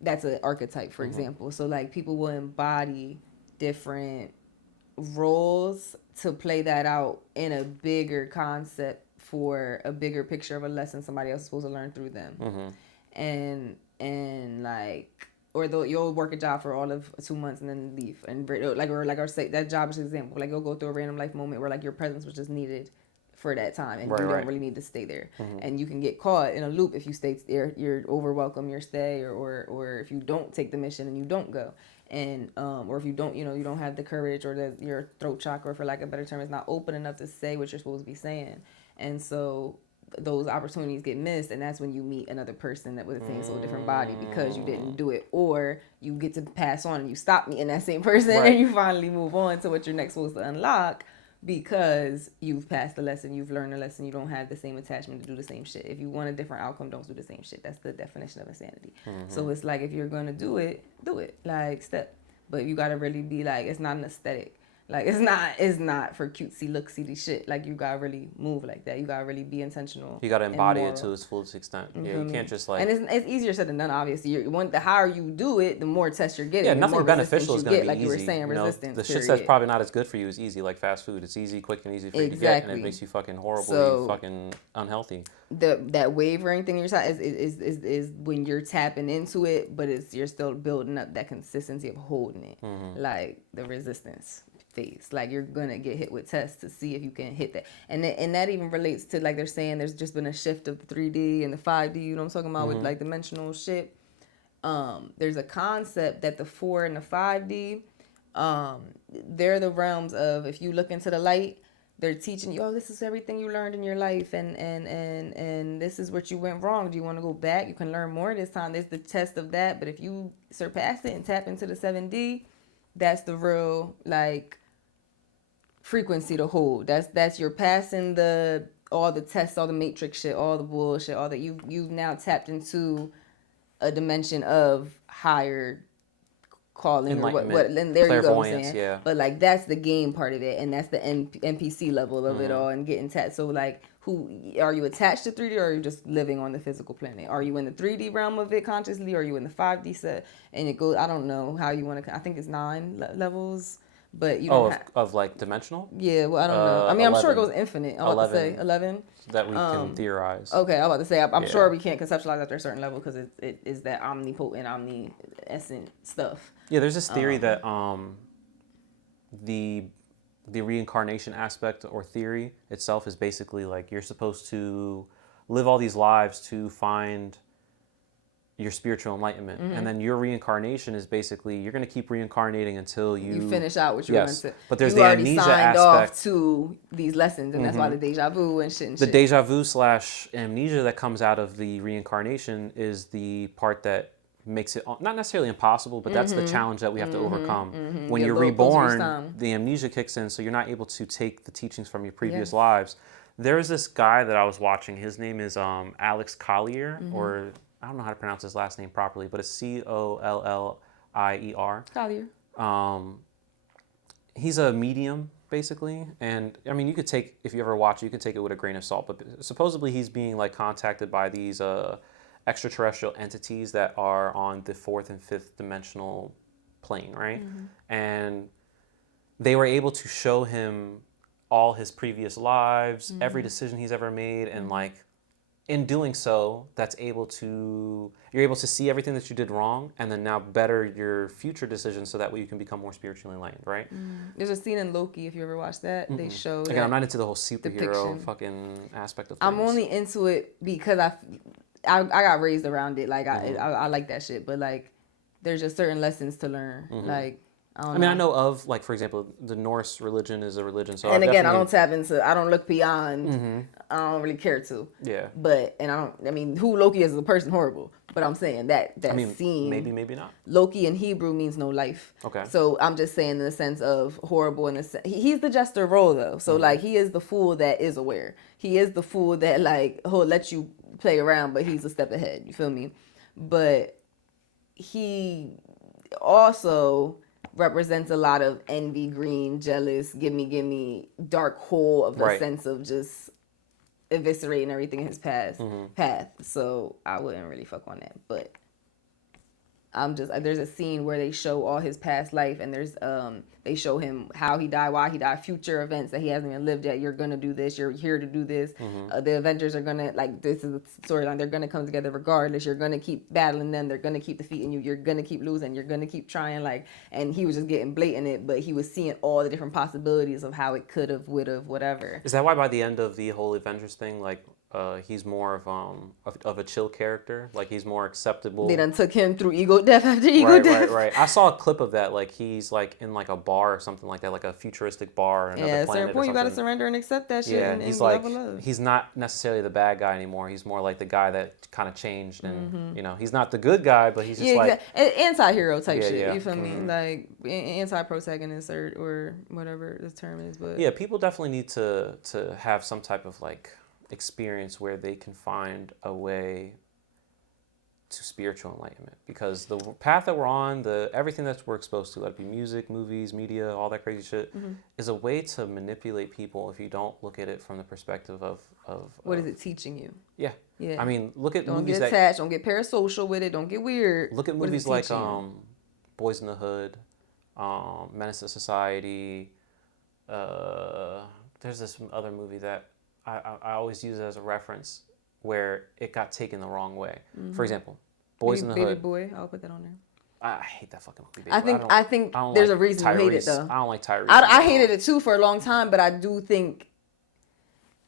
that's an archetype, for example. So, like, people will embody different roles to play that out in a bigger concept for a bigger picture of a lesson somebody else is supposed to learn through them. And like, or you'll work a job for all of 2 months and then leave, and or say that job is an example. Like, you'll go through a random life moment where, like, your presence was just needed for that time, and you don't really need to stay there. And you can get caught in a loop if you stay there. You're over welcome your stay, or if you don't take the mission and you don't go, and or if you don't, you don't have the courage, or your throat chakra, for lack of a better term, is not open enough to say what you're supposed to be saying. And so those opportunities get missed, and that's when you meet another person that with the same soul, different body, because you didn't do it, or you get to pass on and you stop meeting that same person, and you finally move on to what you're next supposed to unlock, because you've passed the lesson, you've learned the lesson, you don't have the same attachment to do the same shit. If you want a different outcome, don't do the same shit. That's the definition of insanity. So it's like, if you're gonna do it, like, step. But you gotta really be like, it's not an aesthetic. Like, it's not for cutesy looksy shit. Like, you gotta really move like that. You gotta really be intentional. You gotta embody it to its fullest extent. Yeah, you can't just like. And it's easier said than done. Obviously, the higher you do it, the more tests you're getting. Yeah, the nothing more beneficial is gonna be like easy. You were saying, resistance. The shit that's probably not as good for you is easy, like fast food. It's easy, quick, and easy for you to get, and it makes you fucking horrible, fucking unhealthy. That wavering thing you're saying is when you're tapping into it, but you're still building up that consistency of holding it, like the resistance phase. Like, you're gonna get hit with tests to see if you can hit that, and that even relates to, like, they're saying there's just been a shift of the 3D and the 5D. You know what I'm talking about, with like dimensional shit. There's a concept that the 4 and the 5D, they're the realms of, if you look into the light, they're teaching you, oh, this is everything you learned in your life, and this is what you went wrong. Do you want to go back? You can learn more this time. There's the test of that. But if you surpass it and tap into the 7D, that's the real, like, frequency to hold. That's you're passing all the tests, all the matrix shit, all the bullshit, all that. You've now tapped into a dimension of higher calling, or what, and there you go. Yeah. But like, that's the game part of it, and that's the NPC level of it all, and getting tapped. So like, who are you attached to 3D, or are you just living on the physical planet? Are you in the 3D realm of it consciously, or are you in the 5D set? And it goes, I don't know how you want to. I think it's 9 levels. But you don't of like dimensional? Yeah, well, I don't know. I mean, 11. I'm sure it goes infinite. I'm about to say 11. That we can theorize. Okay, I'm about to say, I'm sure we can't conceptualize after a certain level, because it is that omnipotent, omniscient stuff. Yeah, there's this theory that the reincarnation aspect or theory itself is basically like, you're supposed to live all these lives to find your spiritual enlightenment, and then your reincarnation is basically, you're going to keep reincarnating until you finish out what you're going to. But there's you the already amnesia signed aspect off to these lessons, and that's why the deja vu and shit. The deja vu / amnesia that comes out of the reincarnation is the part that makes it not necessarily impossible, but that's the challenge that we have to overcome. When you're reborn, the amnesia kicks in, so you're not able to take the teachings from your previous lives. There's this guy that I was watching. His name is Alex Collier, or I don't know how to pronounce his last name properly, but it's Collier. Collier. He's a medium, basically, and I mean, you could take, if you ever watch it, you could take it with a grain of salt, but supposedly he's being like contacted by these extraterrestrial entities that are on the 4th and 5th dimensional plane, right? And they were able to show him all his previous lives, every decision he's ever made, and like, in doing so, you're able to see everything that you did wrong, and then now better your future decisions, so that way you can become more spiritually enlightened, right? There's a scene in Loki, if you ever watched that, they show. Again, I'm not into the whole superhero fucking aspect of things. I'm only into it because I got raised around it. Like, I like that shit, but like, there's just certain lessons to learn. Like, I know of, like, for example, the Norse religion is a religion. So and again, I don't look beyond. I don't really care to. Yeah. But, who Loki is a person, horrible. But I'm saying that scene. Maybe not. Loki in Hebrew means no life. Okay. So I'm just saying in the sense of horrible, he's the jester role though. So like, he is the fool that is aware. He is the fool that like, he'll let you play around, but he's a step ahead. You feel me? But he also represents a lot of envy, greed, jealous, gimme, dark hole of a sense of just eviscerating everything in his path. So I wouldn't really fuck on that. But there's a scene where they show all his past life, and they show him how he died, why he died, future events that he hasn't even lived yet. You're gonna do this. You're here to do this. The Avengers are gonna, like, this is the storyline. They're gonna come together regardless. You're gonna keep battling them. They're gonna keep defeating you. You're gonna keep losing. You're gonna keep trying. Like, and he was just getting blatant it, but he was seeing all the different possibilities of how it could have, would have, whatever. Is that why by the end of the whole Avengers thing, like, he's more of a chill character. Like he's more acceptable. They done took him through ego death after ego death. Right. I saw a clip of that. Like he's like in like a bar or something like that, like a futuristic bar. Or another At a planet certain point, or you gotta something. surrender and accept that shit. Yeah, and he's like level up. he's not necessarily the bad guy anymore. He's more like the guy that kind of changed, and he's not the good guy, but he's just like anti-hero type shit. yeah. You feel me? Like anti-protagonist or whatever the term is. But yeah, people definitely need to have some type of like experience where they can find a way to spiritual enlightenment, because the path that we're on, everything that we're exposed to, let it be music, movies, media, all that crazy shit, is a way to manipulate people if you don't look at it from the perspective of what is it teaching you? Yeah. I mean, look at don't movies get attached, don't get parasocial with it, don't get weird. Look at movies like Boys in the Hood, Menace to Society. There's this other movie that I always use it as a reference where it got taken the wrong way. For example, Boys in the Hood. Baby Boy, I'll put that on there. I hate that fucking movie. I think there's a reason you hate it though. I don't like Tyrese. I hated it too for a long time, but I do think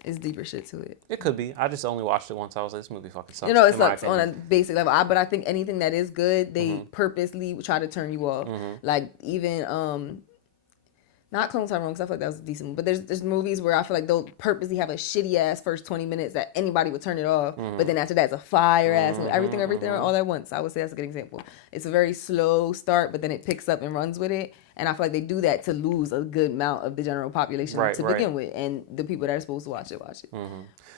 it's deeper shit to it. It could be. I just only watched it once. I was like, this movie fucking sucks. It sucks on a basic level. But I think anything that is good, they purposely try to turn you off. Like even not Clone Tyrone, because I feel like that was a decent movie. But there's movies where I feel like they'll purposely have a shitty ass first 20 minutes that anybody would turn it off. But then after that, it's a fire ass movie. Everything all at once. I would say that's a good example. It's a very slow start, but then it picks up and runs with it. And I feel like they do that to lose a good amount of the general population to begin with. And the people that are supposed to watch it.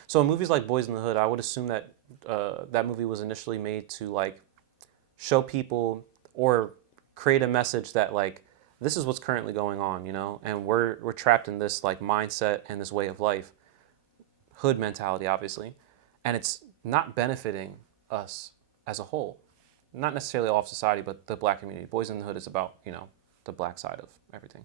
So in movies like Boys in the Hood, I would assume that that movie was initially made to like show people or create a message that like, this is what's currently going on, and we're trapped in this like mindset and this way of life, hood mentality, obviously, and it's not benefiting us as a whole, not necessarily all of society, but the black community. Boys in the Hood is about the black side of everything,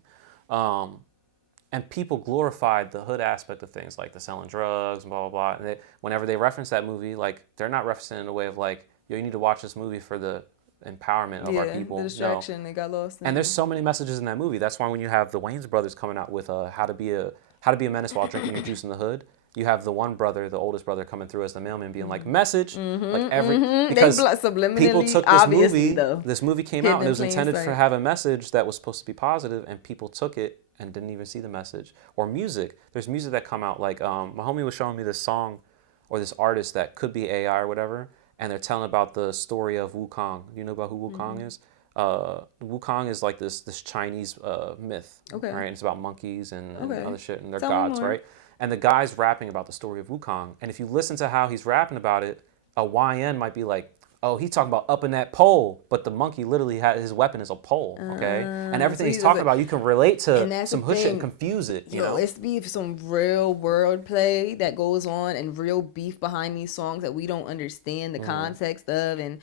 and people glorified the hood aspect of things, like the selling drugs and blah blah blah. And whenever they reference that movie, like they're not referencing it in a way of like, yo, you need to watch this movie for the empowerment of our people. The distraction, they got lost. And there's so many messages in that movie. That's why when you have the Wayans brothers coming out with how to be a menace while drinking your juice in the hood, you have the one brother, the oldest brother, coming through as the mailman, being like, message, like because people took this movie came out and it was intended to have a message that was supposed to be positive, and people took it and didn't even see the message. Or music, there's music that come out like my homie was showing me this song or this artist that could be AI or whatever. And they're telling about the story of Wukong. You know about who Wukong is? Wukong is like this Chinese myth, right? And it's about monkeys and other shit, and they're gods, right? And the guy's rapping about the story of Wukong. And if you listen to how he's rapping about it, a YN might be like, oh, he's talking about up in that pole, but the monkey literally his weapon is a pole, okay? And everything he's talking about, you can relate to some hood shit and confuse it, you know? It's be some real world play that goes on and real beef behind these songs that we don't understand the context of, and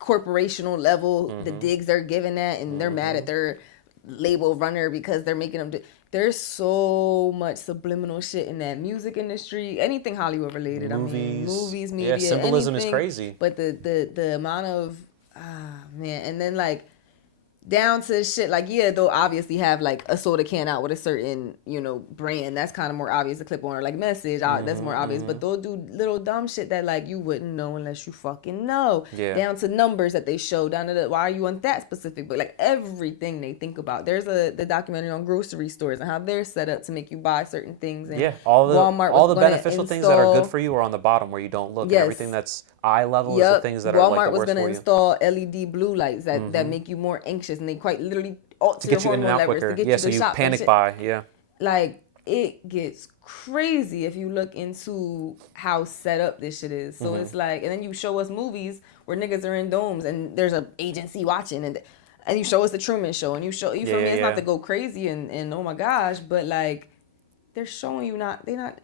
corporational level, the digs they're giving that, and they're mad at their label runner because they're making them there's so much subliminal shit in that music industry, anything Hollywood related. Movies, media, symbolism anything, is crazy. But the amount of man, and then like down to shit like, they'll obviously have like a soda can out with a certain brand that's kind of more obvious, to clip on, or like message that's more obvious, but they'll do little dumb shit that like you wouldn't know unless you fucking know. Down to numbers that they show, down to why are you on that specific, but like everything they think about. There's the documentary on grocery stores and how they're set up to make you buy certain things, and all the beneficial things that are good for you are on the bottom where you don't look. And everything that's eye level is the things that are like the worst for you. Walmart was going to install LED blue lights that make you more anxious, and they quite literally alter to get your you in and hormone out levels quicker. to get you So to you shop panic buy. Like it gets crazy if you look into how set up this shit is. So it's like, and then you show us movies where niggas are in domes and there's an agency watching, and you show us the Truman Show, and you feel me? It's not to go crazy and oh my gosh, but like they're showing you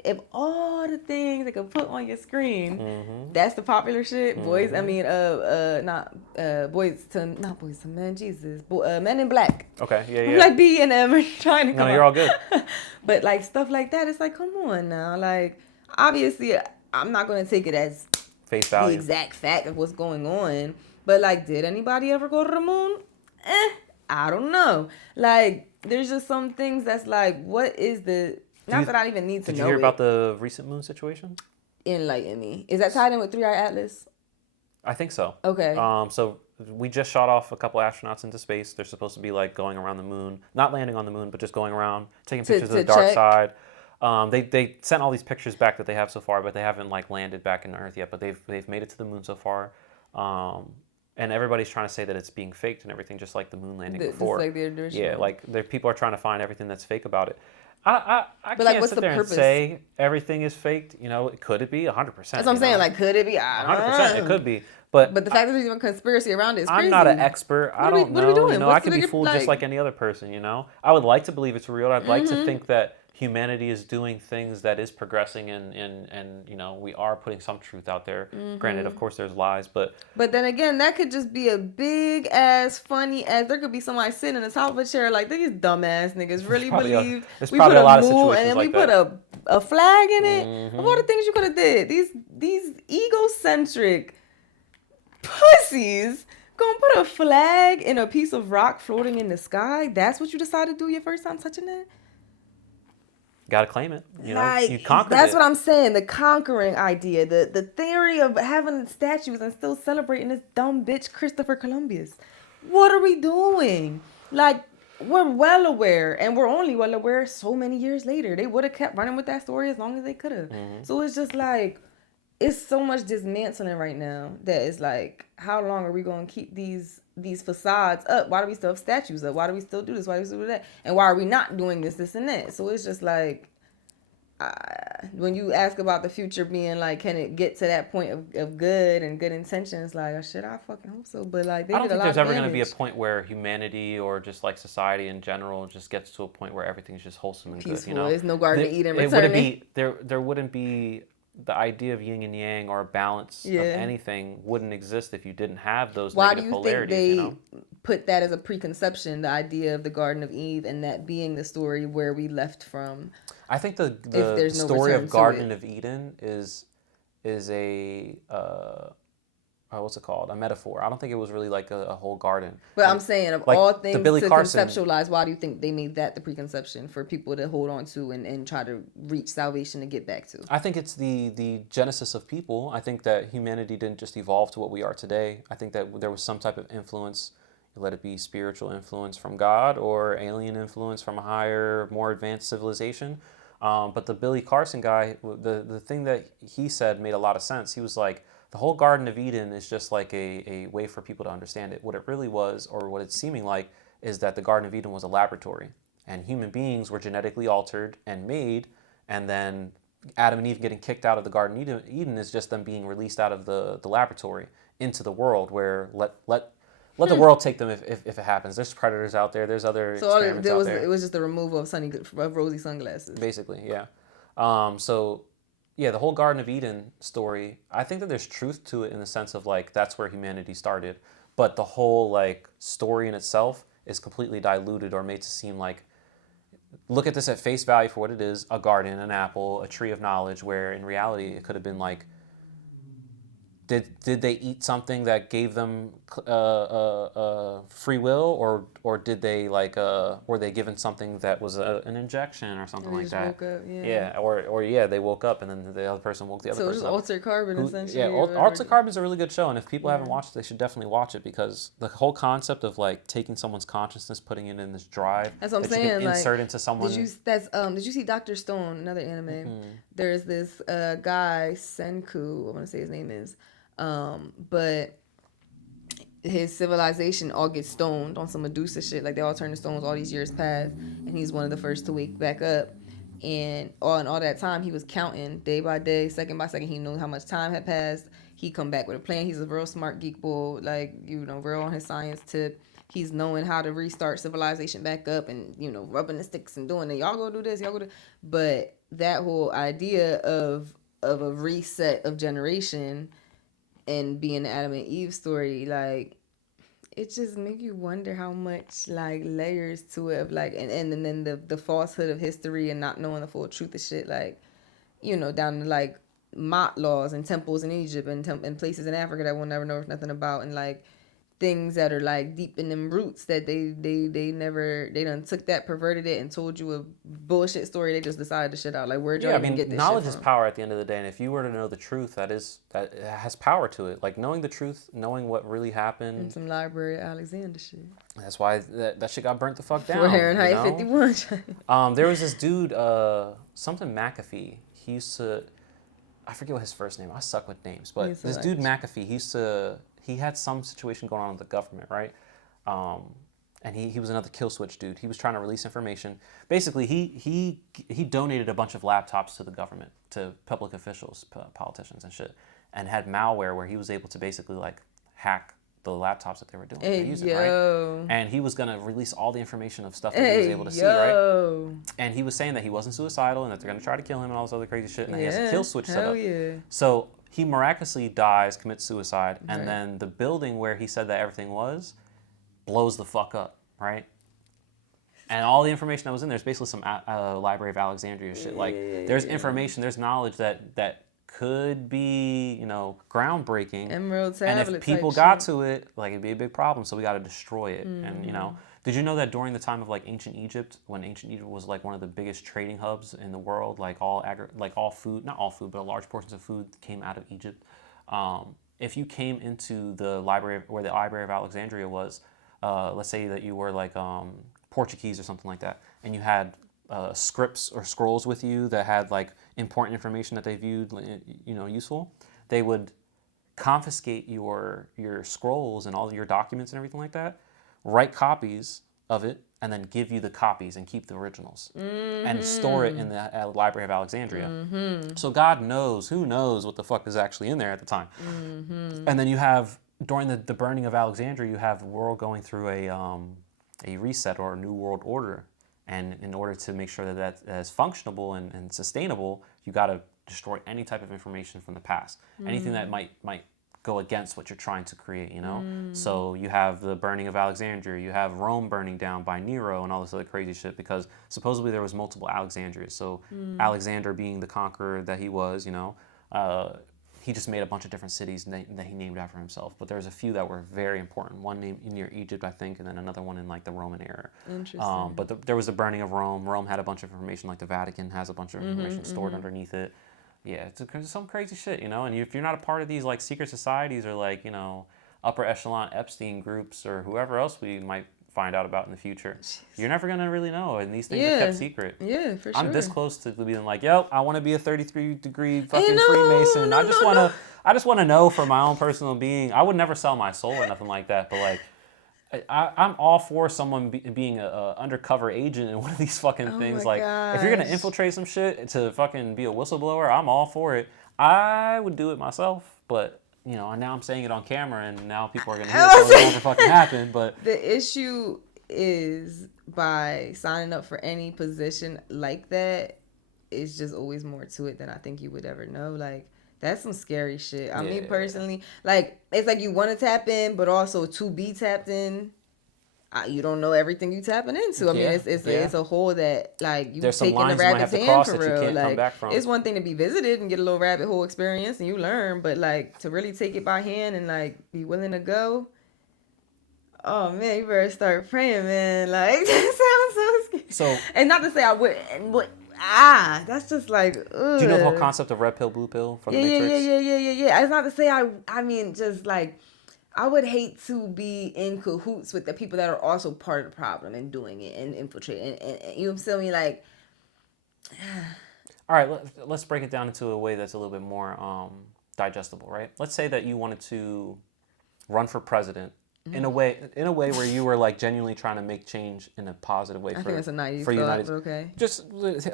if all the things they could put on your screen, that's the popular shit. Boys, I mean, Boys to Men, Jesus, Men in Black. Okay, Like B and M are trying to come. No, you're all good. But like stuff like that, it's like, come on now. Like obviously, I'm not gonna take it as face value, the exact fact of what's going on. But like, did anybody ever go to the moon? I don't know. Like, there's just some things that's like, what is the... Not that I even need to know. Did you hear about the recent moon situation? Enlighten me. Is that tied in with 3-Eye Atlas? I think so. Okay. So we just shot off a couple astronauts into space. They're supposed to be like going around the moon, not landing on the moon, but just going around, taking pictures of the dark side. They sent all these pictures back that they have so far, but they haven't like landed back in Earth yet. But they've made it to the moon so far. And everybody's trying to say that it's being faked and everything, just like the moon landing before. Just like the original. Yeah, like people are trying to find everything that's fake about it. I But, can't like, what's sit the there purpose? and say everything is faked. Could it be 100%? That's what I'm saying. Like, could it be? 100%. It could be. But the fact that there's even conspiracy around it is crazy. I'm not an expert. I don't know. What are we doing? I can be fooled just like any other person. I would like to believe it's real. I'd like to think that humanity is doing things that is progressing and we are putting some truth out there. Granted, of course, there's lies, but then again, that could just be a big ass funny ass. There could be somebody sitting in the top of a chair like these dumbass niggas really believed we put a lot of situations and then like we put that. a flag in it of all the things you could have did. These egocentric pussies gonna put a flag in a piece of rock floating in the sky. That's what you decided to do your first time touching that? Gotta claim it. Like, you conquered that's it. what I'm saying. The conquering idea, the theory of having statues and still celebrating this dumb bitch Christopher Columbus. What are we doing? Like, we're well aware, and we're only well aware so many years later. They would have kept running with that story as long as they could have. So it's just like, it's so much dismantling right now that it's like, how long are we going to keep these facades up? Why do we still have statues up? Why do we still do this? Why do we still do that? And why are we not doing this, and that? So it's just like, when you ask about the future being like, can it get to that point of good and good intentions? Like, oh shit, I fucking hope so. But like, I don't think there's ever going to be a point where humanity or just like society in general just gets to a point where everything's just wholesome and peaceful. Good. There's no Garden of Eden returning. It wouldn't be there wouldn't be the idea of yin and yang or balance of anything wouldn't exist if you didn't have those negative polarities. Why do you think they put that as a preconception, the idea of the Garden of Eve, and that being the story where we left from? I think the story of Garden of Eden is a what's it called? A metaphor. I don't think it was really like a whole garden. But I'm saying, of like all things to conceptualize, why do you think they made that the preconception for people to hold on to and try to reach salvation to get back to? I think it's the genesis of people. I think that humanity didn't just evolve to what we are today. I think that there was some type of influence, let it be spiritual influence from God or alien influence from a higher, more advanced civilization. But the Billy Carson guy, the thing that he said made a lot of sense. He was like, the whole Garden of Eden is just like a way for people to understand it. What it really was, or what it's seeming like, is that the Garden of Eden was a laboratory. And human beings were genetically altered and made, and then Adam and Eve getting kicked out of the Garden of Eden is just them being released out of the laboratory into the world, where let the world take them if it happens. There's predators out there. There's other experiments out there. It was just the removal of rosy sunglasses. Basically, yeah. The whole Garden of Eden story, I think that there's truth to it in the sense of like that's where humanity started. But the whole like story in itself is completely diluted or made to seem like, look at this at face value for what it is, a garden, an apple, a tree of knowledge, where in reality it could have been like, did they eat something that gave them free will, or did they like were they given something that was an injection or something like that? Woke up, They woke up and then the other person woke the other person up. So it's Altered Carbon essentially. Yeah, Altered Carbon is a really good show, and if people haven't watched it, they should definitely watch it, because the whole concept of like taking someone's consciousness, putting it in this drive that's what I'm that saying, you can insert into someone. Did you see Dr. Stone, another anime? There's this guy Senku, I want to say his name is. But his civilization all gets stoned on some Medusa shit. Like, they all turn to stones, all these years pass, and he's one of the first to wake back up. And all that time, he was counting day by day, second by second. He knew how much time had passed. He come back with a plan. He's a real smart geek bull, like, real on his science tip. He's knowing how to restart civilization back up and, rubbing the sticks and doing it. Y'all go do this, y'all go do. But that whole idea of a reset of generation and being the Adam and Eve story, like, it just make you wonder how much like layers to it of like, and then the falsehood of history and not knowing the full truth of shit, like, down to like Mott laws and temples in Egypt and places in Africa that we'll never know nothing about, and like things that are like deep in them roots that they done took that, perverted it, and told you a bullshit story. They just decided to shit out. Like, where'd y'all even get this knowledge shit is from? power at the end of the day, and if you were to know the truth, that it has power to it. Like knowing the truth, knowing what really happened. And some Library of Alexander shit. That's why that shit got burnt the fuck down. Fahrenheit 51. There was this dude, something McAfee. He used to, I forget what his first name. I suck with names, but this dude McAfee, he had some situation going on with the government, right? And he was another kill switch dude. He was trying to release information. Basically, he donated a bunch of laptops to the government, to public officials, politicians and shit, and had malware where he was able to basically like hack the laptops that they were doing, right? And he was gonna release all the information of stuff that he was able to see, right? And he was saying that he wasn't suicidal and that they're gonna try to kill him and all this other crazy shit, and he has a kill switch set up. So he miraculously dies, commits suicide, and then the building where he said that everything was blows the fuck up, right? And all the information that was in there is basically some Library of Alexandria shit. Like there's information, there's knowledge that could be, groundbreaking. Emerald tablet. And if people got to it, like it'd be a big problem. So we got to destroy it. And did you know that during the time of like ancient Egypt, when ancient Egypt was like one of the biggest trading hubs in the world, like all food, not all food, but large portions of food came out of Egypt. If you came into the library where the Library of Alexandria was, let's say that you were like Portuguese or something like that, and you had scripts or scrolls with you that had like important information that they viewed useful, they would confiscate your scrolls and all your documents and everything like that, write copies of it, and then give you the copies and keep the originals and store it in the Library of Alexandria. So God knows, who knows what the fuck is actually in there at the time. And then you have, during the burning of Alexandria, you have the world going through a reset or a new world order. And in order to make sure that is functionable and sustainable, you got to destroy any type of information from the past. Anything that might go against what you're trying to create, So you have the burning of Alexandria, you have Rome burning down by Nero and all this other crazy shit, because supposedly there was multiple Alexandrias. So Alexander being the conqueror that he was, he just made a bunch of different cities that he named after himself. But there's a few that were very important. One named near Egypt, I think, and then another one in like the Roman era. Interesting. But there was the burning of Rome. Rome had a bunch of information, like the Vatican has a bunch of information stored underneath it. Yeah, it's some crazy shit, And if you're not a part of these like secret societies or like, upper echelon Epstein groups or whoever else we might find out about in the future, you're never gonna really know, and these things are kept secret. Yeah, for sure. I'm this close to being like, yo, I want to be a 33-degree fucking Freemason. I just want to know for my own personal being. I would never sell my soul or nothing like that, but like, I'm all for someone being an undercover agent in one of these fucking things. Like, if you're gonna infiltrate some shit to fucking be a whistleblower, I'm all for it. I would do it myself, but now I'm saying it on camera, and now people are gonna hear it, so it'll never fucking happen. But the issue is, by signing up for any position like that, it's just always more to it than I think you would ever know. Like, that's some scary shit. I mean, personally, like, it's like you want to tap in, but also to be tapped in, you don't know everything you tapping into. I mean, it's a hole that, like, you taking the rabbit's hand for real. Like, it's one thing to be visited and get a little rabbit hole experience and you learn, but like to really take it by hand and like be willing to go. Oh man, you better start praying, man. Like, that sounds so scary. So, and not to say I wouldn't, but that's just like, ugh. Do you know the whole concept of red pill, blue pill from the Matrix? Yeah. It's not to say I mean, just like, I would hate to be in cahoots with the people that are also part of the problem and doing it and infiltrating. And you feel me? Like, all right, let's break it down into a way that's a little bit more digestible, right? Let's say that you wanted to run for president in a way where you were like genuinely trying to make change in a positive way. I think that's a naive thought, but okay. Just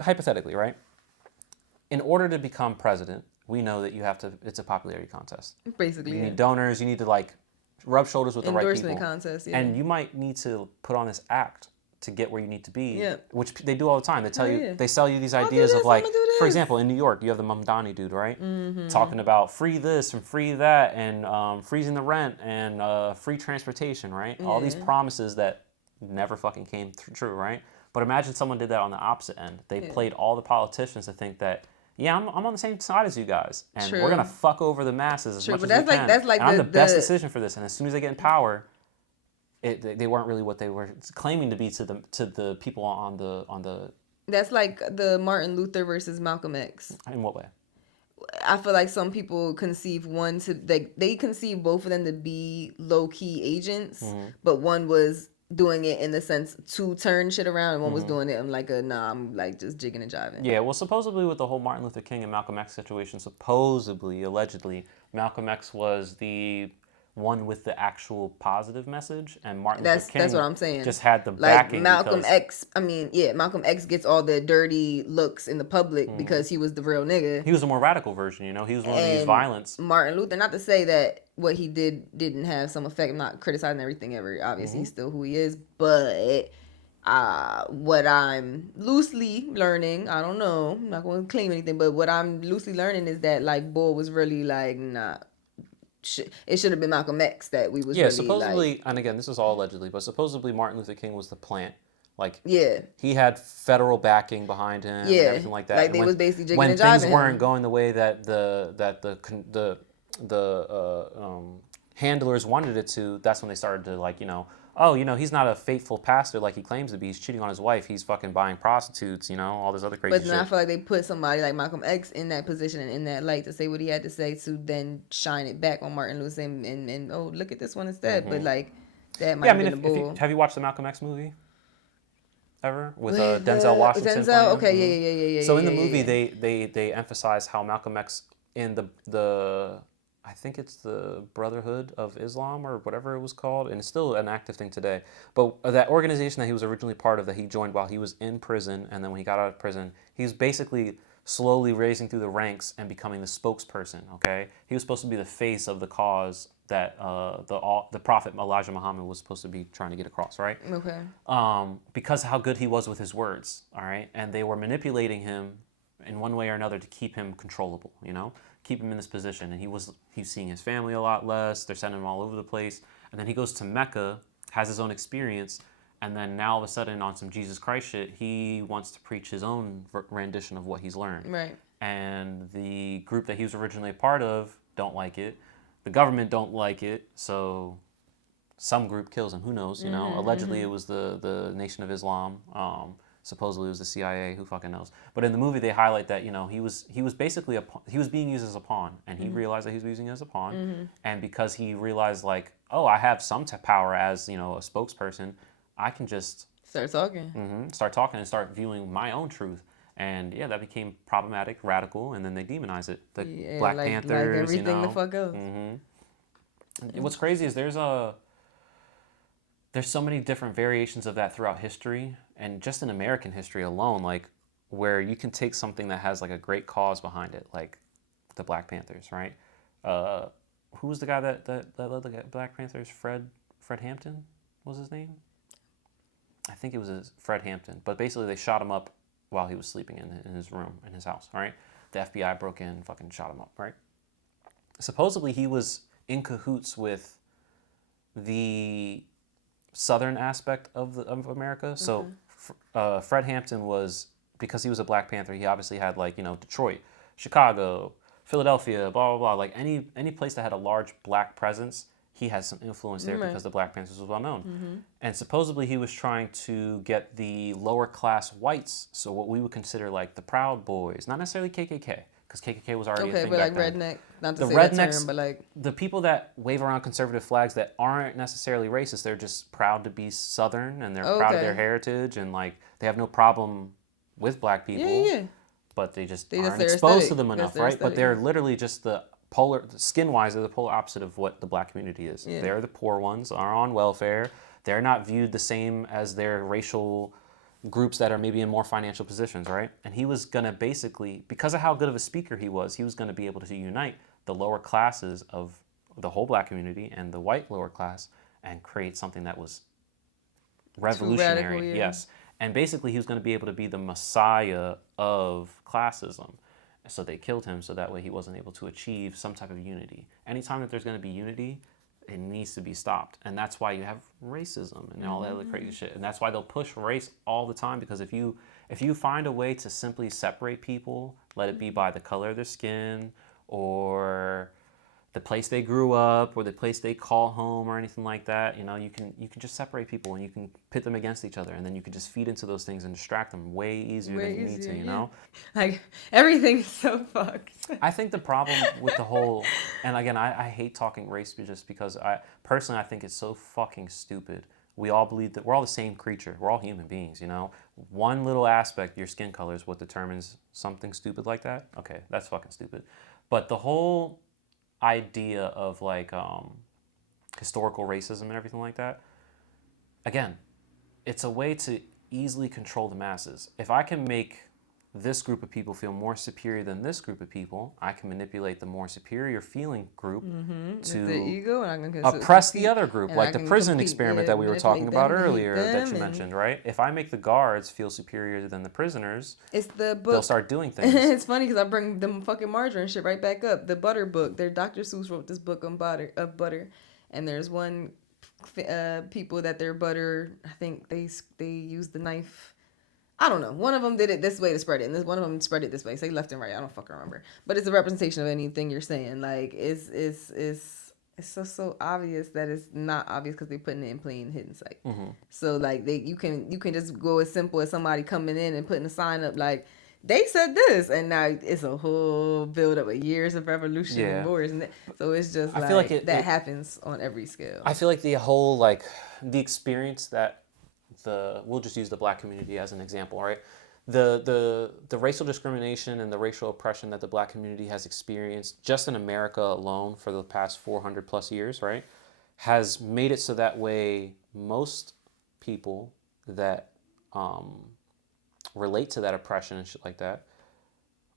hypothetically, right? In order to become president, we know that it's a popularity contest. Basically, you need donors. You need to like rub shoulders with the right people. Endorsement contest, yeah. And you might need to put on this act to get where you need to be, which they do all the time. They tell you, they sell you these ideas of like, for example, in New York, you have the Mamdani dude, right? Talking about free this and free that and freezing the rent and free transportation, right? All these promises that never fucking came true, right? But imagine someone did that on the opposite end. They played all the politicians to think that, I'm on the same side as you guys, and we're gonna fuck over the masses as much as we can. That's like and I'm the best decision for this. And as soon as they get in power, they weren't really what they were claiming to be to the people on the. That's like the Martin Luther versus Malcolm X. In what way? I feel like some people conceive one to they conceive both of them to be low key agents, but one was doing it in the sense to turn shit around, and one was doing it in like I'm like just jigging and jiving. Yeah, well, supposedly with the whole Martin Luther King and Malcolm X situation, supposedly, allegedly, Malcolm X was the one with the actual positive message, and Martin Luther King that's what I'm saying. Just had the like backing. Malcolm X. I mean, yeah, Malcolm X gets all the dirty looks in the public because he was the real nigga. He was a more radical version, you know. He was one of these violence. Martin Luther, not to say that what he didn't have some effect. I'm not criticizing everything ever. Obviously, he's still who he is, but what I'm loosely learning, I don't know, I'm not going to claim anything, but what I'm loosely learning is that like Bull was really like it should have been Malcolm X that we was really, supposedly, like, and again, this is all allegedly, but supposedly Martin Luther King was the plant. Like, yeah, he had federal backing behind him, and everything like that. Like they was basically jigging when and jiving things him. weren't going the way that the handlers wanted it to, that's when they started to like, you know, oh, you know, he's not a faithful pastor like he claims to be. He's cheating on his wife. He's fucking buying prostitutes, you know, all this other crazy shit. But then I feel like they put somebody like Malcolm X in that position and in that light to say what he had to say to then shine it back on Martin Luther and oh, look at this one instead. But like that might have been the bull. Have you watched the Malcolm X movie? Ever? With Denzel Washington. Denzel, okay, yeah. So in the movie, they emphasize how Malcolm X in the I think it's the Brotherhood of Islam or whatever it was called, and it's still an active thing today. But that organization that he was originally part of, that he joined while he was in prison, and then when he got out of prison, he was basically slowly raising through the ranks and becoming the spokesperson. Okay, he was supposed to be the face of the cause that the Prophet Elijah Muhammad was supposed to be trying to get across, right? Okay. Because how good he was with his words, all right, and they were manipulating him in one way or another to keep him controllable, you know, keep him in this position. And he's seeing his family a lot less. They're sending him all over the place. And then he goes to Mecca, has his own experience, and then now all of a sudden on some Jesus Christ shit, he wants to preach his own rendition of what he's learned. Right. And the group that he was originally a part of don't like it. The government don't like it, so some group kills him. Who knows? You know, allegedly it was the Nation of Islam. Supposedly it was the CIA. Who fucking knows? But in the movie they highlight that, you know, he was basically he was being used as a pawn, and he realized that he was using it as a pawn. And because he realized like, oh, I have some power as, you know, a spokesperson, I can just start talking, start talking and start viewing my own truth. And yeah, that became problematic, radical, and then they demonize it. The Black Panthers, like everything, you know, the fuck else. What's crazy is there's so many different variations of that throughout history, and just in American history alone, like where you can take something that has like a great cause behind it, like the Black Panthers, right? Who was the guy that led the Black Panthers? Fred Hampton was his name? I think it was Fred Hampton. But basically they shot him up while he was sleeping in his room, in his house, all right? The FBI broke in and fucking shot him up, right? Supposedly he was in cahoots with the southern aspect of America. So Fred Hampton was, because he was a Black Panther, he obviously had like, you know, Detroit, Chicago, Philadelphia, blah, blah, blah. Like any place that had a large Black presence, he had some influence there because the Black Panthers was well known. And supposedly he was trying to get the lower class whites, so what we would consider like the Proud Boys, not necessarily KKK, because KKK was already a thing but back like then. redneck, not to The say that rednecks, term, but like the people that wave around conservative flags that aren't necessarily racist, they're just proud to be Southern, and they're proud of their heritage, and like they have no problem with Black people, but they aren't exposed to them enough, right? But they're literally just the skin-wise, they're the polar opposite of what the Black community is. They're the poor ones, are on welfare. They're not viewed the same as their racial groups that are maybe in more financial positions, right? And he was going to basically, because of how good of a speaker he was going to be able to unite the lower classes of the whole Black community and the white lower class and create something that was revolutionary. Radical, yes. And basically he was going to be able to be the messiah of classism. So they killed him so that way he wasn't able to achieve some type of unity. Anytime that there's going to be unity, it needs to be stopped. And that's why you have racism and all that other crazy shit. And that's why they'll push race all the time, because if you find a way to simply separate people, let it be by the color of their skin or the place they grew up or the place they call home or anything like that. You know, you can just separate people and you can pit them against each other, and then you can just feed into those things and distract them way easier than you need to, you know? Like, everything is so fucked. I think the problem with the whole, and again, I hate talking race just because I think it's so fucking stupid. We all believe that we're all the same creature. We're all human beings, you know? One little aspect, your skin color, is what determines something stupid like that. Okay, that's fucking stupid. But the whole idea of like historical racism and everything like that, again, it's a way to easily control the masses. If I can make this group of people feel more superior than this group of people, I can manipulate the more superior feeling group to the ego, and I can oppress the other group, like the prison compete, experiment that we were talking about earlier that you mentioned, right? If I make the guards feel superior than the prisoners, it's the book. They'll start doing things. It's funny because I bring them fucking margarine shit right back up. The butter book. Their Dr. Seuss wrote this book on butter, and there's one people that their butter. I think they used the knife. I don't know. One of them did it this way to spread it, and one of them spread it this way. Say left and right. I don't fucking remember. But it's a representation of anything you're saying. Like it's so obvious that it's not obvious because they're putting it in plain hidden sight. Mm-hmm. So like you can just go as simple as somebody coming in and putting a sign up like they said this, and now it's a whole build up of years of revolution and wars, and so it's just I feel like that happens on every scale. I feel like the whole like the experience that. We'll just use the black community as an example, right? The racial discrimination and the racial oppression that the black community has experienced just in America alone for the past 400 plus years, right, has made it so that way most people that relate to that oppression and shit like that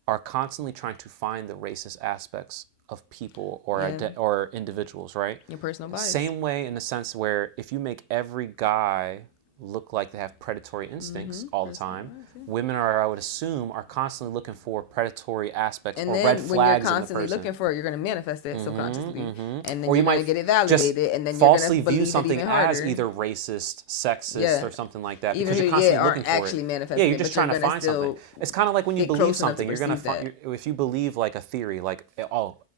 are constantly trying to find the racist aspects of people or individuals, right? Your personal bias. Same way in the sense where if you make every guy look like they have predatory instincts all the time. Women I would assume, are constantly looking for predatory aspects or red flags in the person. And then when you're constantly looking for it, you're going to manifest it subconsciously. And then you're going to get it validated. And then you're going to falsely view something as harder. Either racist, sexist, or something like that. Even because you're constantly looking for actually manifesting Yeah, you're just trying to find something. It's kind of like when you believe something. You're going to find, if you believe like a theory, like,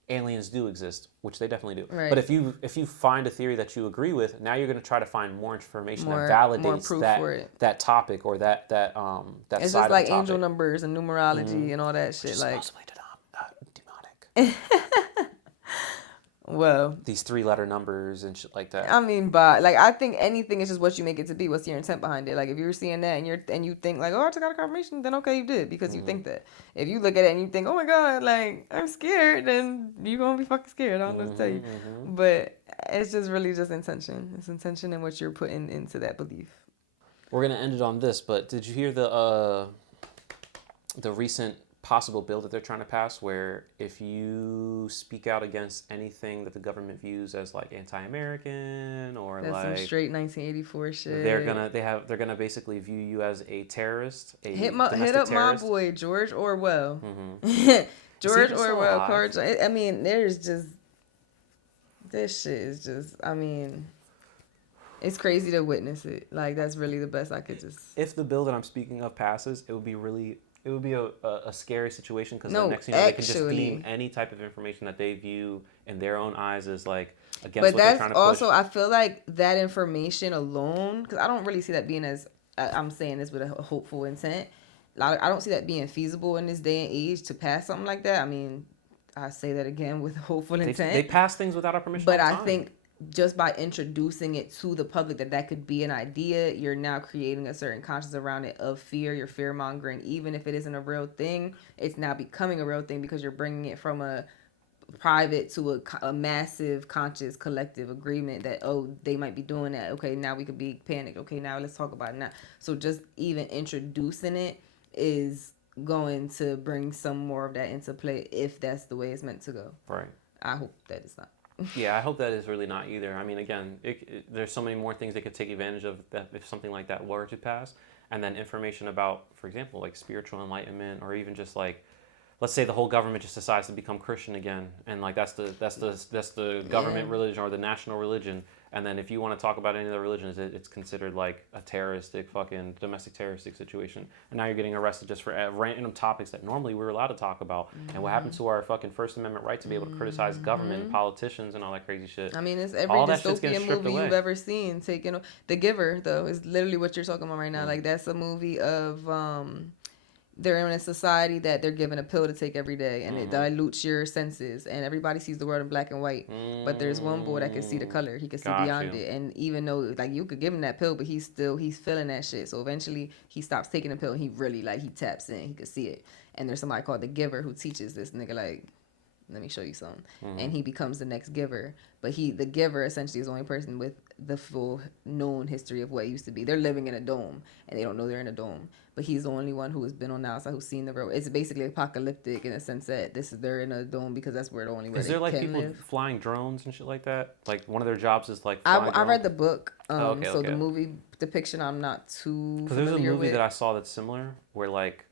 aliens do exist, which they definitely do. Right. But if you find a theory that you agree with, now you're going to try to find more information that validates that topic or that it's side of the topic. It's just like angel numbers and numerology and all that shit. Which like is possibly demonic. Well, these 3-letter numbers and shit like that. I mean, but like I think anything is just what you make it to be. What's your intent behind it? Like if you're seeing that and you think like, oh, I just got a confirmation, then okay, you did because you think that. If you look at it and you think, oh my god, like I'm scared, then you're gonna be fucking scared. I don't know what to tell you. But it's just really just intention. It's intention and what you're putting into that belief. We're gonna end it on this, but did you hear the recent possible bill that they're trying to pass where if you speak out against anything that the government views as like anti-American or that's like some straight 1984 shit, they're gonna basically view you as a terrorist, hit up terrorist. My boy George Orwell. George Orwell. I mean, there's just this shit is just. I mean, it's crazy to witness it. Like that's really the best I could just. If the bill that I'm speaking of passes, it would be a scary situation because next thing you know, they can just deem any type of information that they view in their own eyes as like against what they're trying to push. But that's also, I feel like that information alone, because I don't really see that being as, I'm saying this with a hopeful intent, I don't see that being feasible in this day and age to pass something like that. I mean, I say that again with hopeful intent. They pass things without our permission. But I think just by introducing it to the public that could be an idea, you're now creating a certain conscience around it of fear. You're fear mongering, even if it isn't a real thing. It's now becoming a real thing because you're bringing it from a private to a massive conscious collective agreement that they might be doing that. Okay, now we could be panicked. Okay, now let's talk about it now. So just even introducing it is going to bring some more of that into play if that's the way it's meant to go. Right. I hope that it's not. Yeah, I hope that is really not either. I mean, again, there's so many more things they could take advantage of that if something like that were to pass. And then information about, for example, like spiritual enlightenment, or even just like, let's say the whole government just decides to become Christian again, and like that's the government religion or the national religion, And then if you want to talk about any other religions, it's considered like a terroristic, fucking domestic terroristic situation. And now you're getting arrested just for random topics that normally we're allowed to talk about. And what happened to our fucking First Amendment right to be able to criticize government and politicians and all that crazy shit? I mean, it's every dystopian movie you've ever seen. Taking The Giver, though, is literally what you're talking about right now. Like, that's a movie of they're in a society that they're given a pill to take every day, and it dilutes your senses, and everybody sees the world in black and white. But there's one boy that can see the color. He can see beyond it, and even though like you could give him that pill, but he's feeling that shit. So eventually he stops taking the pill, and he really he taps in. He could see it, and there's somebody called the Giver who teaches this nigga like, let me show you something, and he becomes the next giver. But the giver essentially is the only person with the full known history of what it used to be. They're living in a dome, and they don't know they're in a dome. But he's the only one who has been on the outside, who's seen the road. It's basically apocalyptic in a sense that they're in a dome because that's where the only way. Is there like people flying drones and shit like that? Like one of their jobs is like. I read the book, so the movie depiction I'm not too. Because there's a movie that I saw that's similar, where like,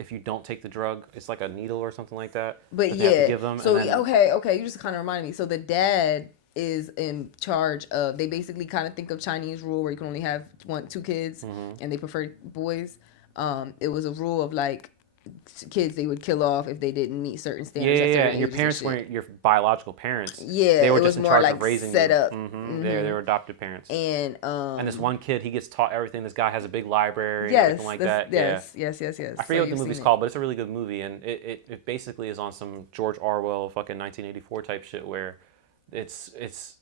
if you don't take the drug, it's like a needle or something like that. But yeah, have to give them, so okay, you just kind of reminded me. So the dad is in charge of, they basically kind of think of Chinese rule where you can only have two kids, and they prefer boys. It was a rule of like kids they would kill off if they didn't meet certain standards. Yeah. And your parents weren't your biological parents. Yeah, they were just in charge of raising set you. Up. They were adopted parents. And this one kid, he gets taught everything. This guy has a big library, and everything like that. Yes. I forget what the movie's called, but it's a really good movie, and it basically is on some George Orwell fucking 1984 type shit where it's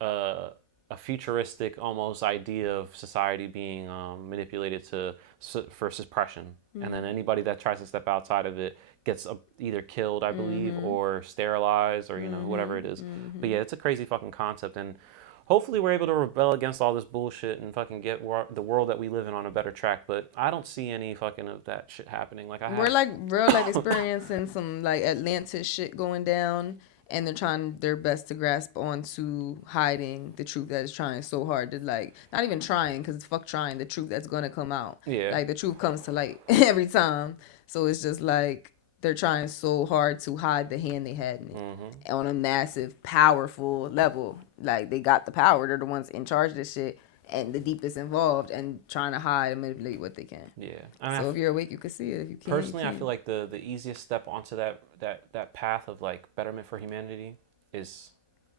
a futuristic almost idea of society being manipulated for suppression, and then anybody that tries to step outside of it gets either killed, I believe, or sterilized, or whatever it is. But yeah, it's a crazy fucking concept, and hopefully we're able to rebel against all this bullshit and fucking get the world that we live in on a better track. But I don't see any fucking of that shit happening. We're like real like experiencing some like Atlantis shit going down. And they're trying their best to grasp onto hiding the truth that is trying so hard to like, not even trying, because fuck trying, the truth that's going to come out. Yeah. Like the truth comes to light every time. So it's just like they're trying so hard to hide the hand they had in it on a massive, powerful level. Like they got the power. They're the ones in charge of this shit and the deepest involved and trying to hide and manipulate what they can. Yeah. So if you're awake, you can see it. If you can't, personally, I feel like the easiest step onto that path of like betterment for humanity is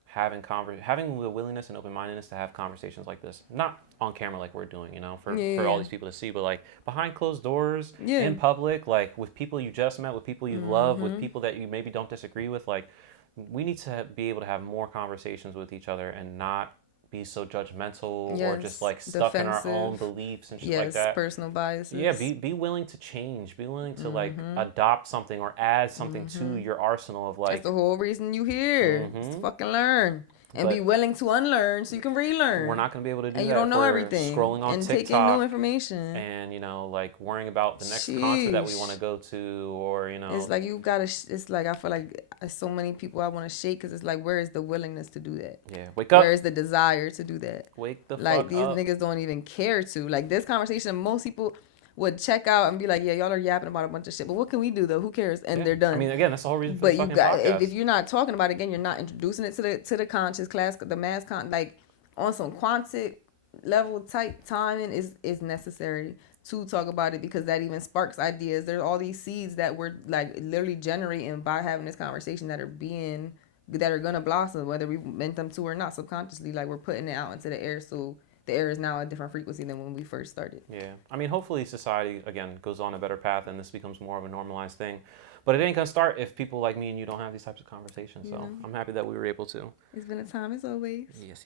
having the willingness and open-mindedness to have conversations like this. Not on camera like we're doing, for all these people to see, but like behind closed doors, in public, like with people you just met, with people you love, with people that you maybe don't disagree with. Like we need to be able to have more conversations with each other and not be so judgmental or just like stuck defensive. In our own beliefs and shit like that. Personal biases. Yeah, be willing to change. Be willing to like adopt something or add something to your arsenal of like. That's the whole reason you here. Just fucking learn. And be willing to unlearn so you can relearn. We're not going to be able to do that. And you don't know everything. Scrolling on and TikTok. Taking new information. And, like worrying about the next concert that we want to go to or, It's like you got to, it's like I feel like so many people I want to shake because it's like, where is the willingness to do that? Yeah, wake up. Where is the desire to do that? Wake the fuck up. Like, these niggas don't even care to. Like, this conversation, most people would check out and be like, yeah, y'all are yapping about a bunch of shit, but what can we do though? Who cares? And they're done. I mean, again, that's the whole reason for the fucking podcast. If you're not talking about it, again, you're not introducing it to the conscious class, the mass like on some quantic level type timing is necessary to talk about it, because that even sparks ideas. There's all these seeds that we're like literally generating by having this conversation that are gonna blossom, whether we meant them to or not. Subconsciously, like we're putting it out into the air, so the air is now a different frequency than when we first started. Yeah. I mean, hopefully society, again, goes on a better path and this becomes more of a normalized thing. But it ain't going to start if people like me and you don't have these types of conversations. So I'm happy that we were able to. It's been a time as always. Yes.